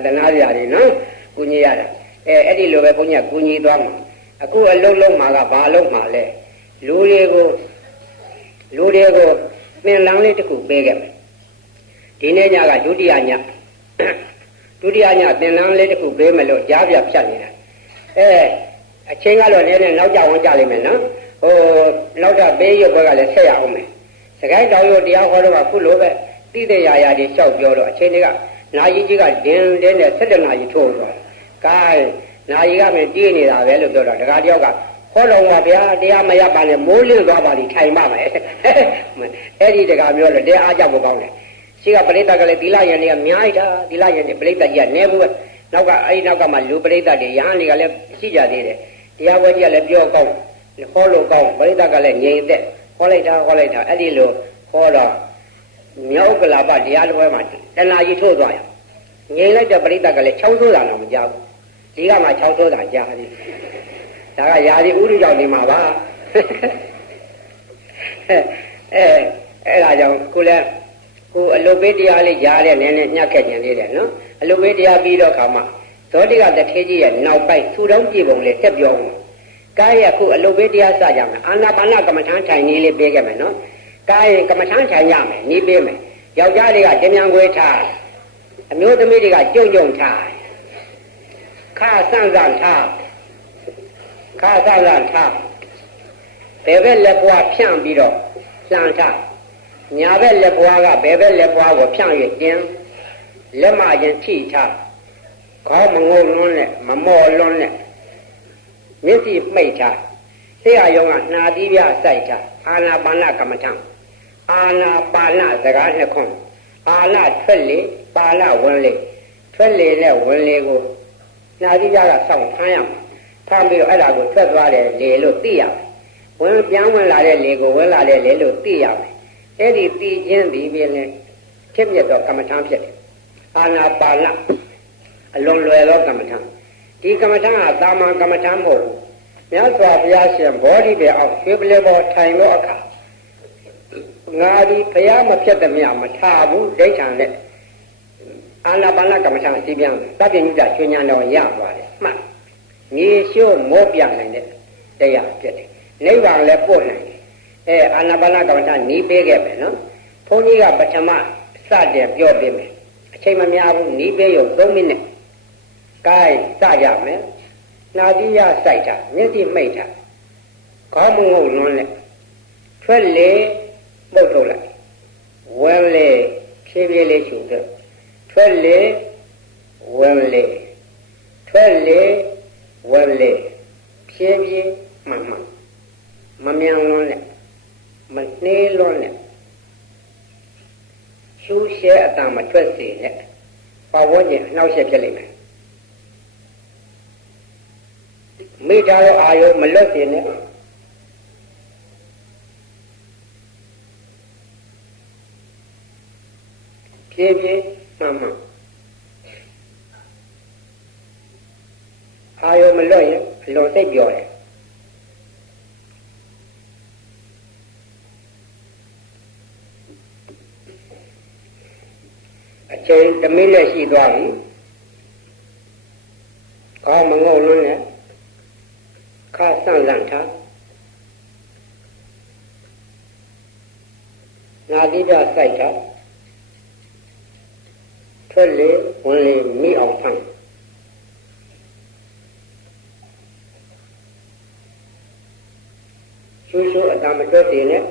တနာရည်နော်ကုညီရတာအဲ့ဒီလိုပဲဘုန်းကြီးကုညီသွားမှာအခုအလုံးလုံးမှာကဘာလုံးမှာလဲလူတွေကိုပင်လန်းလေးတစ်ခုပေးခဲ့မယ်ဒီနေ့ညကဒုတိယညပင်လန်းလေးတစ်ခုပေးမယ်လို့ကြားပြဖြတ်နေတာအချင်းကတော့လည်းနောက်ကြဝန်းကြလိမ့်မယ်နော်နောက်တော့ပေးရုပ်ဘက်ကလည်းဆက်ရအောင်မယ်စကိုင်းတောင်ရုပ်တရားဟောတော့ကခုလိုပဲတိတဲ့ရာရာတွေလျှောက်ပြောတော့အချင်းတွေကနာယီကြီးကဒင်းနဲ့17နာရီထိုးသွားကားနာယီကမင်းတီးနေတာပဲလို့ပြောတော့ဒကာတယောက်ကဟောတော်ပါဗျာတရားမရပါနဲ့မိုးလင်းသွားပါလိထိုင်ပါမယ်အဲ့ဒီတကာမျိုးလို့တရားအားကြောက်ဖို့ကောင်းတယ်ရှိကပရိသတ်ကလည်းသီလရံတွေကများတာသီလရံတွေပရိသတ်ကြီးကနေဘူးပဲနောက်ကအဲ့ဒီနောက်ကမှလူပရိသတ်တွေရဟန်းတွေကလည်းရှိကြသေးတယ်တရားဝဲကြီးကလည်းပြောကောင်းဟောလို့ကောင်းပရိသတ်ကလည်းငြိမ်သက်ဟောလိုက်တာအဲ့ဒီလိုဟောတော့မြောက်ကလာပတရားတော်မှာတဏှာကြီးထိုးသွားရငြိမ်လိုက်တဲ့ပရိသတ်ကလည်း6ဆိုးတာတော့မကြောက်ဘူးဒီကမှ6ဆိုးတာကြားတယ်ဒါကယာဒီဥရိကြောင့်နေမှာပါအဲ့ဒါကြောင့်ကိုအလုပေးတရားလေးရားတဲ့နည်းနည်းညှက်ခဲ့ခြင်းလေးတယ်နော်အလုပေးတရားပြီးတော့ခါမှသောတိကတထေကြီးရဲ့နောက်ပိုက်ထူထောင်ကြည့်ပုံလေးတက်ပြောအောင်ကာယခုအလုပေးတရားစကြမယ်အာနာပါနကမ္မထမ်းထိုင်နည်းလေးပေးခဲ့မယ်နော်ကာယကမ္မထမ်းထိုင်ရမယ်နည်းပေးမယ်ယောက်ျားတွေကတင်မြန်ခွေးထားအမျိုးသမီးတွေကကြုံထားခါဆန့်ထားဘယ်ဘက်လက်ပွားဖြန့်ပြီးတော့လှန်ထားညာဘက်လက်ပွားကဘယ်ဘက်လက်ပွားကိုဖြန့်ရကျင်းလက်မရင်ထိထားခေါင်းမငုံလွန်းနဲ့မမော်လွန်းနဲ့မျက်စိမှိတ်ထားသိရယောကနှာသီးပြစိုက်ထားအာနာပါနကမ္မထံအာနာပါနစကားနှစ်ခွန်းအာလထွက်လေပါဠဝင်လေထွက်လေနဲ့ဝင်လေကိုနှာသီးပြကစောင့်ထားရမှာထားပြီးတော့အဲ့ဒါကိုထွက်သွားတယ်လေလို့သိရမယ်ပြန်ဝင်လာတဲ့လေကိုဝင်လာတဲ့လေလို့သိရမယ်အဲ့ဒီသိခြင်းဒီပြင်နဲ့ဖြစ်မြတ်သောကမ္မထံဖြစ်တယ်အာနာပါနအလွန်လွယ်သောကမ္မထံဒီကမ္မထံကသာမန်ကမ္မထံမဟုတ်ဘူးမြတ်စွာဘုရားရှင်ဘောဓိပဲအောင်ရွှေပလင်ပေါ်ထိုင်သောအခါငါဒီဘုရားမဖြစ်သည်မြမထားဘူးဒိဋ္ဌံနဲ့အာနာပါနကမ္မထံစီးပြန်သဗ္ဗညုတကျွညာတော်ရသွားတယ်မှတ်မြေရှို့မောပြနိုင်တဲ့တရားဖြစ်တယ်နိဗ္ဗာန်လည်းပို့နိုင်တယ်အာနာပါနကမ္မထနီးပေးခဲ့မယ်နော်ဘုန်းကြီးကပထမစတင်ပြောပေးမယ်အချိန်မများဘူးနီးပေးရုံ3မိနစ်ကိုင်းစကြမယ်နာတိယစိုက်တာမျက်စိမှိတ်တာခေါင်းမငုံလွန်းနဲ့ထွက်လေပုတ်ထုတ်လိုက်ဝင်လေဖြည်းဖြည်းလေးရှုတဲ့ထွက်လေဝင်လေထွက်လေဝင်လေဖြည်းဖြည်းမှန်မမြန်လွန်းနဲ့ မနှေးလွန်းနဲ့ရှူးရှဲအတန်မထွက်စေနဲ့ပတ်ဝန်းကျင်အနှောက်အယှက်ဖြစ်လိမ့်မယ်မိထားသောအာယုမလွတ်စေနဲ့ဖြည်းဖြည်းမှန်မှန်အာယုမလွတ်ရင်အလွန်စိတ်ပြောတယ်အချိန်တစ်မိနစ်ရှိသွားပြီခေါင်းမငုံလွန်းနဲ့ခါဆန့်လန့်ထားနာတိပြစိုက်ထားထွက်လေဝင်လေမိအောင်ဖမ်းရှူးရှူးအတမတွက်တည်နဲ့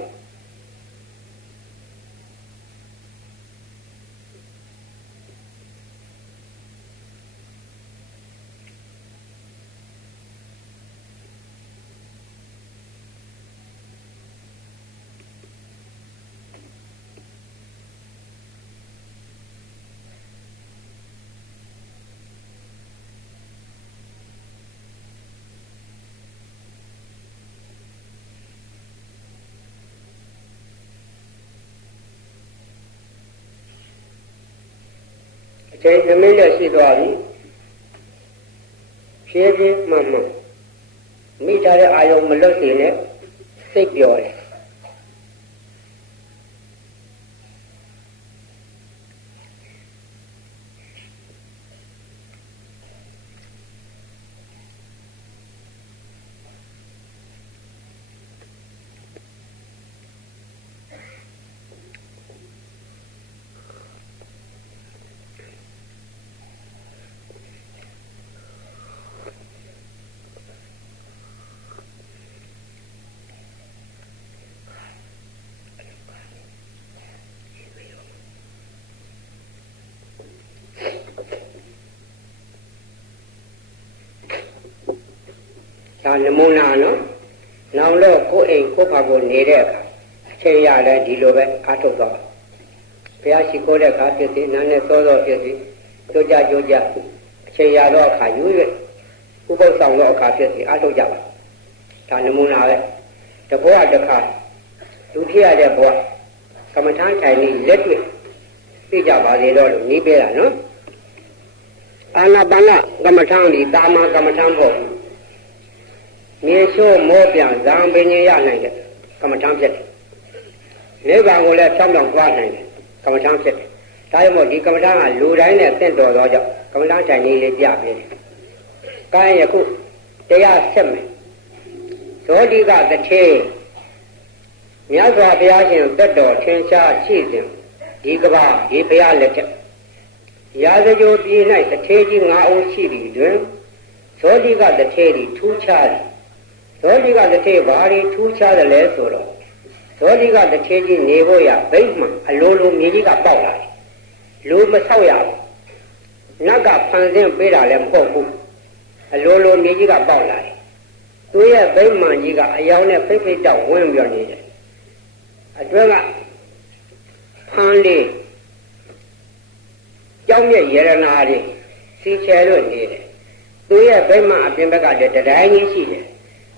ချိန်2မိနစ်ရှိသွားပြီဖြည်းဖြည်းမှန်မှန်မိထားတဲ့အာယုံမလွတ်စေနဲ့စိတ်ပြောတယ်ဒါနမူနာနော်နောင်တော့ကိုယ်အိမ်ကိုယ်ဖာကိုနေတဲ့အခါအချိန်ရတယ်ဒီလိုပဲအားထုတ်သွားဘုရားရှိခိုးတဲ့အခါဖြစ်စီနာနဲ့စောစောဖြစ်စီကြိုးကြအချိန်ရတော့အခါရွေ့ဥပုသ်ဆောင်တော့အခါဖြစ်စီအားထုတ်ကြပါဒါနမူနာပဲတဘောတစ်ခါလူဖြစ်ရတဲ့ဘဝကမ္မထာထိုင်နေလက်တွေ့သိကြပါစေတော့လို့နေပေးတာနော်အာနာပါနကမ္မထာဒီတာမကမ္မထာဖို့မြေရှိုးမောပြန်ဇံပင်ရနိုင်တဲ့ကမ္မထာဖြစ်တယ်နိဗ္ဗာန်ကိုလည်းဖြောင်းပြောင်းသွားနိုင်တယ်ကမ္မထာဖြစ်တယ်ဒါကြောင့်မို့ဒီကမ္မထာကလူတိုင်းနဲ့သင့်တော်သောကြောင့်ကမ္မထာတိုင်လေးလေးပြပေးတယ်။ကိုင်းယခုတရားဆက်မယ်ဇောတိကတထေမြတ်စွာဘုရားရှင်သက်တော်ထင်ရှားရှိစဉ်ဒီကဘာဒီဘုရားလက်ထက်ရာဇဂိုပြည်၌တထေကြီး9ဦးရှိသည်တွင်ဇောတိကတထေသည်ထူးခြားသည်ဇောတိကတထေဘာတွေထူးခြားတယ်လဲဆိုတော့ဇောတိကတထေကြီးနေဖို့ရဗိမ့်မှအလိုလိုမြေကြီးကပေါက်လာတယ်လူမဆောက်ရဘူးနတ်ကဖန်ဆင်းပေးတာလည်းမဟုတ်ဘူးအလိုလိုမြေကြီးကပေါက်လာတယ်သူရဲ့ဗိမ့်မှန်ကြီးကအယောင်နဲ့ဖိတ်ဖိတ်တောက်ဝင်ပြောနေတယ်အတွင်းကဖန်လေးကြောင်းမြက်ရတနာတွေစီချဲလို့နေတယ်သူရဲ့ဗိမ့်မှန်အပြင်ဘက်ကလည်းတတိုင်းကြီးရှိတယ်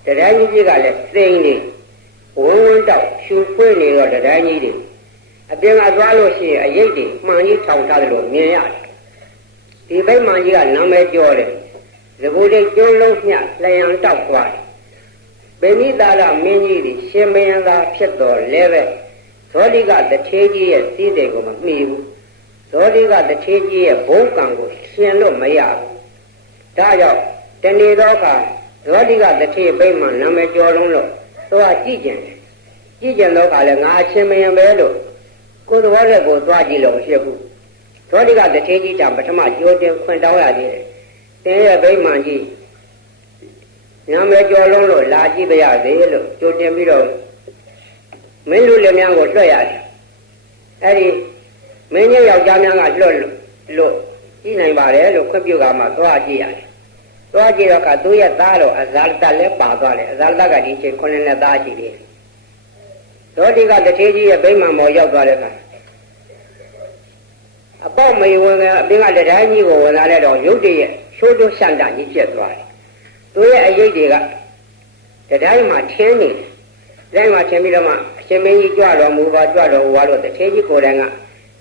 တတိုင်းကြီးကလည်းသိမ့်နေဝန်းဝန်းတောက်ဖြူဖွေးနေတော့တတိုင်းကြီးတွေအပြင်ကသွားလို့ရှိရင်အရိပ်တွေမှန်ကြီးထောင်ထားတယ်လို့မြင်ရတယ်ဒီဗိမ့်မှန်ကြီးကနာမည်ကျော်တယ်သဘူတိတ်ကျွန်းလုံးညလျံတောက်သွားတယ်ဗိမိတာရမင်းကြီးတွေရှင်မယံသာဖြစ်တော်လဲပဲဇောတိကတထေကြီးရဲ့စည်းစိမ်ကိုမမှီဘူးဇောတိကတထေကြီးရဲ့ဘုံကံကိုရှင်လို့မရဘူးဒါကြောင့်တနေ့သောအခါဇောတိကတထေဗိမ့်မှန်နာမည်ကျော်လုံးလို့သွားကြည့်ကြင်တော့ကလည်းငါရှင်မယံပဲလို့ကိုယ်တော်လည်းကိုသွားကြည့်လို့ဖြစ်ဘူးဇောတိကတထေကြီးတောင်ပထမကြိုးတင်ခွင့်တောင်းရသေးတယ်တင်းရဲ့ဗိမ့်မှန်ကြီးနာမည်ကျော်လုံးလို့လာကြည့်ပါရစေလို့ကြိုတင်ပြီးတော့မင်းလူလည်းများကိုလွှတ်ရတယ်အဲ့ဒီမင်းကြီးယောက်ျားများကလွှတ်လို့ကြည့်နိုင်ပါတယ်လို့ခွင့်ပြုကမှသွားကြည့်ရတယ်သွားကြည့်တော့ကသူ့ရဲ့သားတော်အဇာလတလည်းပါသွားတယ်အဇာလတကဒီချိန်9နှစ်သားရှိတယ် သောတိကတထေးကြီးရဲ့ဗိမာန်ပေါ်ရောက်သွားတဲ့အခါအပေါက်မေဝင်ကအပင်ကတတိုင်းကြီးကိုဝင်လာတဲ့တော့ရုပ်တည်းရဲ့ရှိုးတိုးရှန့်တာကြီးပြတ်သွားတယ်သူရဲ့အရေးတွေကတတိုင်းမှာထင်းနေတယ်တိုင်းမှာထင်းပြီးတော့မှအရှင်မင်းကြီးကြွတော်မူပါလို့တထေးကြီးကိုယ်တိုင်က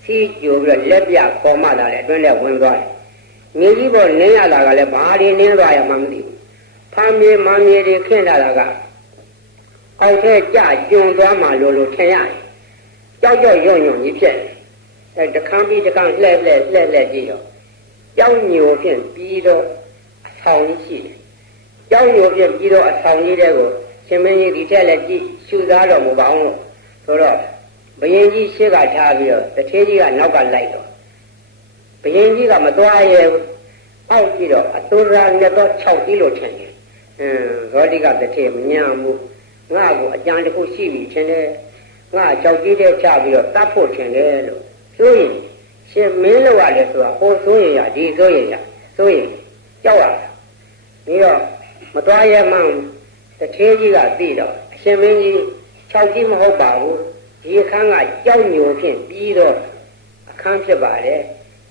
စီးကြိုပြီးတော့လက်ပြခေါ်မှလာတယ်အတွင်းထဲဝင်သွားတယ်မြေကြီးပေါ်နင်းရတာကလည်းဘာတွေနင်းသွားရမှမသိဘူးဖမ်းပြေးမမြေတွေခင်းလာတာကအောက်ထဲကြကျွံသွားမှလို့ထင်ရတယ်ကြောက်ရွံ့ကြီးဖြစ်တယ်တခမ်းပြီးတခမ်းလှဲ့ကြည့်တော့ကြောက်ညိုဖြင့်ပြီးတော့အဆောင်ကြီးရှိတယ်ကြောက်ညိုဖြင့်ပြီးတော့အဆောင်ကြီးတဲ့ကိုရှင်မင်းကြီးဒီထက်လည်းကြည့်ရှုစားတော်မူပါအောင်လို့ဆိုတော့ဘယင်ကြီးရှေ့ကထားပြီးတော့တထေးကြီးကနောက်ကလိုက်တော့ဘယင်ကြီးကမသွားရဲဘူးအောက်ကြည့်တော့အတူရာနဲ့တော့6ကြီးလို့ထင်တယ်ဇောတိကတထေးမညာဘူးငါ့ကိုအကြံတစ်ခုရှိပြီထင်တယ်ငါကြောက်ကြီးတဲ့ချပြီးတော့တတ်ဖို့ထင်တယ်လို့ဆိုရင်ရှင်မင်းလို့ရတယ်ဆိုတာဟိုဆိုရင်ရဒီဆိုရင်ကြောက်ရတာပြီးတော့မသွားရဲမှတထေးကြီးကသိတော့အရှင်မင်းကြီး6ကြီးမဟုတ်ပါဘူးဒီအခန်းကကြောက်ညိုဖြင့်ပြီးတော့အခန်းဖြစ်ပါတယ်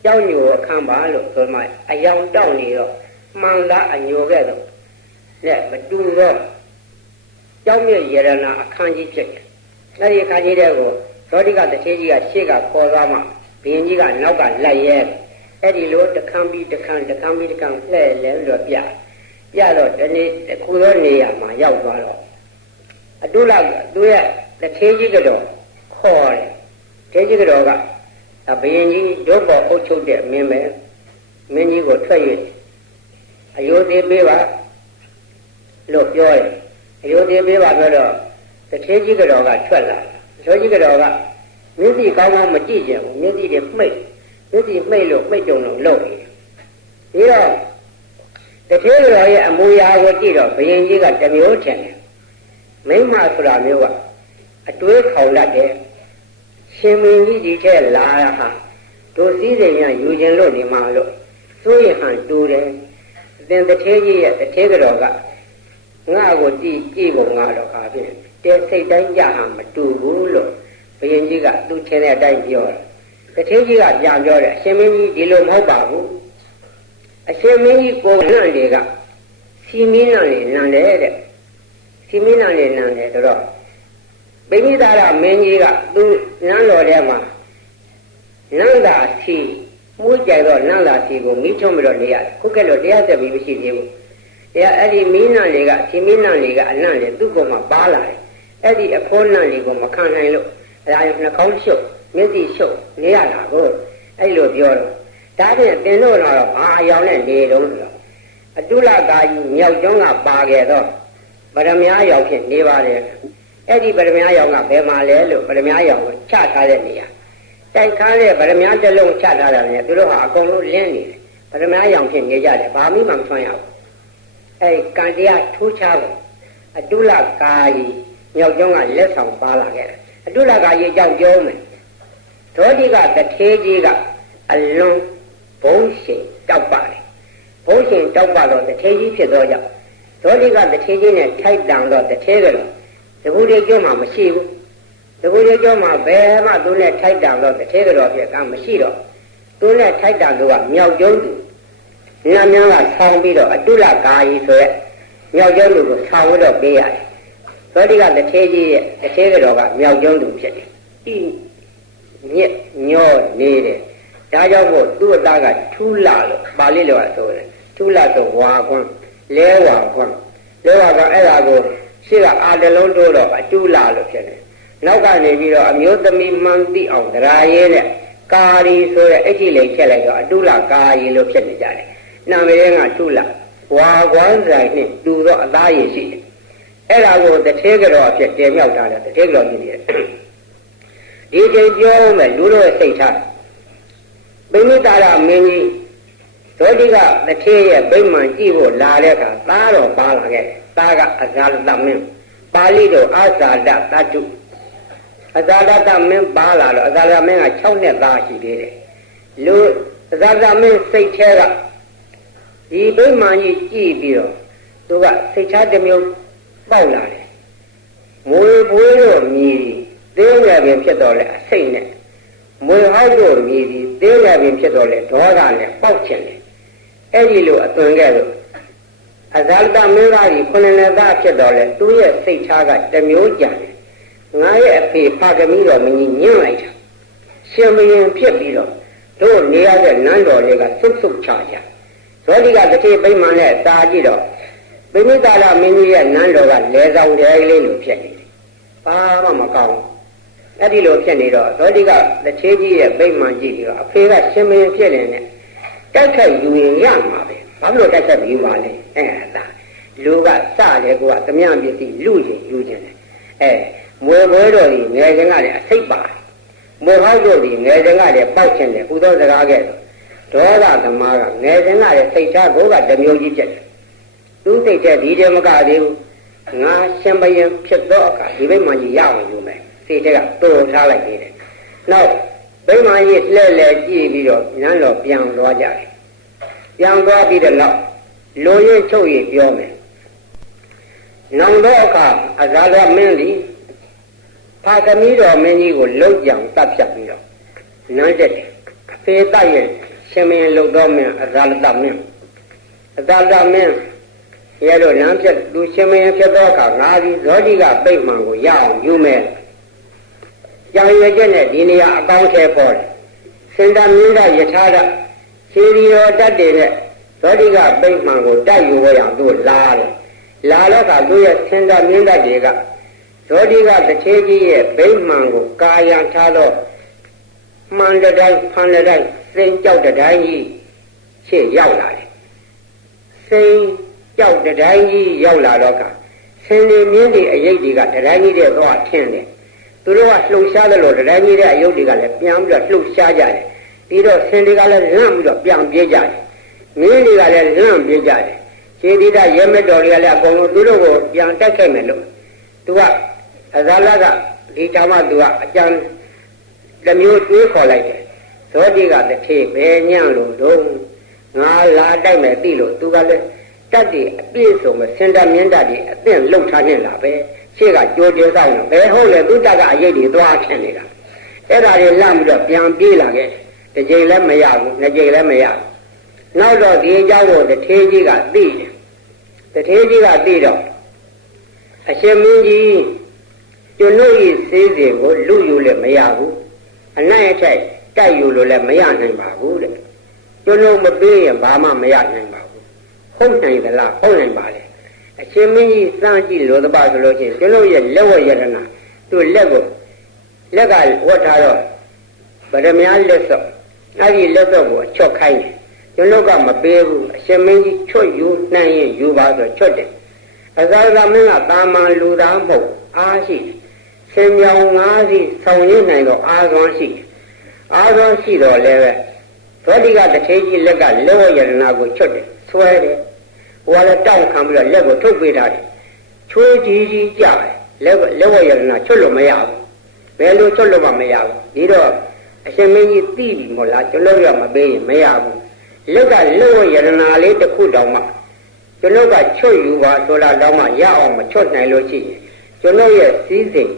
ကြောက်ညိုအခန်းပါလို့ဆိုမှအယောင်တောက်နေတော့မှန်သားအညိုခဲ့တော့လက်မတူတော့ကြောက်မြရရနာအခန်းကြီးဖြစ်တယ်အဲဒီအခန်းကြီးတဲ့ကိုသောတိကတထေးကြီးကရှေ့ကခေါ်သွားမှဘုရင်ကြီးကနောက်ကလိုက်ရဲအဲ့ဒီလိုတခမ်းပြီးတခမ်းလှဲ့လဲပြီးတော့ပြတော့ဒီနေ့တစ်ခုသောနေရာမှာရောက်သွားတော့အတုလသူရဲ့တထေးကြီးကတော့ခေါ်တယ်တထေးကြီးကတော့ကဘုရင်ကြီးဒုဘောအုပ်ချုပ်တဲ့မင်းပဲမင်းကြီးကိုထွက်၍အယုသေးပေးပါလို့ပြောတယ်အယုသေးပေးပါပြောတော့တထေးကြီးကတော့ကထွက်လာတထေးကြီးကတော့ကမျက်စိကောင်းကောင်းမကြည့်ကြဘူးမျက်စိတွေမှိတ်လို့မှိတ်ကြုံလို့လုပ်နေတယ်ပြီးတော့တထေးတော်ရဲ့အမူအရာကိုကြည့်တော့ဘုရင်ကြီးကတစ်မျိုးထင်တယ်မိမဆိုတာမျိုးကအတွေးခေါင်တတ်တယ်ရှင်မင်းကြီးဒီထဲလာတာဟာတို့စည်းစိမ်ရယူခြင်းလို့နေမှာလို့စိုးရင်ဟန်တူတယ်အသင်တထေးကြီးရဲ့တထေးတော်ကငါ့ကိုကြည့်ဖို့ငါတော့ခါဖြင့်တဲစိတ်တိုင်းကြဟန်မတူဘူးလို့ဘုရင်ကြီးကသူ့ထင်တဲ့အတိုင်းပြောတယ်တထေးကြီးကပြန်ပြောတယ်အရှင်မင်းကြီးဒီလိုမဟုတ်ပါဘူးအရှင်မင်းကြီးကိုနန့်တွေကစီမင်းနန့်တွေနန့်တယ်တဲ့စီမင်းနန့်တွေနန့်တယ်ဆိုတော့ပိဋိဒါရမင်းကြီးကသူနန်းတော်ထဲမှာနန္ဒာစီမှုကြိုက်တော့နန္ဒာစီကိုမိချုံပြီးတော့နေရတယ်ခုကဲလို့တရားဆက်ပြီးမရှိသေးဘူးတရားအဲ့ဒီမင်းနန့်တွေကစီမင်းနန့်တွေကအနန့်တွေသူ့ကိုမှပါလာတယ်အဲ့ဒီအဖိုးနန့်တွေကိုမခံနိုင်လို့အဲဒါနှာခေါင်းရှုပ်မျက်စိရှုပ်နေရတာကိုအဲ့လိုပြောတော့ဒါဖြင့်တင်လို့တော့ဘာအယောင်နဲ့နေတော့ဆိုတော့အတုလကာကြီးမြောက်ကျွန်းကပါခဲ့တော့ဗရမ ्या ရောက်ဖြင့်နေပါတယ်အဲ့ဒီဗရမ ्या ရောက်ကဘယ်မှာလဲလို့ဗရမ ्या ရောက်ကိုချထားတဲ့နေရာတိုက်ခါတဲ့ဗရမ ्या တစ်လုံးချထားတာနဲ့သူတို့ဟာအကုန်လုံးလင်းနေတယ်ဗရမ ्या ရောက်ဖြင့်နေကြတယ်ဘာမှမဆွမ်းရဘူးအဲ့ကံတရားထူးခြားဖို့အတုလကာကြီးမြောက်ကျွန်းကလက်ဆောင်ပါလာခဲ့တယ်အတုလကာကြီးအကြောင်းပြောမယ်သောတိကတထေးကြီးကအလွန်ဘုံရှင်တောက်ပါတယ်ဘုံရှင်တောက်ပါတော့တထေးကြီးဖြစ်တော့ကြောင့်သောတိကတထေးကြီးနဲ့ထိုက်တန်တော့တထေးကတော့တကူတွေကြောမှမရှိဘူးတကူတွေကြောမှဘယ်မှသူနဲ့ထိုက်တန်တော့တထေးကတော့ဖြစ်ကမရှိတော့သူနဲ့ထိုက်တန်သူကမြောက်ကျုံးသူနာမည်ကဆောင်းပြီးတော့အတုလကာယီဆိုရက်မြောက်ကျုံးသူကိုဆောင်းပြီးတော့ပေးရတယ်သောတိကတထေးကြီးရဲ့တထေးကတော့ကမြောက်ကျုံးသူဖြစ်တယ်ဤမြက်ညောနေတယ်ဒါကြောင့်မို့သူ့အသားကထူလာလို့ပါဠိလိုဆိုတယ်ထူလာဆိုဝါကွန်းလဲဝါကွန်းအဲ့ဒါကိုရှေ့ကအာတလုံးတိုးတော့အတူလာလို့ဖြစ်တယ်နောက်ကနေပြီးတော့အမျိုးသမီးမှန်သိအောင်ဒရာရဲနဲ့ကာရီဆိုတဲ့အကြည့်လေးချက်လိုက်တော့အတူလာကာရီလို့ဖြစ်နေကြတယ်နာမည်ကထူလာဝါကွန်းဆိုင်နဲ့တူတော့အသားရည်ရှိတယ်အဲ့ဒါကိုတထေးကြောအဖြစ်တည်မြောက်ထားတယ်တထေးကြောဖြစ်နေတယ်ဒီချိန်ပြောမယ်လူတို့ရဲ့စိတ်ထားပိဋိတာရမင်းကြီးသောတိကတထေးရဲ့ဗိမာန်ကြည့်ဖို့လာတဲ့အခါသားတော်ပါလာခဲ့တယ်သားကအဇာလတမင်းပါဠိတော်အာဇာဒတတုအဇာဒတမင်းပါလာတော့အဇာဒမင်းက6နှစ်သားရှိသေးတယ်လူအဇာဒမင်းစိတ်ထဲကဒီဗိမာန်ကြီးကြည့်ပြီးတော့သူကစိတ်ချတစ်မျိုးပေါက်လာတယ်မွေပွေးတော့မြည် သေးငယ်ပင်ဖြစ်တော်လဲအစိတ်နဲ့မွေဟောက်တို့မြည်သည်သေးငယ်ပင်ဖြစ်တော်လဲဒေါသနဲ့ပေါက်ချင်တယ်အဲ့ဒီလိုအသွင်ကဲ့သို့အဇာလတမင်းသားကြီးခုနှစ်နှစ်သားဖြစ်တော်လဲသူရဲ့စိတ်ထားကတစ်မျိုးကြံတယ်ငါရဲ့အဖေဖာသမီးတော်မင်းကြီးညှင်းလိုက်တာရှင်မင်းဖြစ်ပြီးတော့တို့နေရတဲ့နန်းတော်လေးကဆုတ်ဆုတ်ချကြဇောတိကတတိပိမှန်နဲ့တာကြည့်တော့ပိမိတာလမင်းကြီးရဲ့နန်းတော်ကလဲဆောင်တယ်လေးလိုဖြစ်နေတယ်ဘာမှမကောင်းအဲ့ဒီလိုဖြစ်နေတော့ဇောတိကတတိကြီးရဲ့ပိမှန်ကြည့်ပြီးတော့အဖေကရှင်မင်းဖြစ်နေတယ်တိုက်ခိုက်ယူရင်ရမှာပဲဘာလို့တိုက်ခိုက်ပြီးပါလဲအဲ့ဒါလူကစတယ်ကိုကသမ ्या ပစ္စည်းလူချင်းယူခြင်းတယ်မွေပွဲတော်ကြီးငယ်ချင်းကလည်းအစိတ်ပါမွေဟောက်တို့ကြီးငယ်ချင်းကလည်းပေါက်ခြင်းတယ်ဥသောစကားကဲဆိုဒေါသသမားကငယ်ချင်းကလည်းစိတ်ထားကိုကတစ်မျိုးကြီးဖြစ်တယ်သူစိတ်ထဲဒီတည်းမကသေးဘူးငါရှင်ဘရင်ဖြစ်တော့အခါဒီဘိမှန်ကြီးရအောင်ယူမယ်စိတ်ထဲကတိုးထားလိုက်နေတယ်နောက်ဘိမှန်ကြီးလှဲ့လှဲ့ကြည့်ပြီးတော့ညံတော်ပြန်သွားကြတယ်ပြန်သွားပြီးတော့နောက်လိုရင်းချုပ်ရပြောမယ်နောင်တော့အခါအဇာလမင်းသည်ဖာသမီးတော်မင်းကြီးကိုလှုပ်ကြံတတ်ဖြတ်ပြီးတော့နန်းတက်တယ်အဖေတိုက်ရဲ့ရှင်မင်းလှုပ်တော်မင်းအဇာလတမင်းရဲလို့နန်းဖြတ်လူရှင်မင်းဖြစ်သောအခါငါသည်ဇောတိကပိတ်မှန်ကိုရအောင်ယူမယ်ကြောင်ရွယ်ချက်နဲ့ဒီနေရာအကောင်းထဲပေါ်တယ်စင်တာမင်းသားယထာရခြေရီတော်တတ်တယ်နဲ့ဇောတိကပိတ်မှန်ကိုတိုက်ယူရအောင်သူလာတယ်လာတော့ကသူရဲ့စင်တာမင်းသားတွေကဇောတိကတထေကြီးရဲ့ဗိမှန်ကိုကာယံထားတော့မှန်တဲ့တိုင်းဖန်တဲ့တိုင်းစိန်ကြောက်တဲ့တိုင်းကြီးရှေ့ရောက်လာတယ်စိန်ကြောက်တဲ့တိုင်းကြီးရောက်လာတော့ကဆင်းနေမြင်းတွေအရေးတွေကတတိုင်းကြီးတဲ့တော့ထင်းတယ်သူတို့ကလှုပ်ရှားတယ်လို့တတိုင်းကြီးတဲ့အယုတ်တွေကလည်းပြန်ပြီးတော့လှုပ်ရှားကြတယ်ပြီးတော့ဆင်းတွေကလည်းလန့်ပြီးတော့ပြန်ပြေးကြတယ်မြင်းတွေကလည်းလန့်ပြေးကြတယ်ခြေတိဒရဲမတော်တွေကလည်းအကုန်လုံးသူတို့ကိုပြန်တိုက်ခိုက်မယ်လို့သူကအဇာလကဒီဓမ္မသူကအကျမ်းတစ်မျိုးတွေးခေါ်လိုက်တယ်ဇောတိကတထေဘယ်ညံ့လို့တော့ငါလာတိုက်မယ်သိလို့သူကလည်းတတ်တယ်အပြည့်စုံမဲ့စင်တာမြင့်တတ်တယ်အသင့်လှုပ်ထားနေလားပဲရှေ့ကကြိုးတင်ဆောင်ဘယ်ဟုတ်လဲသူတတ်ကအရေးတွေသွားဖြစ်နေတာအဲ့ဒါတွေလန့်ပြီးတော့ပြန်ပြေးလာခဲ့တစ်ချိန်လည်းမရဘူးနှစ်ချိန်လည်းမရဘူးနောက်တော့ဒီအကြောင်းကိုတထေကြီးကသိတယ်တထေကြီးကသိတော့အရှင်မင်းကြီးကျွန်တို့ဤစေးစဉ်ကိုလူယူလည်းမရဘူးအနိုင်အထိုက်တိုက်ယူလို့လည်းမရနိုင်ပါဘူးတဲ့ကျွန်တော်မပေးရင်ဘာမှမရနိုင်ပါဘူးဟုတ်နိုင်သလားဟုတ်နိုင်ပါလေအရှင်မင်းကြီးစမ်းကြည့်လို့တပါဆိုလို့ချင်းကျွန်တော်ရဲ့လက်ဝဲယရနာသူ့လက်ကဝတ်ထားတော့ဗရမများလက်စော့အဲ့ဒီလက်စော့ကိုအချော့ခိုင်းတယ်ကျွန်တော်ကမပေးဘူးအရှင်မင်းကြီးချွတ်ယူနှမ်းရင်ယူပါဆိုချွတ်တယ်အဇာလမင်းကတာမန်လူသားမဟုတ်အားရှိဆင်မြောင်ငါးစီဆောင်ရင်းနိုင်တော့အားသွန်းရှိတော့လည်းပဲသောတိကတထေကြီးလက်ကလက်ဝဲယရနာကိုချွတ်တယ်ဆွဲတယ်ဟိုကလည်းတောက်ခံပြီးတော့လက်ကိုထုတ်ပေးထားတယ်ချွေးကြီးကြတယ်လက်ဝဲယရနာချွတ်လို့မရဘူးဘယ်လိုချွတ်လို့မှမရဘူးဒီတော့အရှင်မင်းကြီးသိပြီမို့လားကျွန်တော်ရမပေးရင်မရဘူးလက်ကလက်ဝဲယရနာလေးတစ်ခုတောင်မှကျွန်တော်ကချွတ်ယူပါဆိုတာတောင်မှရအောင်မချွတ်နိုင်လို့ရှိရင်ကျွန်တော်ရဲ့စည်းစိမ်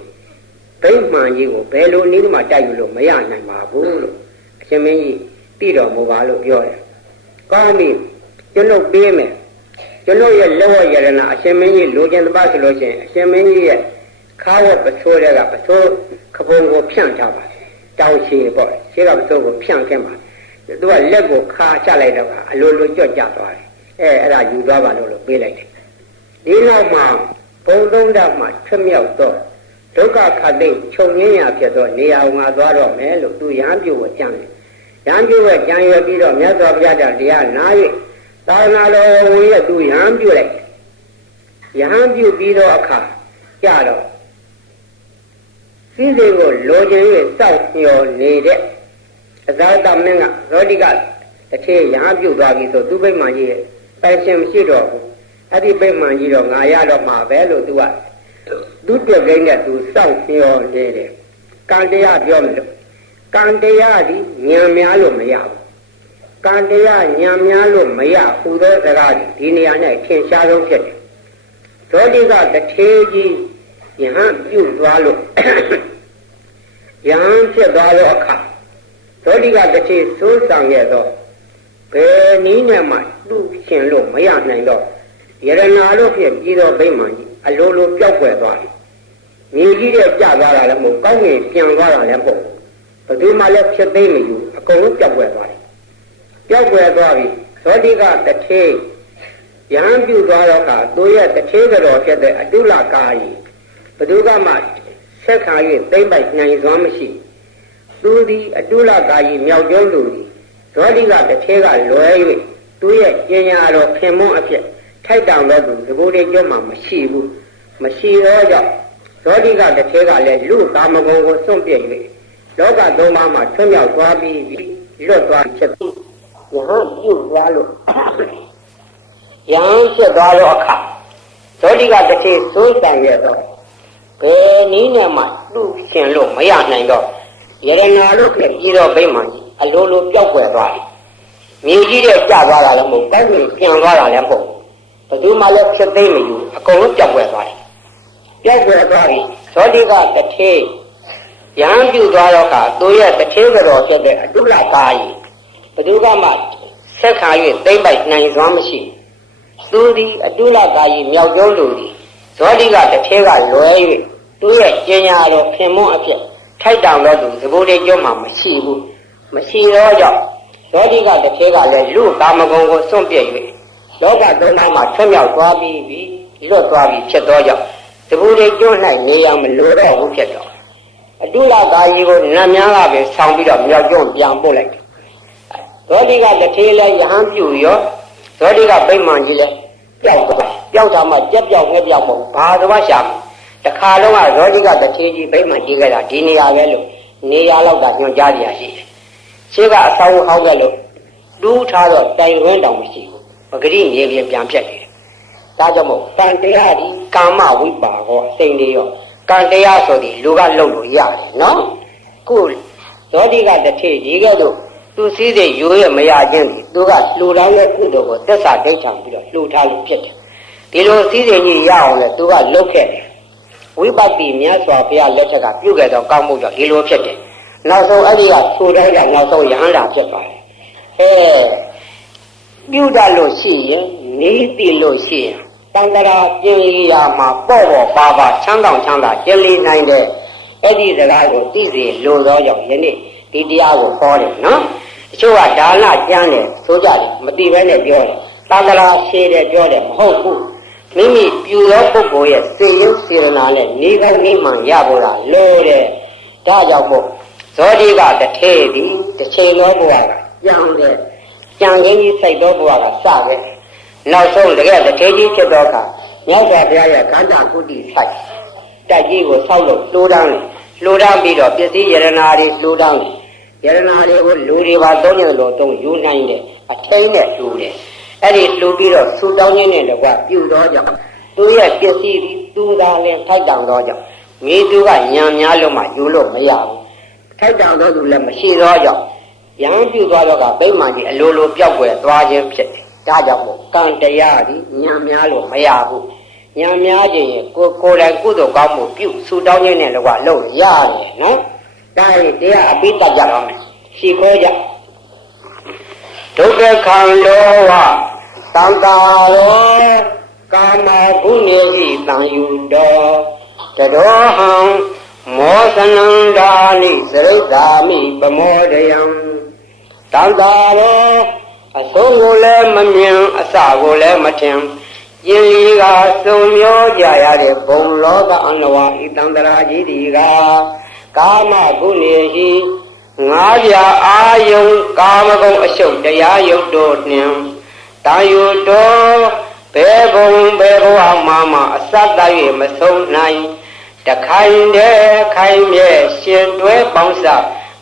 ဗိမှန်ကြီးကိုဘယ်လိုနည်းမှတိုက်ယူလို့မရနိုင်ပါဘူးလို့အရှင်မင်းကြီးသိတော်မူပါလို့ပြောတယ်။ကောင်းပြီကျွန်တော်ပေးမယ်ကျွန်တော်ရဲ့လက်ဝဲရတနာအရှင်မင်းကြီးလိုချင်တပတ်ဆိုလို့ရှိရင်အရှင်မင်းကြီးရဲ့ခါဝတ်ပစိုးတဲ့ကပစိုးခပုံကိုဖြန့်ထားပါတောင်းရှိပေါ့ရှေ့ကပစိုးကိုဖြန့်ခဲ့ပါသူကလက်ကိုခါချလိုက်တော့အလိုလိုကြွကြသွားတယ်အဲ့ဒါယူသွားပါလို့ပေးလိုက်တယ်ဒီနောက်မှာဘုံသုံးဓာတ်မှာထွတ်မြောက်တော့ဒုက္ခခတ်သိခြုံငင်းရဖြစ်တော့နေရာငါသွားတော့မယ်လို့သူရဟန်းပြုတ်ကြံတယ်ရဟန်းပြုတ်ကြံရပြီးတော့မြတ်စွာဘုရားတရားနာ၍သာသနာတော်ဝင်ရသူရဟန်းပြုတ်လိုက်ရဟန်းပြုတ်ပြီးတော့အခါကြတော့စည်းစိမ်ကိုလိုချင်၍စောင့်မျှော်နေတဲ့အဇာတမင်းကဇောတိကတစ်ခေရဟန်းပြုတ်သွားပြီဆိုသူ့ဗိမာန်ကြီးရဲ့တိုင်ရှင်မရှိတော့ဘူးအဲ့ဒီဗိမာန်ကြီးတော့ငါရတော့မှာပဲလို့သူကသူ့ပြုတ်ကိန်းနဲ့သူစောင့်မျှော်နေတယ်ကံတရားပြောမလို့ကံတရားဒီဉာဏ်များလို့မရဘူးကံတရားဉာဏ်များလို့မရဟူသောစကားဒီနေရာနဲ့ထင်ရှားဆုံးဖြစ်တယ်ဇောတိကတထေကြီးယဟန်ပြုတ်သွားလို့ ယံဖြစ်သွားသောအခါသောတိကတစ်ချေစိုးဆောင်ခဲ့သောဘယ်နည်းနဲ့မှသူ့ရှင်လို့မရနိုင်တော့ယရနာတို့ဖြင့်ပြီးသောဗိမာန်ကြီးအလိုလိုပျောက်ကွယ်သွားတယ်မြေကြီးတဲ့ကျသွားတာလည်းမဟုတ်ကောင်းကင်ပြန်သွားတာလည်းမဟုတ်ဘယ်သူမှလည်းဖြစ်သိမ့်မယူအကုန်လုံးပျောက်ကွယ်သွားတယ်ပျောက်ကွယ်သွားပြီသောတိကတစ်ချေယံပြုသွားတော့အခါသူရဲ့တစ်ချေတော်ဖြစ်တဲ့အတုလကာယီဘယ်သူကမှဆက်ခါ၍သိမ့်ပိုက်နိုင်စွမ်းမရှိသူသည်အတုလကာယီမြောက်ကျုံးသူသည်သောတိကတစ်ချေကလွယ်၍သူရဲ့ကျင်ညာတော်ခင်မွန်းအဖြစ်ထိုက်တောင်တော့သူသဘောတည်းကျုံးမှမရှိဘူးမရှိတော့ကြောင့်သောတိကတစ်ချေကလည်းလူကာမဂုဏ်ကိုစွန့်ပြစ်၍လောကသုံးပါးမှာထွံ့မြောက်သွားပြီးလွတ်သွားဖြစ်ပြီးယဟန်ပြုတ်သွားလို့ယံဖြစ်သွားတော့အခါသောတိကတစ်ချေစိုးဆိုင်ရတော့ဘယ်နည်းနဲ့မှသူ့ရှင်လို့မရနိုင်တော့ယရနာတို့နဲ့ပြီးတော့ဗိမာန်ကြီးအလိုလိုပျောက်ကွယ်သွားတယ်မြေကြီးတဲ့ကျသွားတာလည်းမဟုတ်ကောင်းကင်ပြန်သွားတာလည်းမဟုတ်ဘယ်သူမှလည်းဖြစ်သိမ့်မယူအကုန်လုံးပျောက်ကွယ်သွားတယ်ပျောက်ကွယ်သွားပြီသောတိကတစ်ချေယံပြုသွားတော့ကသူရဲ့တစ်ချေတော်ဖြစ်တဲ့အတုလကာယီဘယ်သူကမှဆက်ခါ၍သိမ့်ပိုက်နိုင်စွမ်းမရှိသူသည်အတုလကာယီမြောက်ကျုံးလူသည်သောတိကတစ်ချေကလွယ်၍သူရဲ့ကျင်ညာတော်ခင်မွန်းအဖြစ်ထိုက်တောင်တော့သူသဘောတည်းကျုံးမှမရှိဘူးမရှိတော့ကြောင့်သောတိကတစ်ချေကလည်းလူကာမဂုဏ်ကိုစွန့်ပြစ်၍လောကသုံးပါးမှာထွံ့မြောက်သွားပြီးလွတ်သွားပြီးဖြစ်သောကြောင့်သဘောတည်းကျုံး၌နေရမလိုတော့ဘူးဖြစ်တော့အတုလကာယီကိုနတ်များကပဲဆောင်းပြီးတော့မြောက်ကျုံးပြန်ပို့လိုက်တယ်သောတိကတစ်ချေလည်းယဟန်ပြုရောသောတိကဗိမာန်ကြီးလည်းပျောက်သွားပျောက်တာမှကြက်ပြောက်ငှက်ပြောက်မဟုတ်ဘာသွားရှာမတခါလုံးကသောတိကတစ်ချေကြီးဗိမာန်ကြီးခဲ့တာဒီနေရာပဲလို့နေရာတော့ကညွှန်ကြားရရှိတယ်ရှေးကအဆောင်ဟောင်းခဲ့လို့တူးထားတော့တိုင်ခွင်းတောင်မရှိဘူးပဂရိမြေပြင်ပြန်ပြတ်နေတယ်ဒါကြောင့်မို့တန်တရားဒီကာမဝိပါကောစိတ်တွေရောကံတရားဆိုပြီးလူကလှုပ်လို့ရတယ်နော်ခုသောတိကတစ်ထည့်ဒီကဲ့သို့သူစည်းစိမ်ရိုးရမရခြင်းဒီသူကလှူထားတဲ့ကုသိုလ်ကိုသက်စာဒိဋ္ဌံပြီးတော့လှူထားလို့ဖြစ်တယ်ဒီလိုစည်းစိမ်ကြီးရအောင်လဲသူကလှုပ်ခဲ့တယ်ဝိပဿနာမြတ်စွာဘုရားလက်ထက်ကပြုခဲ့တော့ကောင်းမှုကြောင့်ဒီလိုဖြစ်တယ်နောက်ဆုံးအဲ့ဒီကထူတိုင်းကနောက်ဆုံးရဟန္တာဖြစ်သွားတယ်ပြုတတ်လို့ရှိရင်နေသိလို့ရှိရင်တန်တရာကျင်လီယာမှာပေါ့ပါပါချမ်းတောင်ချမ်းသာကျင်လီနိုင်တဲ့အဲ့ဒီစကားကိုသိစေလိုသောကြောင့်ယနေ့ဒီတရားကိုဟောတယ်နော်တချို့ကဒါနကျမ်းတယ်ဆိုကြတယ်မသိဘဲနဲ့ပြောတယ်တန်တရာရှည်တယ်ပြောတယ်မဟုတ်ဘူးမိမိပြုသောပုဂ္ဂိုလ်ရဲ့စေရုပ်စေရနာနဲ့နေကောင်းနေမှန်ရဖို့လားလို့တဲ့ဒါကြောင့်မို့ဇောတိကတစ်ထည့်သည်တစ်ချိန်သောဘဝကကြံတဲ့ကြံရင်းကြီးစိတ်သောဘဝကစခဲ့နောက်ဆုံးတကယ်တစ်ထည့်ကြီးဖြစ်သောအခါမြတ်စွာဘုရားရဲ့ခန္ဓာကုတိဆိုင်တက်ကြီးကိုဆောက်လို့လှိုးတန်းပြီးတော့ပစ္စည်းယရနာတွေလှိုးတန်းယရနာတွေကိုလူတွေပါသုံးရလို့သုံးယူနိုင်တဲ့အထိန်နဲ့လှူတယ်အဲ့ဒီလှူပြီးတော့ဆူတောင်းခြင်းနဲ့လည်းကပြုတော့ကြောင့်သူရဲ့ပစ္စည်းဒီသူသာလည်းထိုက်တောင်တော့ကြောင့်မိသူကညံများလို့မှယူလို့မရဘူးထိုက်တောင်တော့သူလည်းမရှိတော့ကြောင့်ယံပြုသွားတော့ကဗိမာန်ကြီးအလိုလိုပျောက်ွယ်သွားခြင်းဖြစ်တယ်ဒါကြောင့်မို့ကံတရားဒီညံများလို့မရဘူးညံများခြင်းရင်ကိုယ်တိုင်ကုသိုလ်ကောင်းမှုပြုဆူတောင်းခြင်းနဲ့လည်းကလုပ်ရတယ်နော်ဒါရင်တရားအပိတ္တကြတော့မယ်ရှိခိုးကြဒုက္ခခန္ဓာဝသံသာရောကာမဂုဏေဟိတံယူတော်တရောဟံမောသနန္ဒာနိစရိတ်သာမိပမောဒယံသံသာရောအဆုံးကိုလည်းမမြင်အစကိုလည်းမထင်ယင်လီကစုံမျောကြရတဲ့ဘုံလောကအန္တဝါဤတန္တရာကြီးဒီကကာမဂုဏေဟိငါးပြာအာယုံကာမဂုဏ်အရှုပ်တရားယုတ်တို့နှင့်တာယုတော်ဘယ်ဘုံဘယ်ဘဝမှာအစတ၍မဆုံးနိုင်တခိုင်တည်းခိုင်မြဲရှင်တွဲပေါင်းစ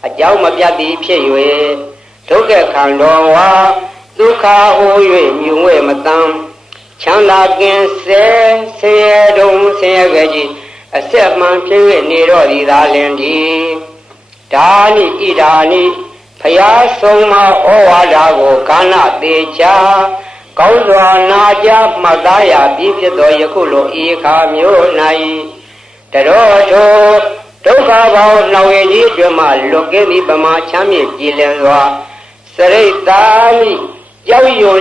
အကြောင်းမပြတ်သည်ဖြစ်၍ဒုက္ခခန္ဓာဝါဒုက္ခဟို၍မြုံဝဲမတမ်းချမ်းသာကင်းဆဲဆင်းရဲတုံဆင်းရဲကြည်အဆက်မှန်ဖြစ်၍နေတော့သည်သာလင်ဒီဒါနိဣဒာနိဖယားဆုံးမဩဝါဒကိုကာဏသေးချာကောင်းစွာနာကြားမှတ်သားရပြီးဖြစ်သောယခုလိုဤခါမျိုး၌တရောထို ဒုက္ခဘောင်နှောင်ရည်ကြီးအတွင်းမှလွတ်ကင်းပြီးဗမာချမ်းမြေကြည်လင်စွာစရိတ်သာမိကြောက်ရွံ့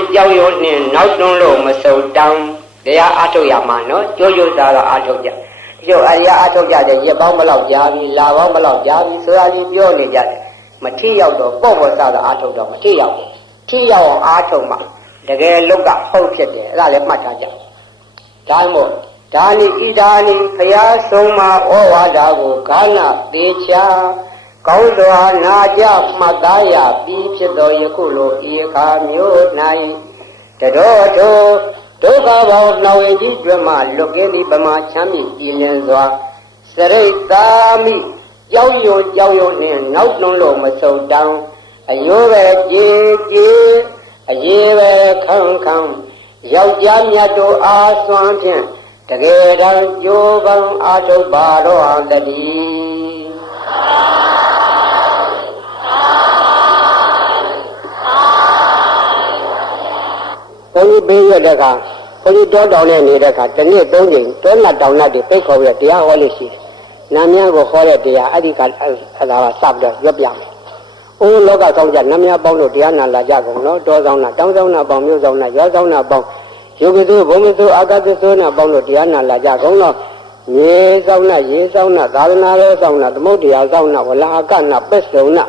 နှင့်နောက်တွန်းလို့မစုံတောင်းတရားအထုတ်ရမှာနော်ကြိုးကြိုးစားတော့အထုတ်ကြပြောအရိယာအထုတ်ကြတဲ့ရက်ပေါင်းဘလောက်ကြာပြီလာပေါင်းဘလောက်ကြာပြီဆိုတာကြီးပြောနေကြတယ်မထိရောက်တော့ပေါ့ပေါ့စားတော့အထုတ်တော့မထိရောက်ဘူးထိရောက်အောင်အထုတ်မှတကယ်လုတ်ကဟုတ်ဖြစ်တယ်အဲ့ဒါလည်းမှတ်ထားကြဒါမို့ဒါနိဣဒါနိဖယားဆုံးမဩဝါဒကိုဂါနသေးချာကောင်းစွာနာကြမှတ်သားရပြီးဖြစ်တော်ယခုလိုဤအခါမျိုး၌တတော်ထိုဒုက္ခဘောင်နှောင်ရည်ကြီးကျွမ်းမှလွတ်ကင်းသည့်ဗမာချမ်းမြေကြည်လင်စွာစရိတ်သာမိကြောက်ရွံ့နှင့်နောက်တွန်းလို့မစုံတောင်းအယိုးပဲကြည်အရေးပဲခန်းယောက်ျားမြတ်တို့အားစွမ်းဖြင့်တကယ်တမ်းကြိုးပမ်းအားထုတ်ပါတော့ဟံတည်းဘုန်းကြီးပေးရတဲ့အခါဘုန်းကြီးတောတောင်နဲ့နေတဲ့အခါတစ်နေ့၃ချိန်တောနတ်တောင်နတ်တွေပိတ်ခေါ်ပြီးတရားဟောလို့ရှိတယ်။နာမည်ကိုဟောတဲ့တရားအဲ့ဒီကအဲ့ဒါကစပြီးတော့ရွတ်ပြမယ်။အိုးလောကဆောင်ကြနာမည်ပေါင်းလို့တရားနာလာကြကုန်နော်တောဆောင်နာတောင်ဆောင်နာပေါင်းမြို့ဆောင်နာရွာဆောင်နာပေါင်းယုတ်ကစုဘုံမစုအာဂတစုနာပေါင်းလို့တရားနာလာကြကုန်တော့မြေဆောင်နာရေဆောင်နာသာသနာတော်ဆောင်နာသမုဒ္ဒရာဆောင်နာဝလာအကနာပစ္စုံနာ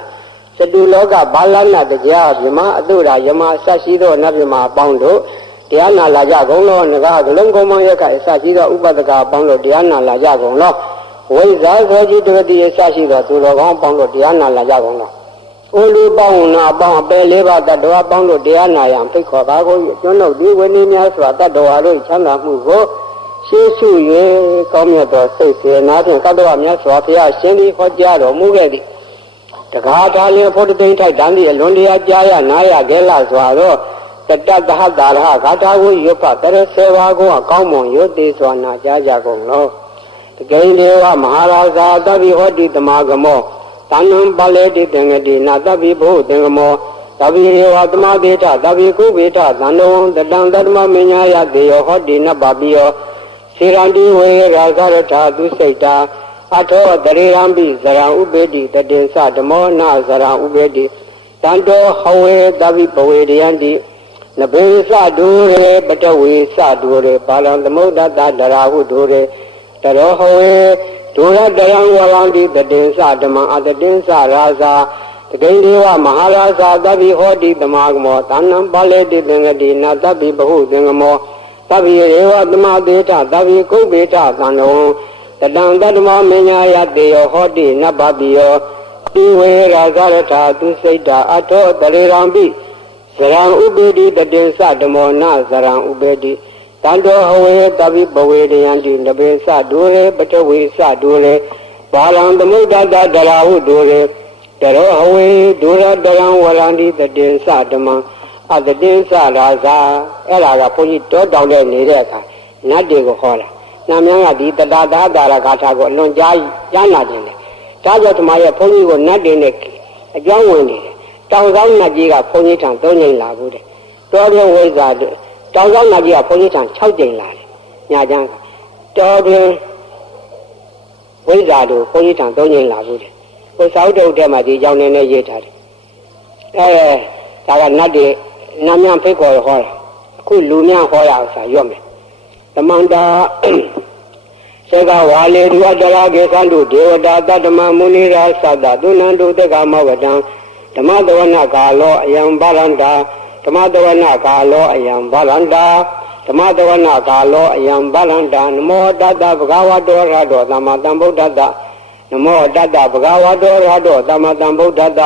စတုလောကဘာလနာတရားမြမအတုရာယမဆက်ရှိသောနတ်မြမအပေါင်းတို့တရားနာလာကြကုန်လို့ငကားကလုံးကုန်းမောင်းရက်ကအစရှိသောဥပဒကအပေါင်းတို့တရားနာလာကြကုန်လို့ဝိဇ္ဇာခောจิตဝတိအစရှိသောသူတော်ကောင်းအပေါင်းတို့တရားနာလာကြကုန်လို့အိုလူပေါင်းနာအပေါင်းအပယ်လေးပါးတတ္တဝါပေါင်းတို့တရားနာရန်ဖိတ်ခေါ်ပါကုန်ကျွန်းတို့ဒီဝိနည်းများစွာတတ္တဝါတို့ချမ်းသာမှုကိုရှေးရှု၍ကောင်းမြတ်သောစိတ်စေနာဖြင့်ကတ္တဝမြတ်စွာဘုရားရှင်သည်ဟောကြားတော်မူခဲ့သည်တကားထားလျင်ဖို့တိန်ထိုက်တန်သည့်အလွန်တရာကြားရနားရခဲလာစွာသောတတ္တသဟတာရဟဂါထာဝိယပတရဆေဝါကိုအကောင်းမွန်ရွတ်သေးစွာနာကြားကြကုန်လောတကိဉ္ဒေဝမဟာရာဇာတပိဟောတိတမဂမောတဏ္ဏံပလေတိသင်္ကတိနာတပိဘုသင်္ကမောတပိယေဝသမဒေထတပိကုဘေထသန္တဝံတတံတတမမညာယတေယောဟောတိနပပိယောစေရန္တိဝေရာဇရထသူစိတ်တာအထောတရေရံပိဇရံဥပေတိတတေသဓမောနဇရံဥပေတိတန္တောဟဝေတပိပဝေရယန္တိနဘေသဒုရေပတဝေသဒုရေပါလံသမုဒ္ဒတဒရာဟုဒုရေတရောဟဝေဒုရတရံဝရန္တိတတေသဓမ္မအတတေသရာဇာတကိဉ္ဒေဝမဟာရာဇာတပိဟောတိတမဂမောတဏ္ဏံပါလေတိသင်္ကတိနာတပိဘဟုသင်္ကမောတပိယေဝသမဒေထတပိကုဗ္ဗေထသန္တဝံတတံတတမမညာယတေယောဟောတိနပပိယောတိဝေရာဇရထသူစိတ်တာအထောတရေရံပိဇရံဥပေတိတတေသဓမ္မောနဇရံဥပေတိတန္တောဟဝေတပိပဝေရယန္တိနဘေသဒုရေပတဝေသဒုရေဘာလံသမုဒ္ဒတဒရာဟုဒုရေတရောဟဝေဒုရတရံဝရန္တိတတေသဓမ္မအတတေသရာဇာအဲ့ဒါကဘုန်းကြီးတောတောင်တဲ့နေတဲ့အခါနတ်တွေကိုဟောတာနာမည်ကဒီတတသာတာရဂါထာကိုအလွန်ကြားနာတယ်ဒါကြောင့်ဓမ္မရဲ့ဘုန်းကြီးကိုနတ်တွေနဲ့အကြောင်းဝင်နေတယ်တောင်ဆောင်နတ်ကြီးကဘုန်းကြီးထံ၃ကြိမ်လာဘူးတဲ့တောပြဝိဇ္ဇာတောင်ဆောင်နတ်ကြီးကဘုန်းကြီးထံ၆ကြိမ်လာတယ်ညာချမ်းကတောပြဝိဇ္ဇာတို့ဘုန်းကြီးထံ၃ကြိမ်လာဘူးတဲ့ဟိုသောတုတ်ထဲမှာဒီကြောင့်နည်းနည်းရေးထားတယ်ဒါကနတ်တွေနတ်များဖိတ်ခေါ်ဟောတယ်အခုလူများဟောရအောင်ဆိုရွတ်မယ်သမန္တာစေကဝါလေဒုအတရာကေသန္တုဒေဝတာတတ္တမမုနိရာသတ္တသုဏန္တုတက္ကမောဝတံဓမ္မတဝနကာလောအယံဗရန္တာဓမ္မတဝနကာလောအယံဗရန္တာဓမ္မတဝနကာလောအယံဗရန္တာနမောတတ္တဗုဒ္ဓဝါတောရတောသမ္မာသမ္ဗုဒ္ဓတ္တနမောတတ္တဗုဒ္ဓဝါတောရတောသမ္မာသမ္ဗုဒ္ဓတ္တ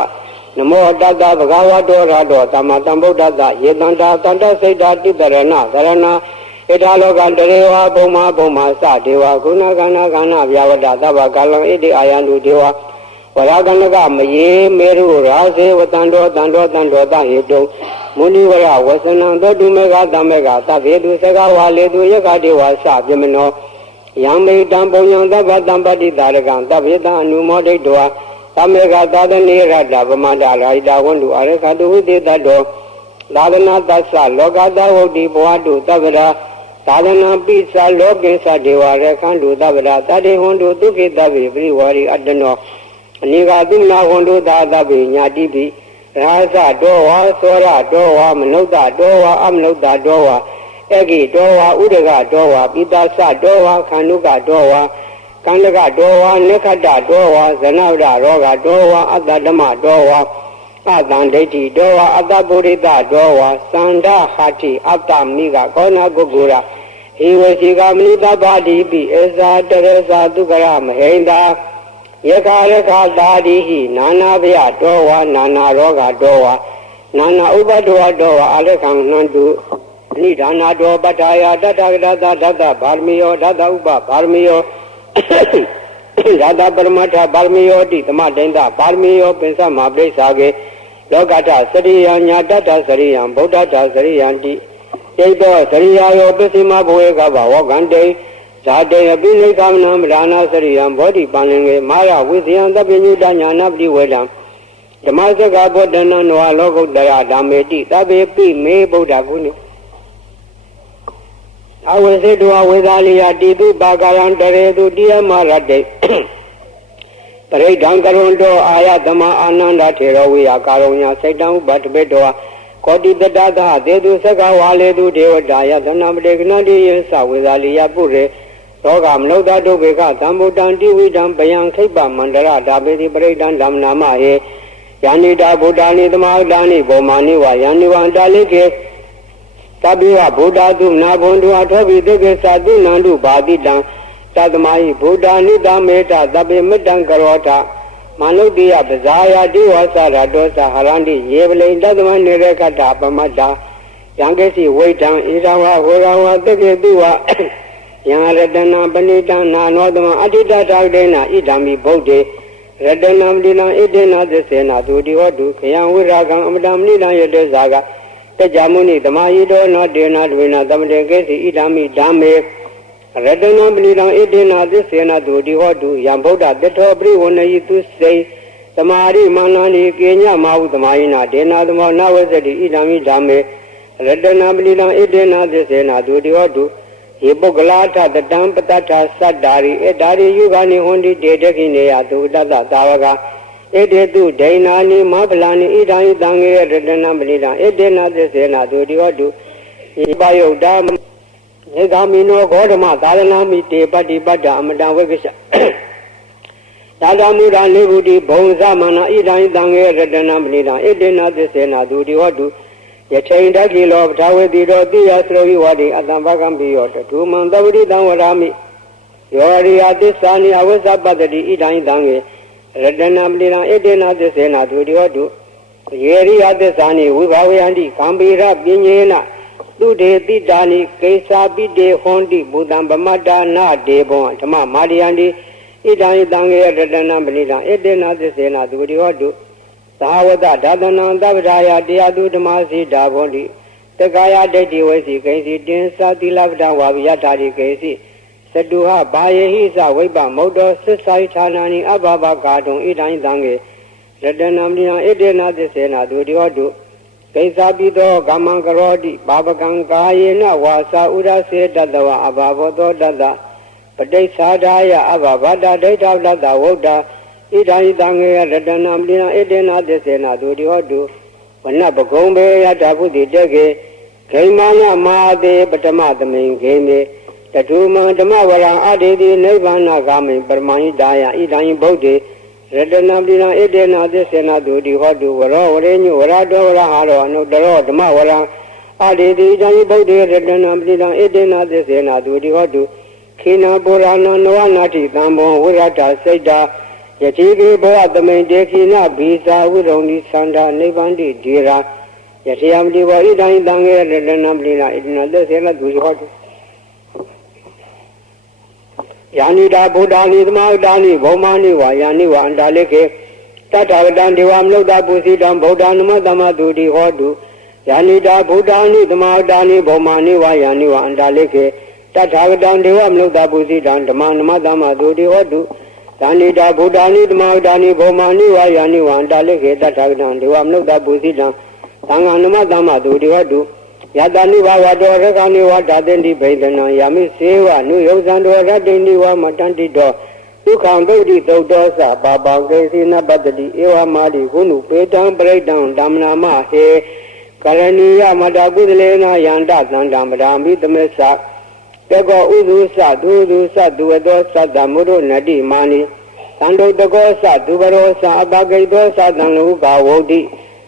နမောတတ္တဗုဒ္ဓဝါတောရတောသမ္မာသမ္ဗုဒ္ဓတ္တယေတန္တာတန္တစိတ်တာတိတရဏသရဏဣထာလောကတရေဝဘုံမာဘုံမာစဒေဝဂုဏကဏကဏဗျာဝတ္တသဗ္ဗကာလံဣတိအာယံတုဒေဝဝရကဏကမယေမေရုရာဇေဝတန္တောတန္တောတန္တောတဟေတုမုနိဝရဝဆနံသောတုမေကသမေကသဗ္ဗေတုစကဝါလေတုယကဒေဝစပြမနောယံမေတံပုံယံသဗ္ဗတံပတိတာရကံသဗ္ဗေတံအနုမောဒိတော Tamega Tadani Rada Vamada Raida Wandu Arekadu with the door Ladana Tasa Logada Wodi Boadu Tavera သာသနာပိစာလောကိသဒေဝရခန္တုသဗ္ဗရာတတေဟွန်တုဒုက္ခိတဗ္ဗေပရိဝါရိအတ္တနောအနိဃသုနာဟွန်တုသာသဗ္ဗေညာတိပိရာဇတောဝါသောရတောဝါမနုဿတောဝါအမနုဿတောဝါဧကိတောဝါဥဒကတောဝါပိတာသတောဝါခန္ဓုကတောဝါကန္လကတောဝါနိခတ္တတောဝါဇနဝရရောဂတောဝါအတ္တဓမ္မတောဝါအတံဒိဋ္ဌိတောဝါအတ္တပုရိသတောဝါသန္ဓဟာတိအတ္တမိကကောဏဂုဂုရဧဝစီကမနိတပါတိပိအဇာတရဇာတုကရမဟိန္တာယခာရခာသာတိဟိနာနာဗျာတောဝါနာနာရောဂတောဝါနာနာဥပဒောတောဝါအလခံနှံတုနိဒါနာတောပတ္ထာယတတ္တဂတသဒတ္တဗာရမီယောဒတ္တဥပဗာရမီယောဓာတပရမတ္ထဗာရမီယောတိသမတိန္ဒဗာရမီယောပိသမပရိစ္ဆာကေလောကတ္ထစရိယညာတတ္ထစရိယံဗုဒ္ဓတ္ထစရိယံတိဣတောစရိယာယောပစ္စည်းမဘဝေကဘဝကံတေဇာတေအပိနိသမနံဗရဏစရိယံဘောဓိပန္လင်္ကေမာရဝိသယံသဗ္ဗညုတညာနာပတိဝေဒံဓမ္မစကဘောဓနံနဝလောကုတ္တရာဓမ္မေတိသဗ္ဗေပိမေဗုဒ္ဓဂုဏိအဝိစေတောဝေသာလိယတိတုပါကရံတရေတုတိယမရတေပရိဒံကရုံတောအာယသမအာနန္ဒထေရဝိယကာရုံညာစိတ်တံဥပတပေတောကောတိတတသသေတုသကဝါလေတုဒေဝတာယသနမတေကနတိယသဝေသာလိယပုရေရောဂမနုဿတုဘေကသံဗုဒ္ဓံတိဝိတံပယံခိပ္ပမန္တရဒါပေတိပရိဒံဓမ္မနာမဟေယန္တိတာဗုဒ္ဓာနိသမာဒာနိဘောမာနိဝယန္တိဝန္တာလိကေသဗ္ဗေဝဗုဒ္ဓတုနာဘုံတုအထောပိတေကေသတုနန္တုဘာတိတံသတ္တမဟိဗုဒ္ဓာနိတမေတသဗ္ဗေမတ္တံကရောထမနုဿိယပဇာယတိဝသရတောသဟရန္တိယေပလိတတ္တမနေရခတ္တပမတ္တာယံကေစီဝိတံဣရဝဟောရဝတကေတုဝယံရတနာပဏိတံနာနောသမအဋ္ဌိတထာဒေနဣဒံမိဗုဒ္ဓေရတနာမတိလံဣတေနသစ္စေနသူတိဟောတုခယံဝိရာကံအမတမနိလံယတေဇာကတကြမုနိသမာယိတောနောတေနဒဝေနသမတေကေစီဣဒံမိဓမ္မေရတနာပဏိတံဣတေနသစ္စေနသူတိဟောတုယံဗုဒ္ဓတထောပရိဝဏယိသူစေသမာရိမာနန္တိကေညမဟုသမာယိနာဒေနာသမောနဝဇ္ဇတိဣဒံမိဓမ္မေရတနာပဏိတံဣတေနသစ္စေနသူတိဟောတုယေပုဂ္ဂလာထတတံပတ္တထသတ္တာရိဧတာရိယုဂာနိဟွန်တိတေတခိနေယသူတတ္တသာဝကဧတေတုဒိဏာနိမဗလာနိဣဒံဣတံငေရတနာပဏိတံဣတေနသစ္စေနသူတိဟောတုယေပယုတ်တာဧကမိနောဂေါဓမသာရဏမိတေပတ္တိပတ္တအမတံဝိက္ခသာတမုဒ္ဒနိဗ္ဗုတိဘုံသမဏဣဒံဣတံငေရတနာပဏိတံဣတေနသစ္စေနသူတိဟောတုယထိန်တကိလောပထာဝေတိတောတိယသရဝိဝါတိအတံဘကံပိယောတဒုမံသဝတိတံဝရာမိယောရိယသစ္စာနိအဝိဇ္ဇပတ္တိဣဒံဣတံငေရတနာပဏိတံဣတေနသစ္စေနသူတိဟောတုယေရိယသစ္စာနိဝိဘာဝယန္တိကံပိရပညေနသုဒေတိတာနိကိသာပိတေဟွန်တိဘုဒ္ဓံဗမတ္တနာဒေဘောဓမ္မမာရိယန္တိဣဒံဣတံငေရတနာပဏိတံဣတေနသစ္စေနသူတိဟောတုသာဝတဒါသနံသဗ္ဗရာယတရားသူဓမ္မစီဒါဘောတိတက္ကာယဒိဋ္ဌိဝေစီကိဉ္စီတင်္စာသီလပဒဝါဝိယတာတိကိဉ္စီသတုဟဘာယေဟိသဝိပ္ပမௌတ္တောသစ္စာယဌာနာနိအဘဘကာတုံဣဒံဣတံငေရတနာမနိယဣတေနသစ္စေနသူတိဟောတုကိစ္ဆာပိသောကာမံကရောတိပါပကံကာယေနဝါစာဥရစေတတဝအဘဘောသောတတပဋိစ္ဆာဒာယအဘဗတ္တဒိဋ္ဌပလတ္တဝုဒ္ဓဣဒံဣတံငေရတနာမနိယဣတေနသစ္စေနသူတိဟောတုဝနပကုံဘေယတဗုတိတေကေဂိမာနမဟာတေပထမသမိန်ဂိမေတထုမံဓမ္မဝရံအတေတိနိဗ္ဗာနဂာမိပရမဟိတာယဣဒံဗုဒ္ဓေရတနာပဏိဣတေနသစ္စေနသူတိဟောတုဝရောဝရေညုဝရတောဝရဟာရောအနုတ္တရောဓမ္မဝရံအတေတိဣဒံဗုဒ္ဓေရတနာပဏိဣတေနသစ္စေနသူတိဟောတုခေနပုရဏနဝနာတိသံဘောဝိရတစိတ်တာယတိကေဘောသမိန်တေခိနဘိဇာဝိရုံနိသန္တာနိဗ္ဗန္တိဒေရာယတိယမတိဝဣဒံတံငေရတနာပဏိဣဒနာသစ္စေနသူတိဟောတုယာနိတာဗုဒ္ဓာနိသမာဝတ္တာနိဘောမာနိဝါယာနိဝါအန္တာလိခေတတ္ထဝတ္တံဒေဝမနုဿပုစီတံဗုဒ္ဓနမသမသူတိဟောတုယာနိတာဗုဒ္ဓာနိသမာဝတ္တာနိဘောမာနိဝါယာနိဝါအန္တာလိခေတတ္ထဝတ္တံဒေဝမနုဿပုစီတံဓမ္မနမသမသူတိဟောတုသာနိတာဗုဒ္ဓာနိသမာဝတ္တာနိဘောမာနိဝါယာနိဝါအန္တာလိခေတတ္ထဝတ္တံဒေဝမနုဿပုစီတံသံဃာနမသမသူတိဟောတု ယတနိဘာဝတောရခဏိဝဓာတေတိဘိဒနံယာမိစေဝနုယောဇံတောရတ္တိနိဝမတန္တိတောဒုက္ခံဒုတိသုတ်တောသပါပံကေစီနပတ္တိဧဝမာတိကုဏုပေတံပရိတံဓမ္မနာမဟေကရဏီယမတကုသလေနယန္တသန္တံပဒံမိသမစ္ဆတကောဥဒုသသူဒုသသူဝတောသတ္တမုဒ္ဒနတိမာနိသန္တုတကောသသူဘရောသအပဂိတောသတံလူကဝုဒ္ဓိ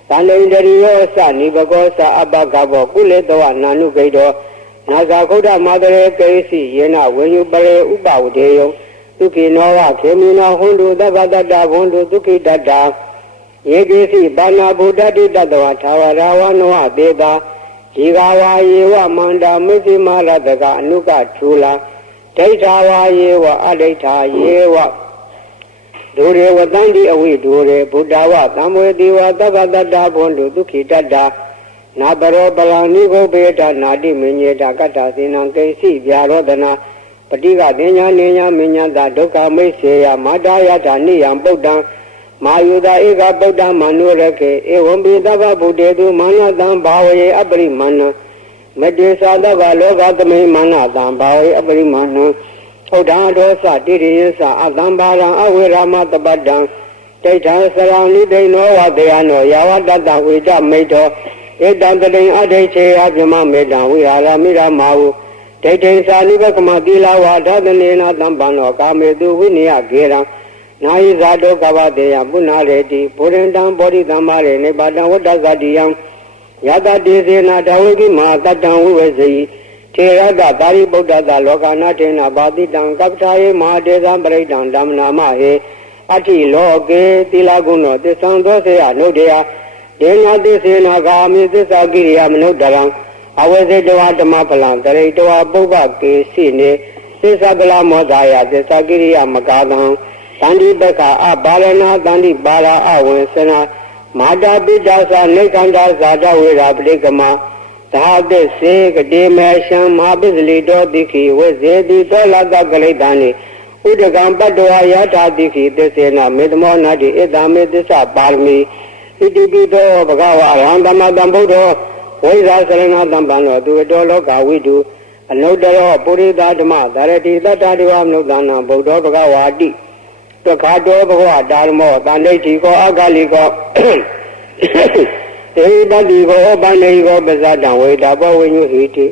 သန္တိန္ဒရိယောသနိဘကောသအပကဘောကုလေတောနာနုဂိတောနာဇာခုဒ္ဓမာတရေကိစီယေနဝေယုပရေဥပဝဒေယဒုက္ခိနောဝခေမိနောဟွန်တုသဗ္ဗတတ္တဘွန်တုဒုက္ခိတတ္တယေကိစီဘာနာဗုဒ္ဓတိတတဝထာဝရဝနောသေတာဒီဃဝါယေဝမန္တာမေသိမာရတကအနုကထူလာဒိဋ္ဌာဝါယေဝအဒိဋ္ဌာယေဝဒုရေဝတန္တိအဝိဒုရေဗုဒ္ဓဝသံဝေတိဝသဗ္ဗတတ္တဘွန်တုဒုက္ခိတတ္တနာပရောပလံနိဂုဘေတနာတိမညေတကတ္တသေနံကိစီဗျာရောဒနာပတိကပညာနိညာမညာတာဒုက္ခမိတ်စေယမာတာယတာနိယံပုဒ္ဒံမာယုတာဧကပုဒ္ဒံမနုရခေဧဝံပိသဗ္ဗဗုတေတုမာနတံဘာဝေအပရိမာဏမတေသာတဗ္ဗလောကသမိမာနတံဘာဝေအပရိမာဏဥဒ္ဓံဒောသတိရိယသအတံဘာရံအဝေရမတပတ္တံဒိဋ္ဌံစရံနိဒိနောဝတေယနောယာဝတတ္တဝိတမိတောဧတံတတိအဒိဋ္ဌေယပြမမေတံဝိဟာရမိရမာဟုဒိဋ္ဌိသာနိဘကမတိလာဝါဓသနေနာတံပံနောကာမေတုဝိနိယဂေရံနာယိဇာတောကဗတေယပုဏ္ဏရေတိဘုရင်တံဘောဓိတံမာရေနိဗ္ဗာန်ဝတ္တဇတိယံယတတိစေနာဓဝေကိမဟာတတံဝိဝေဇိထေရတပါရိပုဒ္ဓတလောကနာထေနဘာတိတံကပ္ပထာယေမဟာတေသံပရိတံဓမ္မနာမဟေအဋ္ဌိလောကေသီလဂုဏောသစ္ဆံသောစေယနုဒေယဒေနာသစ္စေနာဂာမိသစ္စာကိရိယာမနုတရံအဝေဇေတဝဓမ္မပလံတရိတဝပုဗ္ဗကေစီနေသစ္စာကလမောဇာယသစ္စာကိရိယာမကာသံတန္တိပက္ခအဘာရဏတန္တိပါရာအဝေစနာမာတာပိတာသနေကန္တာဇာတဝေရာပရိကမသာသစ္စေကတိမေရှံမဟာပစ္စလိတောတိခိဝေဇေတိတောလတကလိတံနိဥဒကံပတ္တဝယထာတိခိသစ္စေနမေတ္တမောနာတိဧတမေသစ္စာပါရမီဣတိပိတောဘဂဝါရဟံသမ္မာသမ္ဗုဒ္ဓောဝိဇာစရဏတံပံသောသူတော်လောကဝိတုအနုတ္တရောပုရိသဓမ္မသရတိတတ္တတိဝမနုဿာနံဗုဒ္ဓောဘဂဝါတိတခါတောဘဂဝါဓမ္မောတန္တိတိကောအဂလိကောသေတတိကောပန္နေကောပဇတံဝေတာဘောဝိညုဟိတိ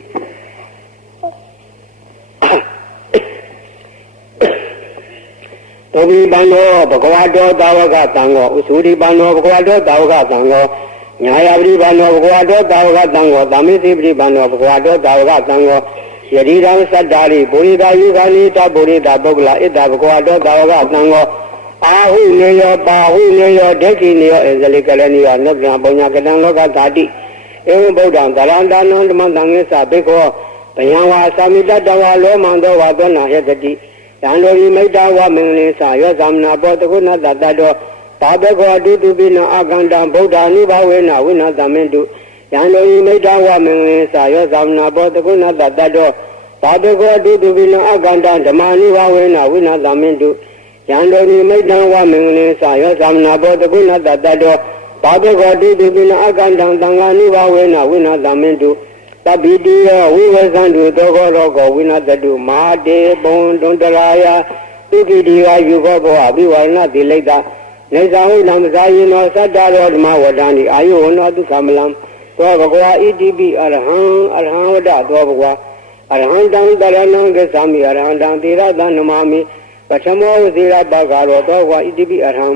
သုဘိပန္နောဘဂဝါတောသာဝကသံဃောဥစုရိပန္နောဘဂဝါတောသာဝကသံဃောညာယပရိပန္နောဘဂဝါတောသာဝကသံဃောသာမိသိပရိပန္နောဘဂဝါတောသာဝကသံဃောယတိရံသတ္တာရိပုရိသယုဂာနိတပုရိသပုဂ္ဂလဣတ္တဘဂဝါတောသာဝကသံဃောအာဟုနေယောပါဟုနေယောဒိဋ္ဌိနေယောအဇလိကလနိယောနုပ္ပံပုညကတံလောကဓာတိဧဝံဗုဒ္ဓံသရန္တနံဓမ္မသံဃေသဘိခောဗယံဝါသာမိတတဝါလောမန္တောဝါသောနာယတတိယံလောဟိမိတ္တဝမင်္ဂလိသယောသမနာဘောတကုဏတတတောဘာဘခောအတုတုပိနအာကန္တံဗုဒ္ဓ ानु ဘဝေနဝိနသမေတုယံလောဟိမိတ္တဝမင်္ဂလိသယောသမနာဘောတကုဏတတတောဘာဘခောအတုတုပိနအာကန္တံဓမ္မ ानु ဘဝေနဝိနသမေတုယံလောဟိမိတ္တဝမင်္ဂလိသယောသမနာဘောတကုဏတတတောဘာဘခောအတုတုပိနအာကန္တံသံဃာ ानु ဘဝေနဝိနသမေတုတပိတိယောဝိဝဇန္တုသောကောရောကောဝိနတတုမဟာတေဘုံတွန်တရာယသုခိတိကယူခောဘောအဘိဝရဏတိလိတ္တနေသာဟုနံဇာယနောသတ္တရောဓမ္မဝဒ္ဒန္တိအာယုဝနောဒုက္ခမလံသောဘဂဝါဣတိပိအရဟံဝဒ္ဒသောဘဂဝါအရဟံတံတရဏံဂသာမိအရဟံတံသေရတံနမာမိပထမောဝသေရပဂါရောသောဘဂဝါဣတိပိအရဟံ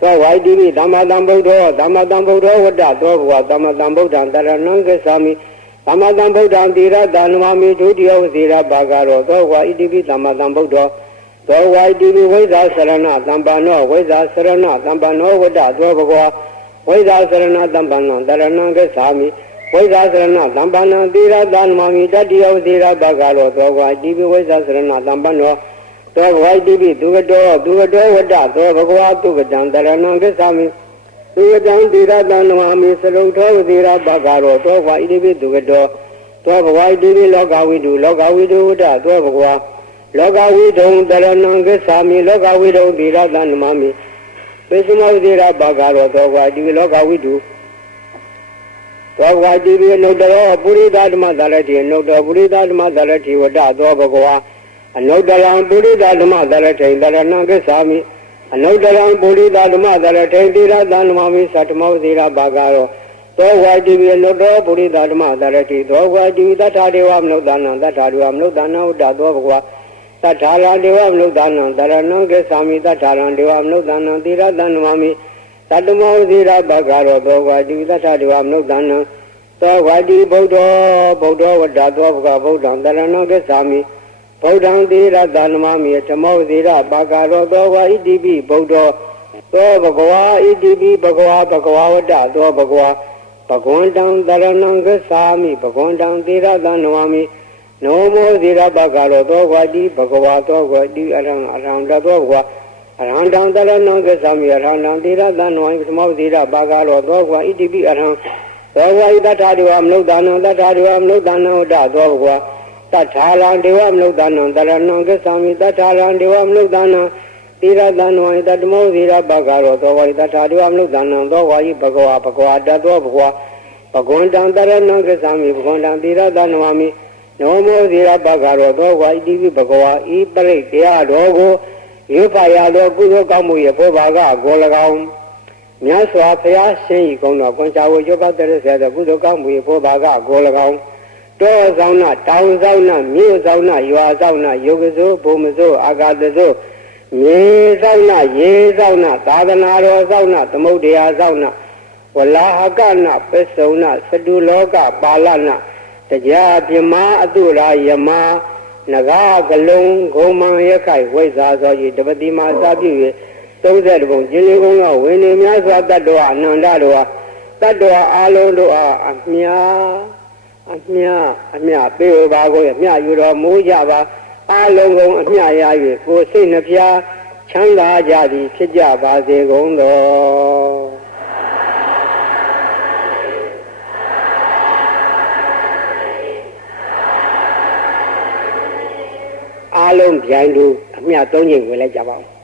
သောဝါဣတိပိသမ္မာသမ္ဗုဒ္ဓောသမ္မာသမ္ဗုဒ္ဓောဝဒ္ဒသောဘဂဝါသမ္မာသမ္ဗုဒ္ဓံတရဏံဂသာမိသမ္မာသမ္ဗုဒ္ဓံသေရတံနမာမိဒုတိယဝသေရပဂါရောသောဘဂဝါဣတိပိသမ္မာသမ္ဗုဒ္ဓောသောဝိတိပိဝိဇာစရဏသမ္ပန္နောဝိဇာစရဏသမ္ပန္နောဝတ္တသောဘဂဝါဝိဇာစရဏသမ္ပန္နောတရဏံဂသာမိဝိဇာစရဏသမ္ပန္နံသေရတံနမာမိတတိယဝသေရပဂါရောသောဝိတိပိဝိဇာစရဏသမ္ပန္နောသောဝိတိပိသူကတောဝတ္တသောဘဂဝါသူကတံတရဏံဂသာမိသူကတံသေရတံနမာမိစရုံသောဝသေရပဂါရောသောဝိတိပိသူကတောသောဘဂဝါတိပိလောကဝိတုဝတ္တသောဘဂဝါလောကဝိတုံတရဏံဂသာမိလောကဝိတုံသေရတံနမာမိပိစမောသေရပဂါရောသောဝါတိလောကဝိတု သောဝါတိပိနုတ္တရောပုရိသဓမ္မသရတိနုတ္တပုရိသဓမ္မသရတိဝတ္တသောဘဂဝါအနုတ္တရံပုရိသဓမ္မသရထိန်တရဏံဂစ္ဆာမိအနုတ္တရံပုရိသဓမ္မသရထိန်တိရသံနမမိသတ္တမောသီရဘာဂရောသောဝါတိပိနုတ္တရောပုရိသဓမ္မသရတိသောဝါတိပိတ္ထာဒေဝမနုဿာနံတ္ထာဒေဝမနုဿာနံဝတ္တသောဘဂဝါတ္ထာရံဒေဝမနုဿာနံတရဏံဂစ္ဆာမိတ္ထာရံဒေဝမနုဿာနံသီရသံနမမိသတ္တမောသီရဘာဂရောသောဝါတိပိတ္ထာဒေဝမနုဿာနံသောဝါတိဗုဒ္ဓဝတ္တသောဘဂဝါဗုဒ္ဓံတရဏံဂစ္ဆာမိဗုဒ္ဓံသီရသံနမမိဓမ္မောသီရဘာဂရောသောဝါဣတိပိဗုဒ္ဓသောဘဂဝါဣတိပိဘဂဝါဝတ္တသောဘဂဝါဘဂဝန္တံတရဏံဂစ္ဆာမိဘဂဝန္တံသီရသံနမမိနောမောသီရဘာဂရောသောဝါတိဘဂဝါသောဝါတိအရဟံသောဘဂဝါအရဟံတံတရဏံဂစ္ဆာမိအရဟံတံသီရသံနမမိဓမ္မောသီရဘာဂရောသောဝါဣတိပိအရဟံသောဝါဣတ္ထာဒေဝမနုဿာနံတ္ထာဒေဝမနုဿာနံဝတ္တသောဘဂဝါတ္ထာရံဒေဝမနုဿာနံတရဏံဂစ္ဆာမိတ္ထာရံဒေဝမနုဿာနံသီရသံနမမိတတ္တမောသီရဘာဂရောသောဝါဣတ္ထာဒေဝမနုဿာနံသောဝါဣဘဂဝါတ္တောဘဂဝါဘဂဝန္တံတရဏံဂစ္ဆာမိဘဂဝန္တံသီရသံနမမိနောမောသီရဘာဂရောသောဝါဣတိပိဘဂဝါဤပရိတ်တရားတော်ကိုရွတ်ဖတ်ရသောကုသိုလ်ကောင်းမှုရဲ့ဘောဘာကကို၎င်းမြတ်စွာဘုရားရှင်ဤကုံတော်ကွန်ချဝေကျောပတ်တရစေသောကုသိုလ်ကောင်းမှုရဲ့ဘောဘာကကို၎င်းတောဆောင်နာတောင်ဆောင်နာမြို့ဆောင်နာရွာဆောင်နာယုတ်ကစိုးဘုံမစိုးအာဂတစိုးမြေဆောင်နာရေဆောင်နာသာသနာတော်ဆောင်နာသမုဒ္ဒရာဆောင်နာဝလာဟကနာပစ္စုံနာသတုလောကပါဠနာတရားပြမအတုရာယမနဂါကလုံးဂုံမံရခိုင်ဝိဇ္ဇာသောဤတပတိမာစာပြု၍30ပုံကျင်းလေးကုန်းသောဝိနည်းများစွာတတ္တဝအနန္တတို့ဟာတတ္တဝအလုံးတို့အားအမြပေးပါကိုအမြယူတော်မူကြပါအလုံးကုန်အမြရ၍ကိုယ်စိတ်နှဖျားချမ်းသာကြသည်ဖြစ်ကြပါစေကုန်သောအလုံးပြိုင်သူအမြ3ချိန်ဝင်လိုက်ကြပါဦး